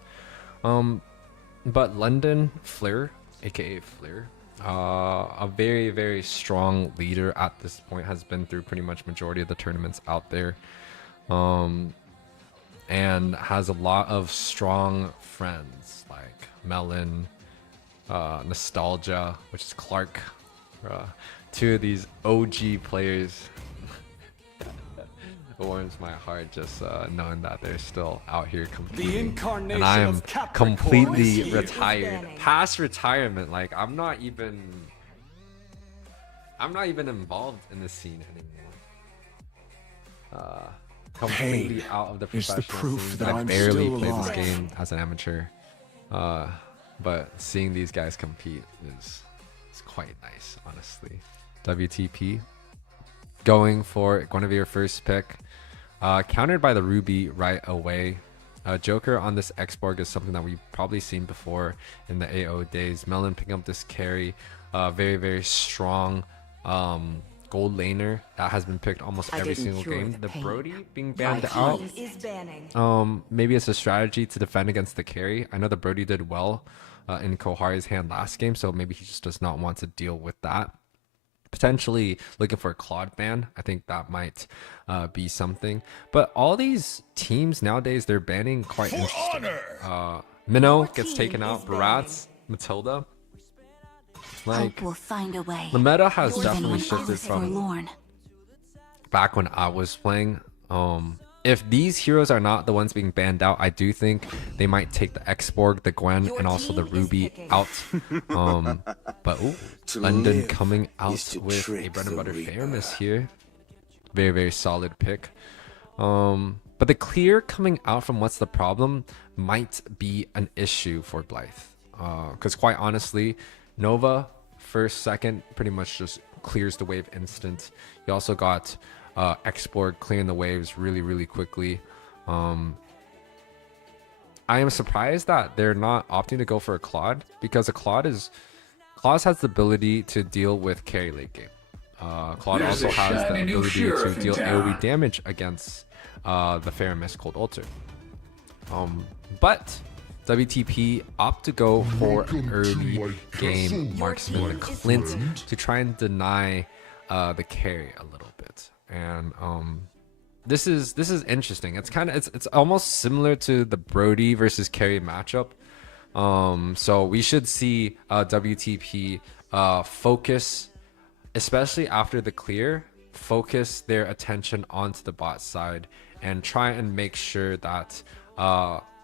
But London Flair, aka Flair, a very, very strong leader at this point, has been through pretty much majority of the tournaments out there, and has a lot of strong friends like Melon, Nostalgia, which is Clark, two of these OG players. It warms my heart just knowing that they're still out here competing, and I am completely retired, past retirement. Like I'm not even involved in the scene anymore. Completely out of the professional scene. I barely played this game as an amateur, but seeing these guys compete is quite nice, honestly. WTP going for Guinevere first pick, countered by the Ruby right away. Joker on this X-Borg is something that we've probably seen before in the AO days. Melon picking up this carry, very, very strong gold laner that has been picked almost every single game. The Brody being banned out, maybe it's a strategy to defend against the carry. I know the Brody did well in Kohari's hand last game, so maybe he just does not want to deal with that. Potentially looking for a Claude ban. I think that might be something. But all these teams nowadays, they're banning quite interesting. Minnow gets taken out. Barats, Matilda. Like, Hope will find a way. the meta has Even definitely when shifted all is from forlorn. back when I was playing. If these heroes are not the ones being banned out, I do think they might take the X-Borg, the Gwen, and also the Ruby out. But ooh, London coming out with a bread and butter fairness here. Very, very solid pick. But the clear coming out from what's the problem might be an issue for Blythe. Because quite honestly, Nova, first, second, pretty much just clears the wave instant. You also got X-Borg clearing the waves really, really quickly. I am surprised that they're not opting to go for a Claude, because a Claude has the ability to deal with carry late game. Claude also has the ability to deal AoE damage against the Faramis Cold Altar. But WTP opt to go for an early game marksman, the Clint, to try and deny the carry a little bit. And this is interesting. It's almost similar to the Brody versus carry matchup. So we should see WTP focus, especially after the clear, focus their attention onto the bot side and try and make sure that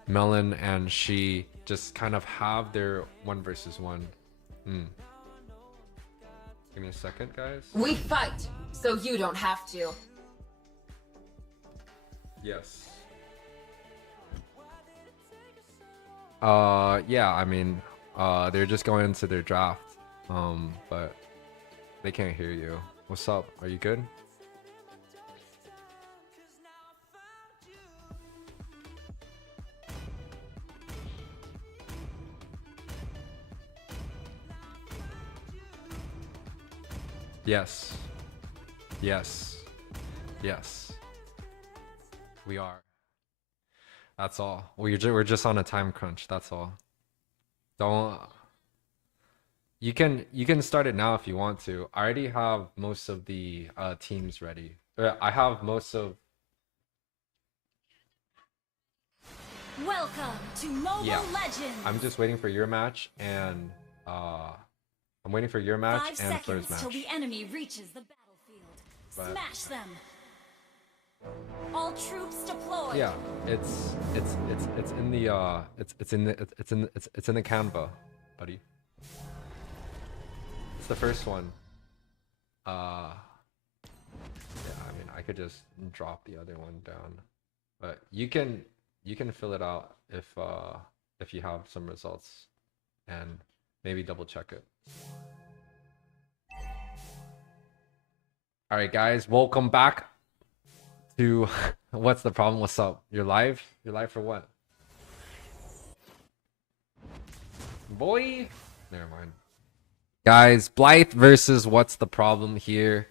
Melon and she just kind of have their 1 versus 1. Give me a second, guys. We fight, so you don't have to. Yes. Yeah, I mean, they're just going into their draft. But they can't hear you. What's up? Are you good? Yes. Yes. Yes. We are. That's all. We're just on a time crunch. That's all. Don't. You can start it now if you want to. I already have most of the teams ready. I have most of. Welcome to Mobile Legends. I'm just waiting for your match, and I'm waiting for your match 5 and Flair's seconds match. till the enemy reaches the battlefield. But- Smash them. All troops deployed. Yeah, it's in the it's in the Canva, buddy. It's the first one. Yeah, I mean, I could just drop the other one down, but you can fill it out if you have some results, and maybe double check it. All right, guys, welcome back to What's the Problem? What's up? You're live? You're live for what? Boy, never mind. Guys, Blythe versus What's the Problem here.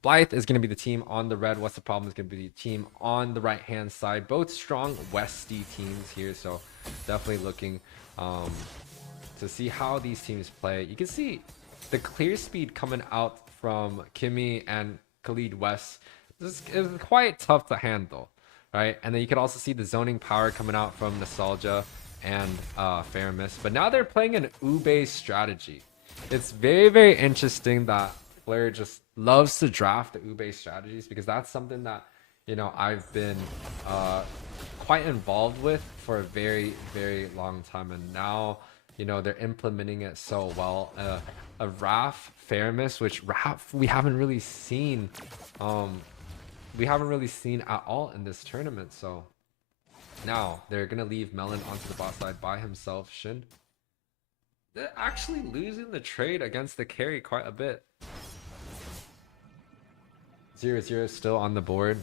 Blythe is going to be the team on the red. What's the problem is going to be the team on the right hand side. Both strong Westy teams here, so definitely looking to see how these teams play. You can see the clear speed coming out from Kimmy and Khalid West is quite tough to handle, right? And then you can also see the zoning power coming out from Nostalgia and Faramis. But now they're playing an Ube strategy. It's very, very interesting that Flare just loves to draft the Ube strategies, because that's something that, you know, I've been quite involved with for a very, very long time. And now, you know, they're implementing it so well. A Raph Faramis, which Raph we haven't really seen at all in this tournament. So now they're gonna leave Melon onto the bot side by himself. Shin, they're actually losing the trade against the carry quite a bit. 0-0 still on the board,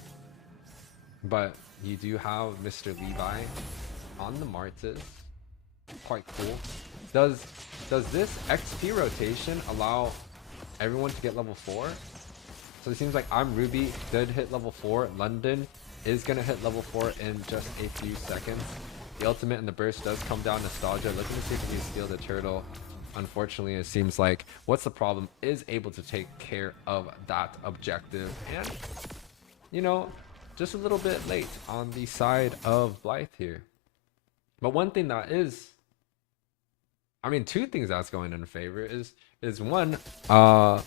but you do have Mr. Levi on the Martis. Quite cool. Does this XP rotation allow everyone to get level 4? So it seems like I'm Ruby did hit level 4. London is gonna hit level 4 in just a few seconds. The ultimate and the burst does come down. Nostalgia looking to see if he can steal the turtle. Unfortunately, it seems like What's the Problem is able to take care of that objective, and you know, just a little bit late on the side of Blythe here. But one thing that is, I mean, two things that's going in favor is one,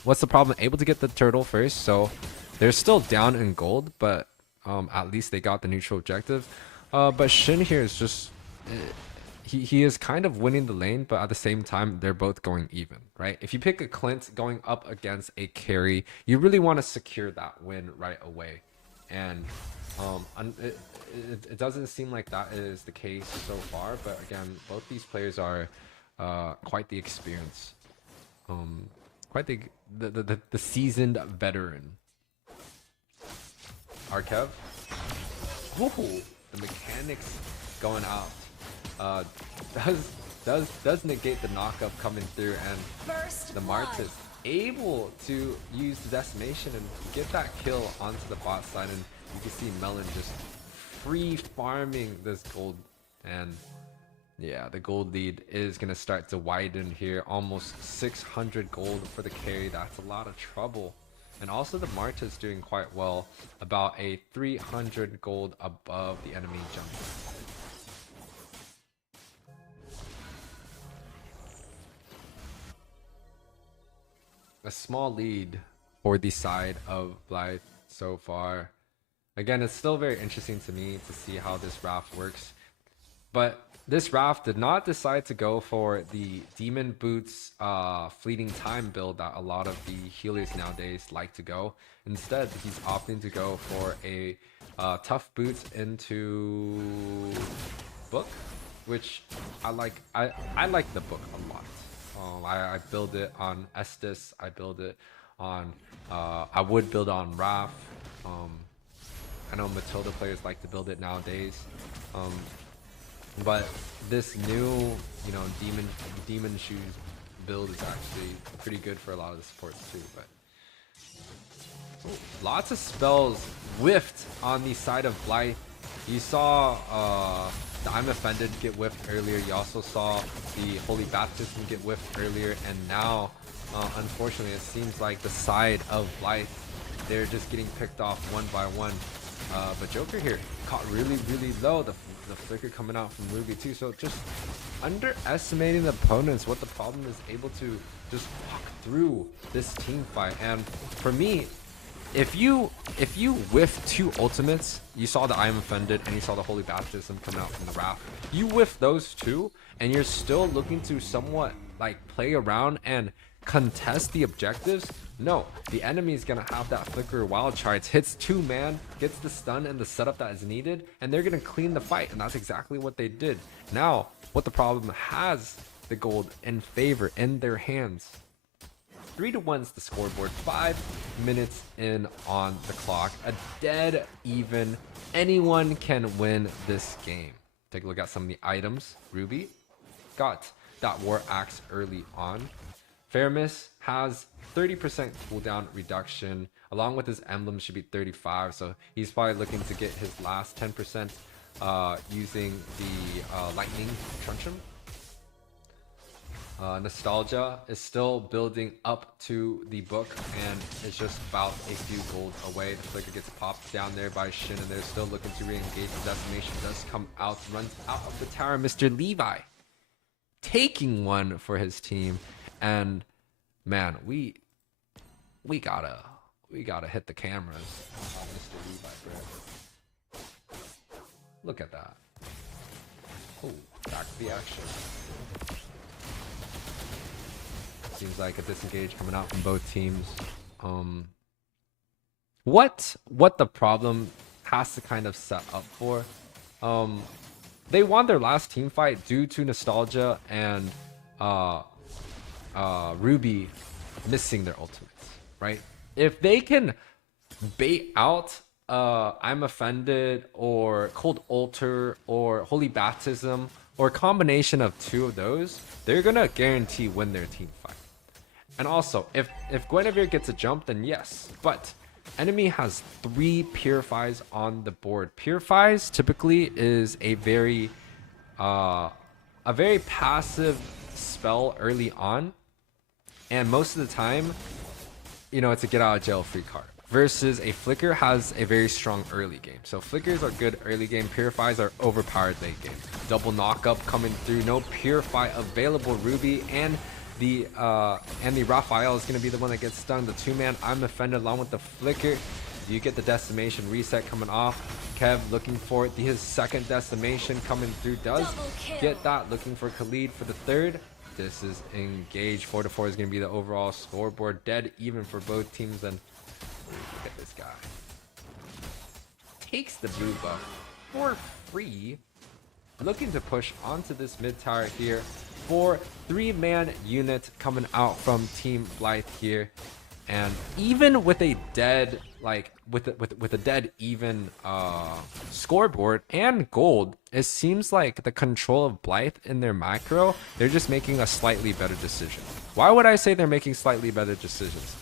What's the Problem able to get the turtle first, so they're still down in gold, but at least they got the neutral objective. But Shin here is just he is kind of winning the lane, but at the same time they're both going even, right? If you pick a Clint going up against a carry, you really want to secure that win right away, and it doesn't seem like that is the case so far. But again, both these players are quite the experience, quite the seasoned veteran. Arkev, ooh, the mechanics going out does negate the knockup coming through, and the Martis able to use the decimation and get that kill onto the bot side. And you can see Melon just free farming this gold, and yeah, the gold lead is gonna start to widen here. Almost 600 gold for the carry. That's a lot of trouble. And also the Marta's doing quite well, about a 300 gold above the enemy jump. A small lead for the side of Blythe so far. Again, it's still very interesting to me to see how this Raph works. But this Raph did not decide to go for the Demon Boots fleeting time build that a lot of the healers nowadays like to go. Instead, he's opting to go for a tough boots into book, which I like. I like the book a lot. I build it on Estes. I build it on. I would build on Raph. I know Matilda players like to build it nowadays. But this new, you know, demon shoes build is actually pretty good for a lot of the supports too. But lots of spells whiffed on the side of Blythe. You saw the I'm Offended get whiffed earlier. You also saw the Holy Baptism get whiffed earlier, and now unfortunately it seems like the side of Blythe, they're just getting picked off one by one. But Joker here caught really low. The flicker coming out from Ruby too. So just underestimating the opponents. What the Problem is able to just walk through this team fight. And for me, if you whiff two ultimates, you saw the I Am Offended and you saw the Holy Baptism coming out from the Wrath. You whiff those two, and you're still looking to somewhat like play around and contest the objectives. No, the enemy is gonna have that flicker wild charge, hits 2-man, gets the stun and the setup that is needed, and they're gonna clean the fight, and that's exactly what they did. Now, What the Problem has the gold in favor in their hands. 3-1's the scoreboard. 5 minutes in on the clock. A dead even. Anyone can win this game. Take a look at some of the items. Ruby got that War Axe early on. Faramis has 30% cooldown reduction, along with his emblem should be 35, so he's probably looking to get his last 10% using the lightning truncheon. Nostalgia is still building up to the book, and it's just about a few gold away. The flicker gets popped down there by Shin, and they're still looking to re-engage. The decimation does come out, runs out of the tower. Mr. Levi taking one for his team, and man, we gotta hit the cameras on Mr. Levi, bro. Look at that. Oh, back to the action. Seems like a disengage coming out from both teams. What the problem has to kind of set up for? They won their last team fight due to Nostalgia and Ruby missing their ultimates, right? If they can bait out I'm Offended or Cold Altar or Holy Baptism or a combination of two of those, they're gonna guarantee win their team fight. And also, if Guinevere gets a jump, then yes. But enemy has 3 Purifies on the board. Purifies typically is a very passive spell early on, and most of the time, you know, it's a get out of jail free card. Versus a Flicker has a very strong early game. So Flickers are good early game. Purifies are overpowered late game. Double knockup coming through. No Purify available. Ruby and the Raphael is going to be the one that gets stung. The 2-man I'm Offended along with the Flicker. You get the decimation reset coming off. Kev looking for his second decimation coming through. Does get that. Looking for Khalid for the third. This is engaged. 4-4 is going to be the overall scoreboard. Dead even for both teams. And look at this guy. Takes the blue buff for free. Looking to push onto this mid tower here for 3-man unit coming out from Team Blythe here. And even with a dead, like with a dead even scoreboard and gold, it seems like the control of Blythe in their macro, they're just making a slightly better decision. Why would I say they're making slightly better decisions?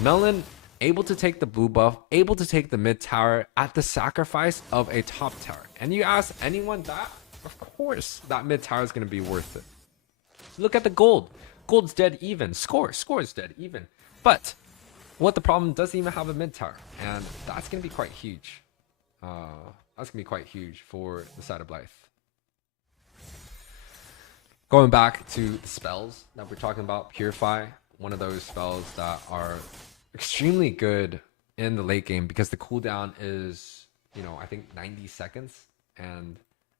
Melon able to take the blue buff, able to take the mid tower at the sacrifice of a top tower. And you ask anyone that, of course that mid tower is going to be worth it. Look at the gold. Gold's dead even. Score is dead even. But what the problem doesn't even have a mid tower, and that's going to be quite huge. That's going to be quite huge for the side of Blythe. Going back to the spells that we're talking about, Purify, one of those spells that are extremely good in the late game because the cooldown is, you know, I think 90 seconds, and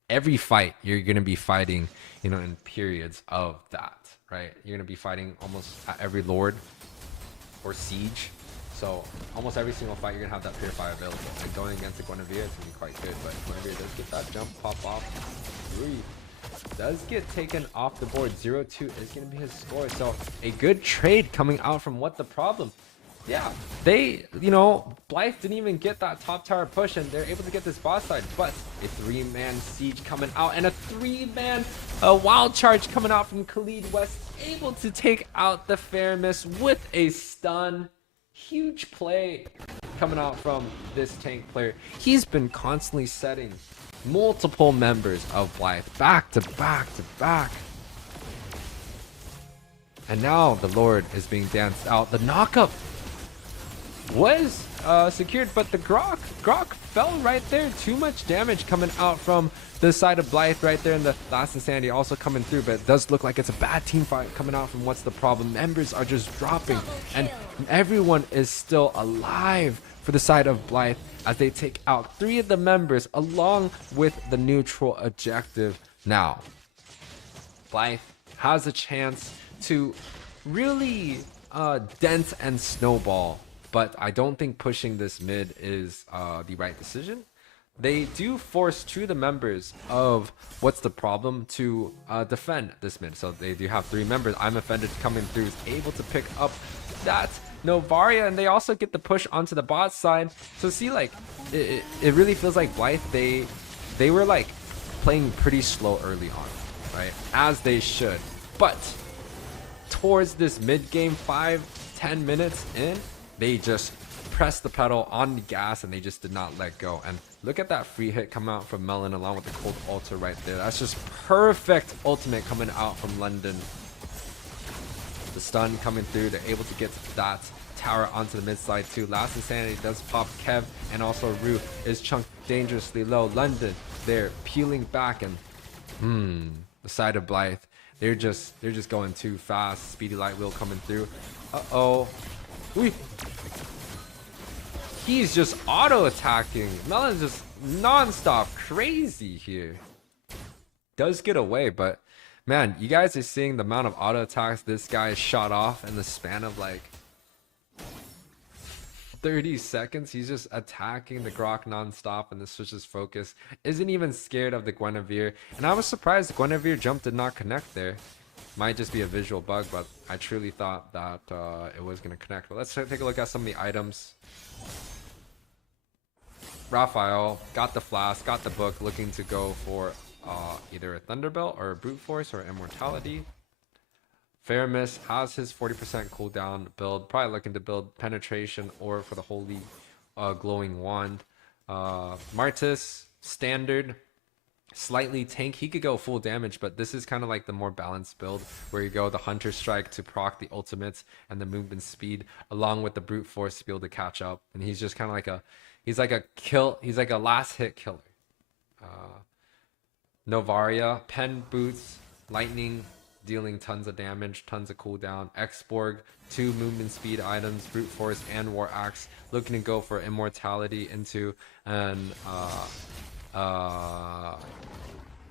every fight you're going to be fighting, you know, in periods of that, right? You're going to be fighting almost at every Lord or Siege, so almost every single fight you're going to have that Purify available. And going against a Guinevere, it's going to be quite good, but Guinevere does get that jump pop off. Rui does get taken off the board. 0-2 is going to be his score, so a good trade coming out from What the Problem. Yeah, they, you know, Blythe didn't even get that top tower push, and they're able to get this boss side, but a 3-man siege coming out and a 3-man wild charge coming out from Khalid West, able to take out the Faramis with a stun. Huge play coming out from this tank player. He's been constantly setting multiple members of Blythe back to back to back. And now the Lord is being danced out. The knockup was secured, but the Grok fell right there. Too much damage coming out from the side of Blythe right there, and the Last Insanity also coming through, but it does look like it's a bad team fight coming out from What's the Problem. Members are just dropping, and everyone is still alive for the side of Blythe as they take out 3 of the members along with the neutral objective. Now Blythe has a chance to really dent and snowball, but I don't think pushing this mid is the right decision. They do force 2 of the members of What's the Problem to defend this mid. So they do have 3 members. I'm Offended coming through, is able to pick up that Novaria, and they also get the push onto the bot side. So see, like, it really feels like Blythe, they were like playing pretty slow early on, right? As they should. But towards this mid game, 5-10 minutes in, they just pressed the pedal on the gas and they just did not let go. And look at that free hit come out from Melon along with the cold ultra right there. That's just perfect ultimate coming out from London. The stun coming through, they're able to get that tower onto the mid side too. Last Insanity does pop Kev, and also Rue is chunked dangerously low. London, they're peeling back, and the side of Blythe, they're just going too fast. Speedy Light Wheel coming through. He's just auto attacking. Melon's just non-stop crazy here. Does get away, but man, you guys are seeing the amount of auto attacks this guy shot off in the span of like 30 seconds. He's just attacking the Grok non-stop, and the switch's focus isn't even scared of the Guinevere. And I was surprised the Guinevere jump did not connect there. Might just be a visual bug, but I truly thought that it was going to connect. But let's take a look at some of the items. Raphael got the flask, got the book, looking to go for either a Thunderbolt or a Brute Force or Immortality. Faramis has his 40% cooldown build, probably looking to build Penetration or for the Holy Glowing Wand. Martis, standard, slightly tank. He could go full damage, but this is kind of like the more balanced build where you go the Hunter Strike to proc the ultimates and the movement speed along with the Brute Force to be able to catch up. And he's just kind of like a, he's like a last hit killer. Novaria, Pen Boots, Lightning, dealing tons of damage, tons of cooldown. Xborg, 2 movement speed items, Brute Force and War Axe, looking to go for Immortality into an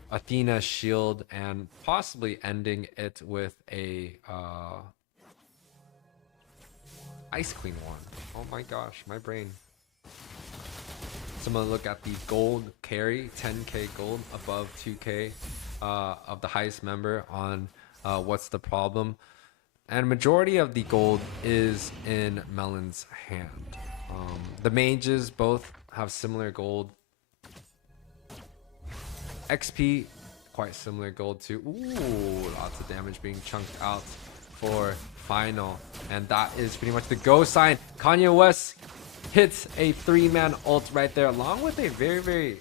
Athena shield and possibly ending it with a Ice Queen one. Oh my gosh, my brain. So I'm gonna look at the gold carry, 10k gold above 2k of the highest member on what's the problem, and majority of the gold is in Melon's hand. The mages both have similar gold. XP quite similar gold too. Ooh, lots of damage being chunked out for final, and that is pretty much the go sign. Kanye West hits a 3-man ult right there along with a very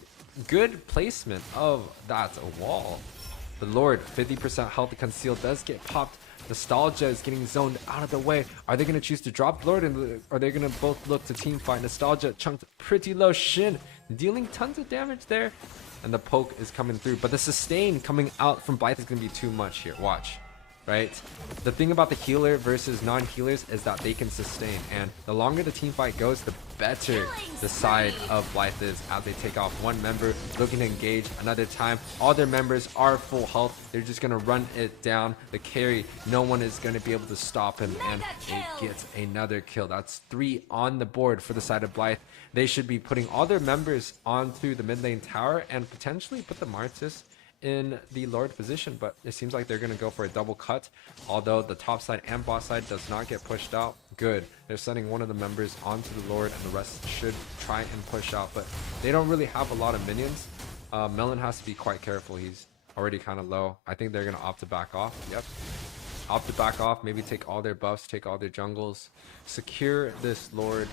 good placement of that wall. The Lord, 50% health to conceal, does get popped. Nostalgia is getting zoned out of the way. Are they going to choose to drop Lord, and are they going to both look to team fight? Nostalgia chunked pretty low. Shin dealing tons of damage there, and the poke is coming through, but the sustain coming out from Blythe is going to be too much here. Watch. Right? The thing about the healer versus non-healers is that they can sustain, and the longer the team fight goes, the better the side of Blythe is as they take off one member looking to engage another time. All their members are full health. They're just gonna run it down. The carry, no one is gonna be able to stop him, and it gets another kill. That's 3 on the board for the side of Blythe. They should be putting all their members onto the mid lane tower and potentially put the Martis in the Lord position, but it seems like they're going to go for a double cut, although the top side and boss side does not get pushed out. Good, they're sending one of the members onto the Lord, and the rest should try and push out, but they don't really have a lot of minions. Melon has to be quite careful. He's already kind of low. I think they're going to opt to back off. Yep, opt to back off, maybe take all their buffs, take all their jungles, secure this Lord,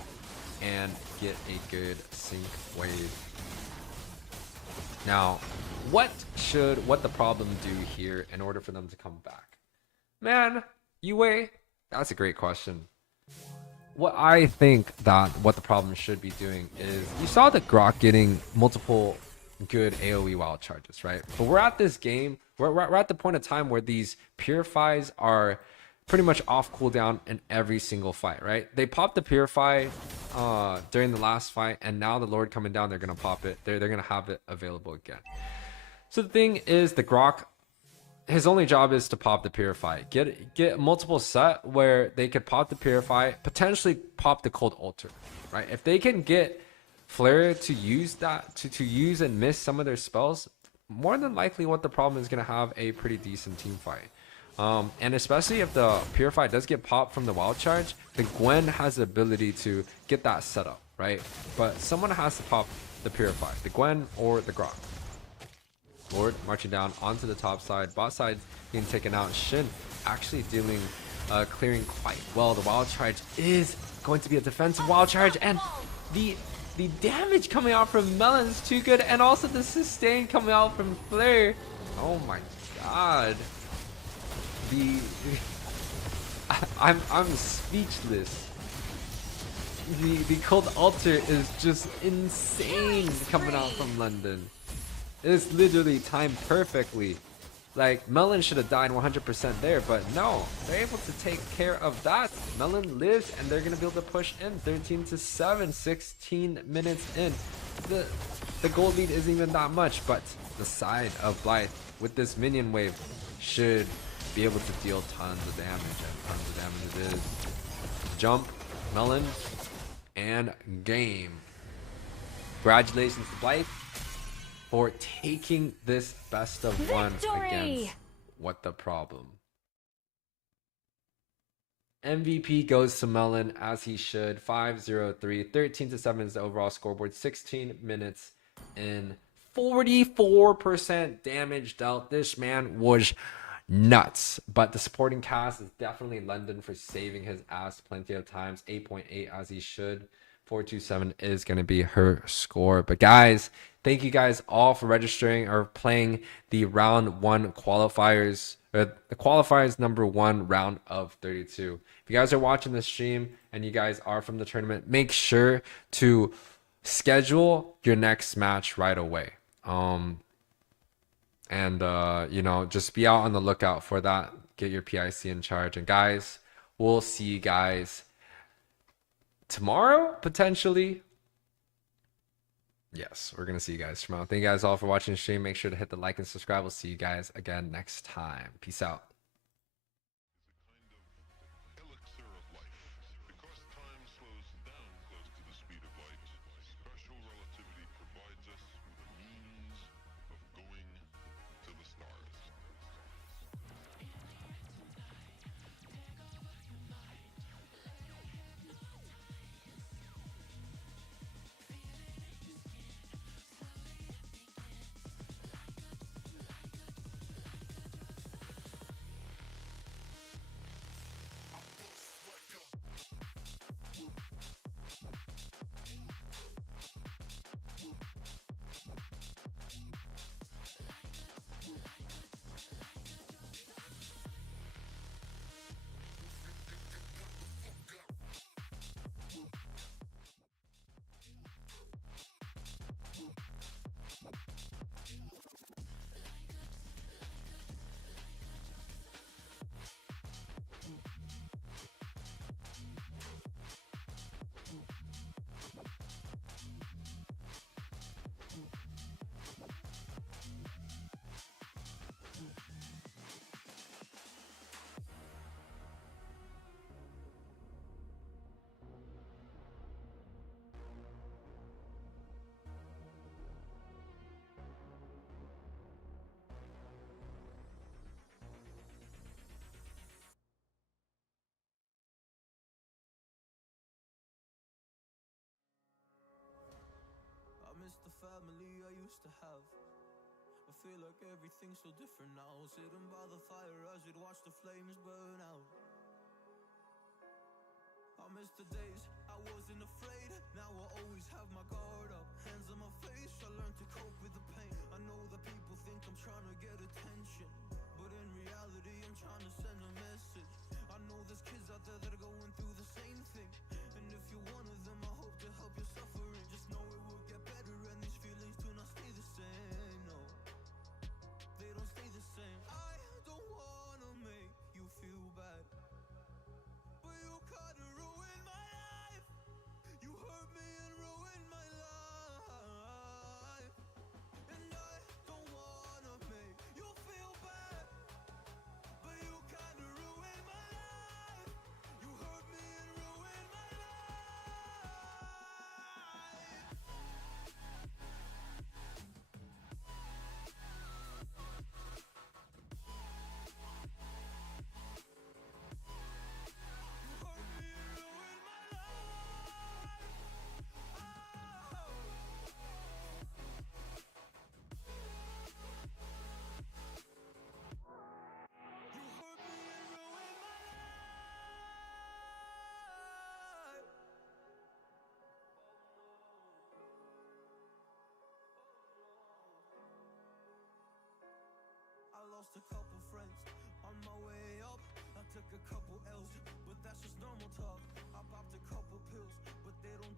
and get a good sync wave. Now, what the problem do here in order for them to come back? Man, Yue, that's a great question. What I think that what the problem should be doing is, you saw the Grok getting multiple good AoE wild charges, right? But we're at this game, we're at the point of time where these Purifies are pretty much off cooldown in every single fight, right? They popped the Purify during the last fight, and now the Lord coming down, they're gonna pop it. They're gonna have it available again. So the thing is, the Grok, his only job is to pop the Purify. Get multiple set where they could pop the Purify, potentially pop the Cold Altar, right? If they can get Flare to use that, to use and miss some of their spells, more than likely what the problem is gonna have a pretty decent team fight. And especially if the Purify does get popped from the wild charge, the Gwen has the ability to get that set up, right? But someone has to pop the Purify, the Gwen or the Grok. Lord marching down onto the top side. Bot side being taken out. Shin actually dealing, clearing quite well. The wild charge is going to be a defensive wild charge, and the damage coming out from Melon is too good, and also the sustain coming out from Flare. Oh my god. I'm speechless. The cold altar is just insane coming out from London. It's literally timed perfectly. Like, Melon should have died 100% there, but no, they're able to take care of that. Melon lives, and they're gonna be able to push in 13-7, 16 minutes in. The gold lead isn't even that much, but the side of Blythe with this minion wave should be able to deal tons of damage, and tons of damage it is. Jump, Melon, and game. Congratulations to Blythe for taking this best of one against What the Problem. MVP goes to Melon, as he should. 5-0-3, 13-7 is the overall scoreboard. 16 minutes in, 44% damage dealt. This man was nuts. But the supporting cast is definitely London for saving his ass plenty of times. 8.8 as he should. 427 is going to be her score. But guys, thank you guys all for registering or playing the round 1 qualifiers, or the qualifiers number 1 round of 32. If you guys are watching the stream and you guys are from the tournament, make sure to schedule your next match right away. You know, just be out on the lookout for that. Get your PIC in charge. And guys, we'll see you guys tomorrow, potentially. Yes, we're gonna see you guys tomorrow. Thank you guys all for watching the stream. Make sure to hit the like and subscribe. We'll see you guys again next time. Peace out. Elixir of life. Because time slows down close to the speed of light, special relativity provides us with a means of going to the stars. I miss the family I used to have. I feel like everything's so different now. Sitting by the fire as we'd watch the flames burn out. I miss the days I wasn't afraid. Now I always have my guard up. Hands on my face, I learned to cope with the pain. I know that people think I'm trying to get attention, but in reality I'm trying to send a message. I know there's kids out there that are going through the same thing, and if you're one of them, I hope to help your suffering. Just know it will get better, and these feelings do not stay the same. No, they don't stay the same. I don't wanna make you feel bad, but you kinda ruined my life. You hurt me and ruined my life, and I don't wanna make you feel bad, but you kinda ruined my life. You hurt me and ruined my life. lost a couple friends on my way up. I took a couple L's, but that's just normal talk. I popped a couple pills, but they don't